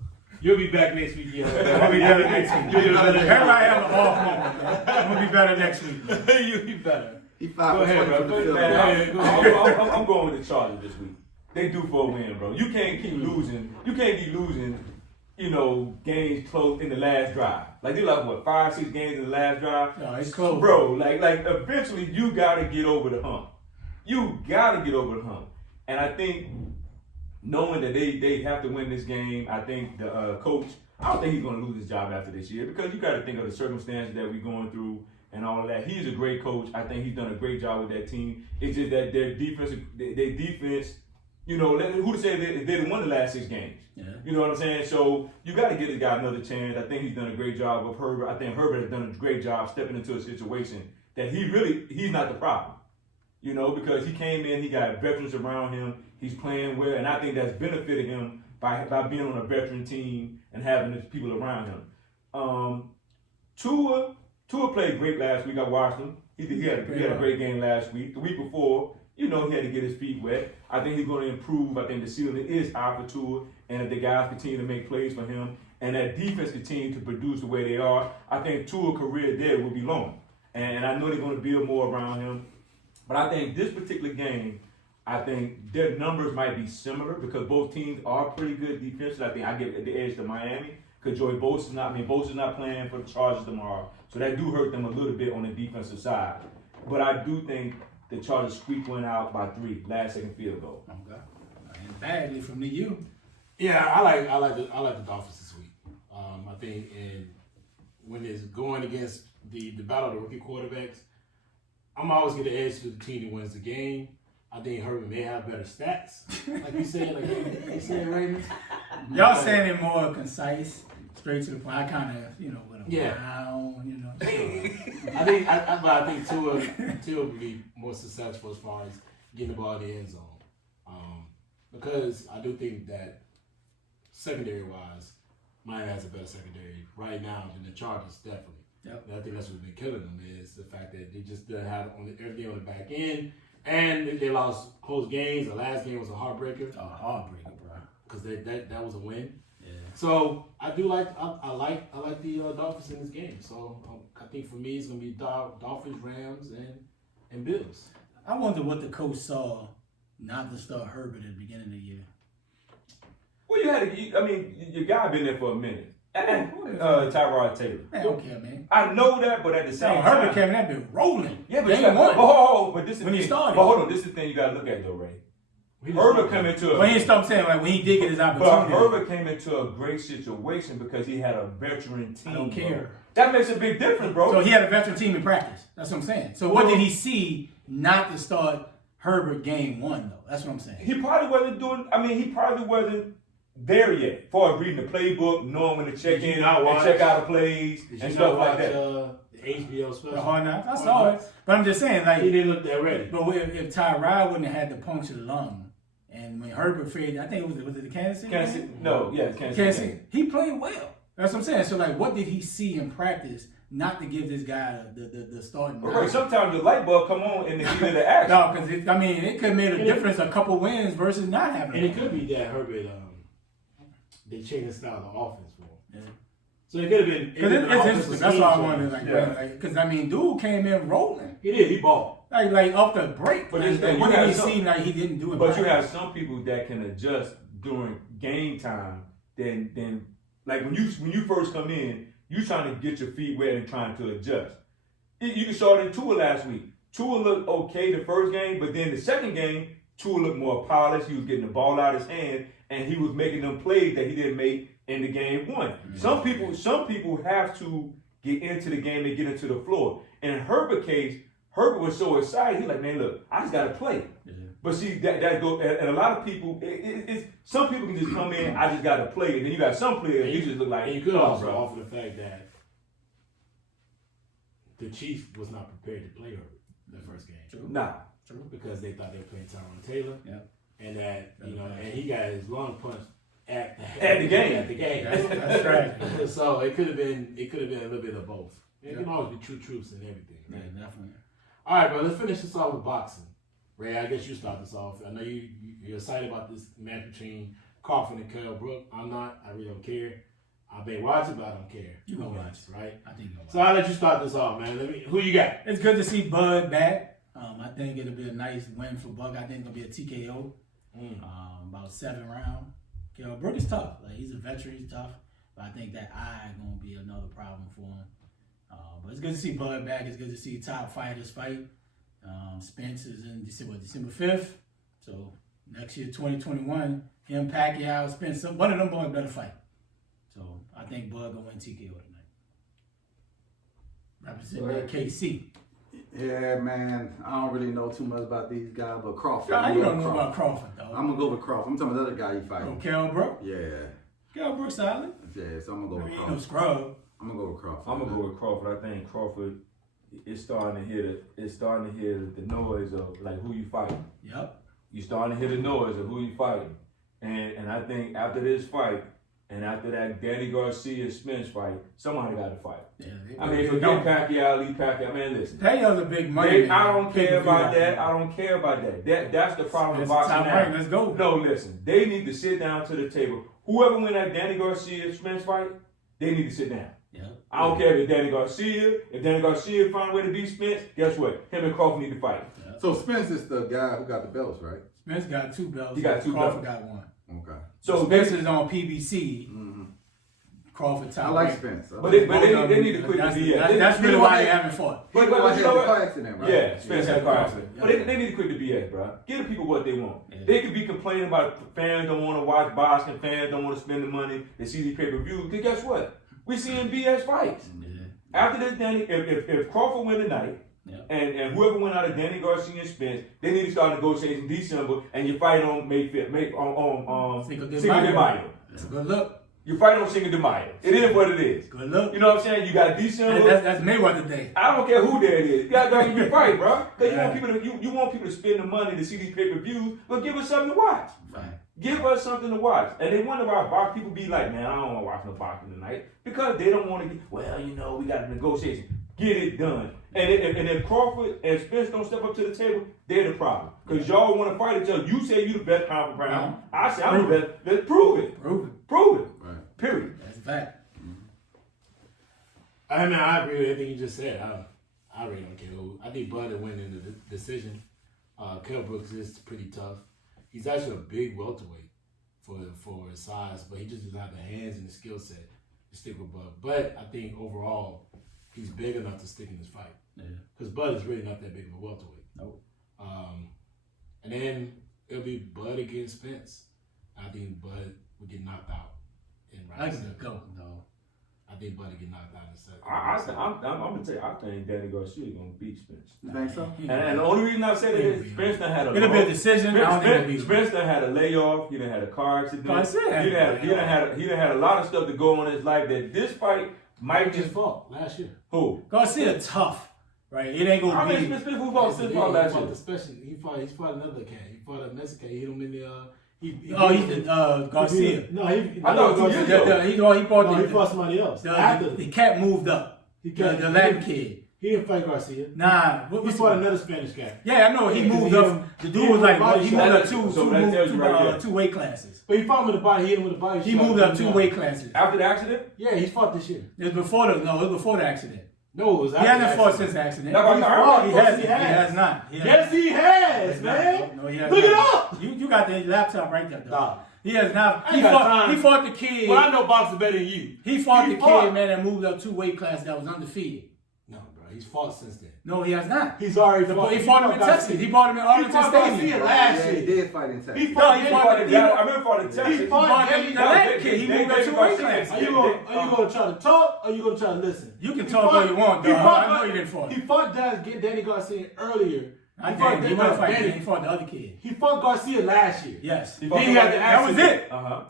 You'll be back next week. I'll be better next week. Everybody have an off moment, man. I'm going to be better next week. You'll be better. Go ahead, bro. I'm going with the Chargers this week. They due for a win, bro. You can't keep losing. You can't be losing, games close in the last drive. Like, they're like, 5-6 games in the last drive? No, it's close. Bro, like eventually you got to get over the hump. You got to get over the hump. And I think knowing that they have to win this game, I think the coach, I don't think he's going to lose his job after this year because you got to think of the circumstances that we're going through and all of that. He's a great coach. I think he's done a great job with that team. It's just that their defense, who to say they won the last 6 games? Yeah. You know what I'm saying? So you got to give the guy another chance. I think he's done a great job of Herbert. I think Herbert has done a great job stepping into a situation that he's not the problem. Because he came in, he got veterans around him, he's playing well, and I think that's benefited him by being on a veteran team and having his people around him. Tua played great last week. I watched him. He had a great game last week. The week before, he had to get his feet wet. I think he's going to improve. I think the ceiling is high for Tua, and if the guys continue to make plays for him, and that defense continue to produce the way they are, I think Tua's career there will be long. And I know they're going to build more around him. But I think this particular game, I think their numbers might be similar because both teams are pretty good defenses. I think I give the edge to Miami because Joey Bosa's not playing for the Chargers tomorrow. So that do hurt them a little bit on the defensive side. But I do think the Chargers squeak one out by 3, last-second field goal. Okay. And badly from the U. Yeah, I like the Dolphins this week. I think when it's going against the battle of the rookie quarterbacks, I'm always going to edge to the team that wins the game. I think Herbert may have better stats, like you said, Ravens. Y'all saying it more concise, straight to the point. I kind of, with a down, So. I think Tua will be more successful as far as getting the ball in the end zone, because I do think that secondary-wise, Miami has a better secondary right now than the Chargers, definitely. Yep. And I think that's what's been killing them is the fact that they just didn't have everything on the back end, and they lost close games. The last game was a heartbreaker. A heartbreaker, bro. Because that was a win. Yeah. So I do like the Dolphins in this game. So I think for me it's gonna be Dolphins, Rams, and Bills. I wonder what the coach saw not to start Herbert at the beginning of the year. Well, your guy been there for a minute. Tyrod Taylor. I don't care, man. I know that, but at the same time, Herbert came in that been rolling. Yeah, but this is when he started. But hold on, this is the thing you got to look at though, Ray. Herbert came into a. Well, he stopped saying when he did get his opportunity. But Herbert came into a great situation because he had a veteran team. I don't care. Bro. That makes a big difference, bro. So he had a veteran team in practice. That's what I'm saying. So what did he see not to start Herbert game 1 though? That's what I'm saying. He probably wasn't there yet, for reading the playbook, knowing when to check in and check out the plays and stuff like that. The HBO special. The Hard Knocks. I saw it, but I'm just saying, like he didn't look that ready. But if Tyrod wouldn't have had the punctured lung, and when Herbert faded, I think was it the Kansas City? Kansas City. He played well. That's what I'm saying. So like, what did he see in practice not to give this guy the starting? Right. Sometimes the light bulb come on in the heat of the action. No, because it could have made a difference. A couple wins versus not having. And it could be that Herbert. They changed the style of offense for him. So it could have been. Because it's interesting. That's why I wanted Yeah. because I mean, dude came in rolling. He did. He balled. Like off the break. But it's like, you what have did he some- seem like he didn't do it? But right. you have some people that can adjust during game time. Then like when you first come in, you trying to get your feet wet and trying to adjust. You saw it in Tua last week. Tua looked okay the first game, but then the second game, Tua looked more polished. He was getting the ball out of his hand, and he was making them plays that he didn't make in the game one. Some people have to get into the game and get into the floor. In Herbert's case, Herbert was so excited. He's like, man, look, I just got to play. Yeah. But see, that go, and a lot of people, it's some people can just come in, I just got to play. And then you got some players, you just look like, And you could oh, also bro. offer the fact that the Chiefs was not prepared to play Herbert the first game. True. Nah. True. Because they thought they were playing Tyrone Taylor. Yeah. And that, and he got his lung punched at the game. At the game. That's right. So it could have been a little bit of both. It can always be true truths and everything. Yeah, Right? definitely. All right, bro. Let's finish this off with boxing. Ray, I guess you start this off. I know you're excited about this match between Crawford and Kell Brook. I'm not. I really don't care. I may watch it, but I don't care. You gonna Who watch wins, it. right? I think you're gonna So I'll let you start this off, man. Who you got? It's good to see Bud back. I think it'll be a nice win for Buck. I think it'll be a TKO. About 7 round. Kell Brook is tough. Like he's a veteran, he's tough. But I think that eye gonna be another problem for him. But it's good to see Bud back. It's good to see top fighters fight. Spence is in December 5th. So next year, 2021, him, Pacquiao, Spence, one of them boys better fight. So I think Bud gonna win TKO tonight. Representing that KC. Yeah, man. I don't really know too much about these guys, but Crawford. I I'm don't going know Crawford. about Crawford though. I'm gonna go with Crawford. I'm talking about the other guy he fighting. Oh, Kell Brook. Yeah, Kell Brook solid. yeah. So I'm gonna go I with mean, ain't no Crawford. scrub. I'm gonna go with Crawford. I'm gonna go with Crawford. I think Crawford is starting to hear the noise of like who you fighting. Yep. You starting to hear the noise of who you fighting. And I think after this fight and after that Danny Garcia Spence fight, somebody got to fight. Yeah, I mean, forget Pacquiao, Lee Pacquiao. Man, listen. Pacquiao's a big money. man. I don't care about Pay-per-view that. I don't care about that. That's the problem with That's boxing top rank. now. Let's go. No, listen. They need to sit down to the table. Whoever win that Danny Garcia Spence fight, they need to sit down. Yeah. I don't care if it's Danny Garcia. If Danny Garcia find a way to beat Spence, guess what? Him and Crawford need to fight. So Spence is the guy who got the belts, right? Spence got 2 belts. He got 2 Crawford belts. got 1. Okay. So Spence is on PBC. Mm-hmm. Crawford top. I like rank. Spence. But they need to quit the BS. That's really why they haven't fought. But you know had the what? car accident, right? Yeah, Spence had a car accident. Yeah. But they need to quit the BS, bro. Give the people what they want. Yeah. They could be complaining about fans don't want to watch boxing, fans don't want to spend the money, they see these pay-per-views. Because guess what? We seeing BS fights. Yeah. After this, Danny, if Crawford win tonight, Yeah. and whoever went out of Danny Garcia and Spence, they need to start negotiating in December, and you fight on May 5th, on Cinco de Cinco de Mayo. That's a good look. You fight on Cinco de Mayo. It is what it is. Good look. You know what I'm saying? You got December. That's Mayweather Day. I don't care who that is. You got to give me fight, bro. Because you want people to spend the money to see these pay-per-views, but give us something to watch. Right. Give us something to watch. And they wonder why box people be like, man, I don't want to watch no boxing tonight. Because they don't want to get, well, we got a negotiation. Get it done. And if Crawford and Spence don't step up to the table, they're the problem. Because y'all want to fight each other. You say you the best pound for pound. I say I'm the best. Let's prove it. Prove it. Prove it. Right. Period. That's a fact. I mean, I agree with everything you just said. I really don't care who. I think Bud will win in the decision. Kell Brooks is pretty tough. He's actually a big welterweight for his size, but he just doesn't have the hands and the skill set to stick with Bud. But I think overall, he's big enough to stick in this fight. Yeah. Because Bud is really not that big of a welterweight. Nope. And then it'll be Bud against Spence. I think Bud would get knocked out in round I can 7. go though. I think Bud would get knocked out in 7. I'm gonna tell you, I think Danny Garcia gonna beat Spence. You think so? And the only reason I say that is Spence done had a It'll be a decision. I don't think it'll be. Spence done had a layoff. He done had a car accident. I said He done had a lot of stuff to go on in his life. That this fight might His just fault last year. who. Garcia tough, right? It ain't gonna I mean, be. Spence who fought Spence fought last year. Especially he fought another cat. He fought a Mexican. He hit him in the Garcia. No, I thought 2 years ago. He fought he fought somebody else. the cat moved up. The Latin kid. He He didn't fight Garcia. Nah, He fought another Spanish guy. Yeah, I know. He Yeah, 'cause moved he up. The dude was like, he moved up So two weight classes. But he fought him with the body. He hit him with the body. He moved up 2 weight classes. After the accident? Yeah, he's fought this year. It was before the accident. No, it was He after hasn't the fought accident. since the accident. No, He I hasn't. he He has. has not. Yes, he has, man. No, he has Look it not. up. You got the laptop right there, though. Nah. He has not. I ain't got time. He fought the kid. Well, I know boxing better than you. He fought the fought. kid, man, that moved up 2 weight classes that was undefeated. No, bro, he's fought since then. No, he has not. He's already fought. He fought him in Texas. He fought him in Arlington fought Garcia Stadium. last Yeah, year. he did fight in Texas. He No, fought. he He fought fought. the- I remember for the Texas. He fought. the black kid. He moved up 2 weight classes. Are you gonna try to talk or are you gonna try to listen? You can talk all you want, dog. I know you didn't fight. He fought Danny Garcia earlier. He wasn't fighting. He fought the other kid. He fought Garcia last year. Yes. He Then he had the That was accident. it. Uh-huh.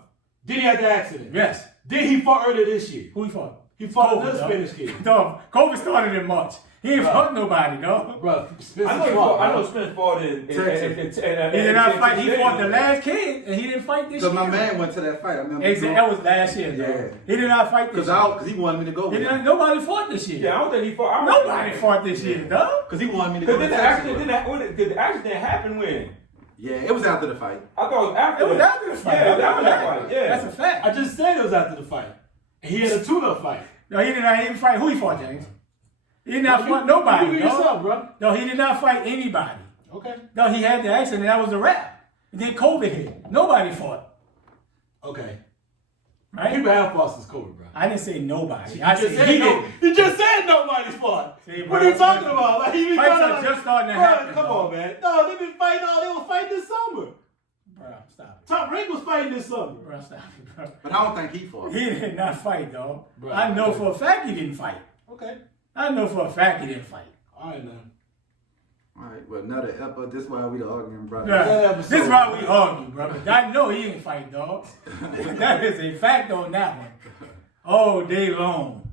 Then he had the accident. Yes. Then he fought earlier this year. Who he fought? He fought COVID, another dog. Spanish kid. Dog, COVID started in March. He ain't fought nobody, dog. Bro, Smith I know Smith fought in He did not fight. He fought the last kid, and he didn't fight this year. Because my man went to that fight. I remember. Exactly. That was last year, dog. Yeah. He did not fight this year. Because he wanted me to go. Nobody fought this year. Yeah, I don't think he fought. Nobody fought this year, dog. Because he wanted me to go. Because to the Texas. accident did the accident happen when? Yeah, it was after the fight. I thought it was after. It was after the fight. Yeah, it was after that fight. Yeah, That's a fact. I just said it was after the fight. And he had a tune-up fight. No, he did not even fight. Who he fought, James? He did not fight nobody. You do dog. yourself, bro. No, he did not fight anybody. Okay. No, he had the accident. That was a wrap. And then COVID hit. Nobody fought. Okay. Right? People have fought since COVID, bro. I didn't say nobody. You I just said said he no. did. You just said nobody's fought. See, What bro, are you talking about? Like, he been fights trying are to, just starting to bro, happen. come dog. on, man. No, they been fighting all. They were fighting this summer. Bro, stop it. Top Rank was fighting this summer. Bro, stop it, bro. But I don't think he fought. He did not fight, dog. Bro, I know okay. for a fact he didn't fight. Okay. I know for a fact he didn't fight. All right, man. All right, well, another episode. This is why we the arguing brothers. Yeah, episode. this is why we argue, bro. But I know he ain't fight, dog. That is a fact on that one. All day long.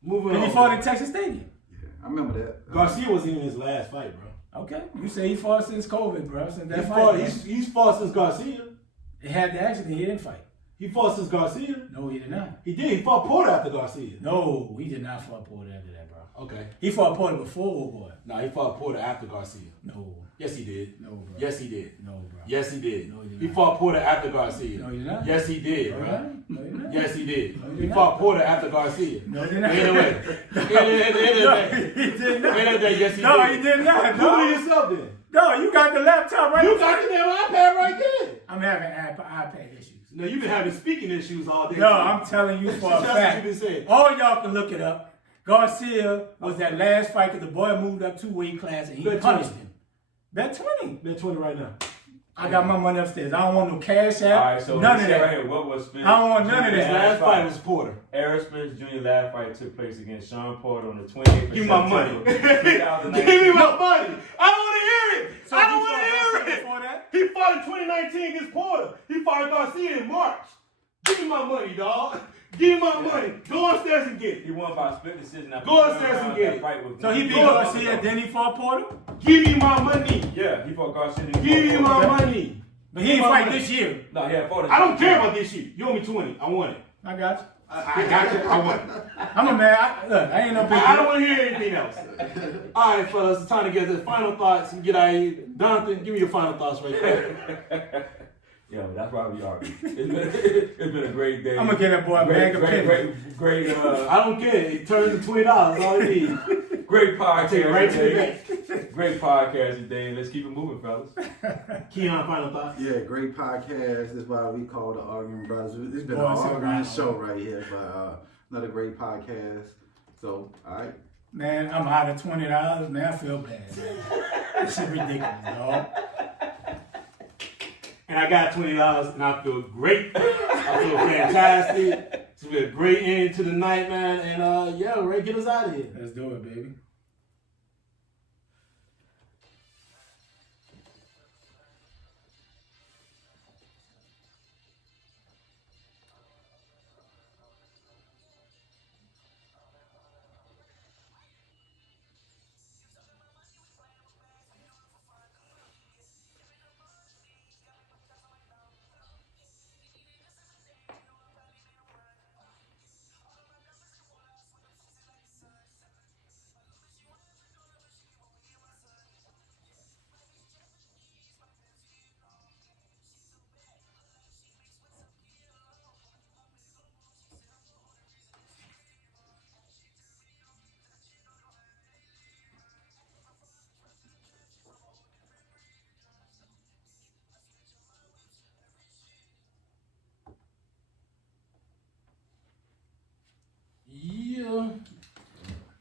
Moving And on. he fought in Texas Stadium. Yeah, I remember that. Garcia wasn't in his last fight, bro. Okay. You say he fought since COVID, bro. Since that He's fight. fought, bro. he's fought since Garcia. He had the accident. He didn't fight. He fought since Garcia. No, he did not. He did. He fought Porter after Garcia. No, he did not fight Porter after that, bro. Okay. He fought Porter before, old boy. No, he fought Porter after Garcia. No. Yes, he did. No, bro. Yes, he did. No, bro. Yes, he did. No, he did He not. fought Porter after Garcia. No, he did not. Yes, he did, No, bro. he did not. No, he did not. Yes, he did. No, he He did fought not. Porter after Garcia. No, he did not. Anyway. No, he did not. Yes, he No, did. he did not. Google No, yourself then. no, you got the laptop right You there. got the damn iPad right there. I'm having iPad issues. No, you've been having speaking issues all day. No, too. I'm telling you for a That's what fact. you been saying. All y'all can look it up. Garcia was that last fight because the boy moved up 2 weight class and he Bet punished 20. him. Bet 20. Bet 20 right now. I got my money upstairs. I don't want no cash out. All right, so none this of shit right that. here, what was Smith? I don't want none of His that. last fight was Porter. Aaron Smith Jr. last fight took place against Sean Porter on the 28th of Give me my money. September, 2019. Give me my money. I don't want to hear it. So I you don't want fought to hear Garcia it. before that? He fought in 2019 against Porter. He fought Garcia in March. Give me my money, dog. Give me my money. Go upstairs and get it. He won by a split decision. after Go the upstairs and round. get That it. fight was So he beat Go Garcia and then he fought Porter? Give me my money. Yeah, he fought Garcia. and he Give me fought my Porter. money. But he didn't My fight money. this year. No, he had fought. I don't care about this shit. You owe me 20. I want it. I got you. I got you. I want it. I'm a man. Look, I ain't no big I don't deal. want to hear anything else. All right, fellas, it's time to get the final thoughts and get out of here. Jonathan, give me your final thoughts right there. Yeah, that's why we are. It's been a great day. I'm going to get that boy a bag of pennies. Great, I don't care. It turns to $20. All it needs. great I take it podcast right to the today. bank. Great podcast today. Let's keep it moving, fellas. Keon, final thoughts. Yeah, great podcast. This is why we call the Arguing Brothers. It's been Boy, an it's so arguing right. show right here, but another great podcast. So, all right. Man, I'm out of $20. Man, I feel bad. Man. This shit ridiculous, dog. And I got $20 and I feel great. I feel fantastic. It's been a great end to the night, man. And yeah, Ray, get us out of here. Let's do it, baby.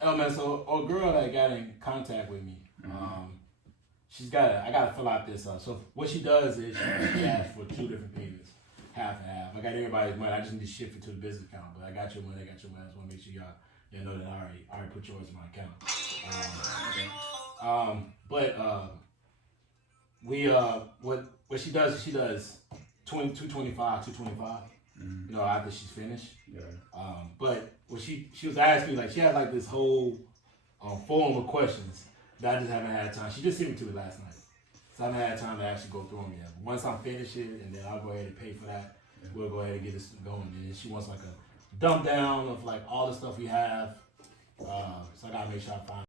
Oh man, so a girl that got in contact with me, I gotta fill out this. So what she does is she asks for 2 different payments, half and half. I got everybody's money. I just need to shift it to the business account, but I got your money. I just want to make sure y'all know that I already put yours in my account. What she does is she does 225. You know, after she's finished. Yeah. But what she was asking me, like, she had like this whole form of questions that I just haven't had time. She just sent me to it last night, so I haven't had time to actually go through them yet. But once I'm finished it, and then I'll go ahead and pay for that. Yeah. We'll go ahead and get this going. And then she wants like a dump down of like all the stuff we have. So I gotta make sure I find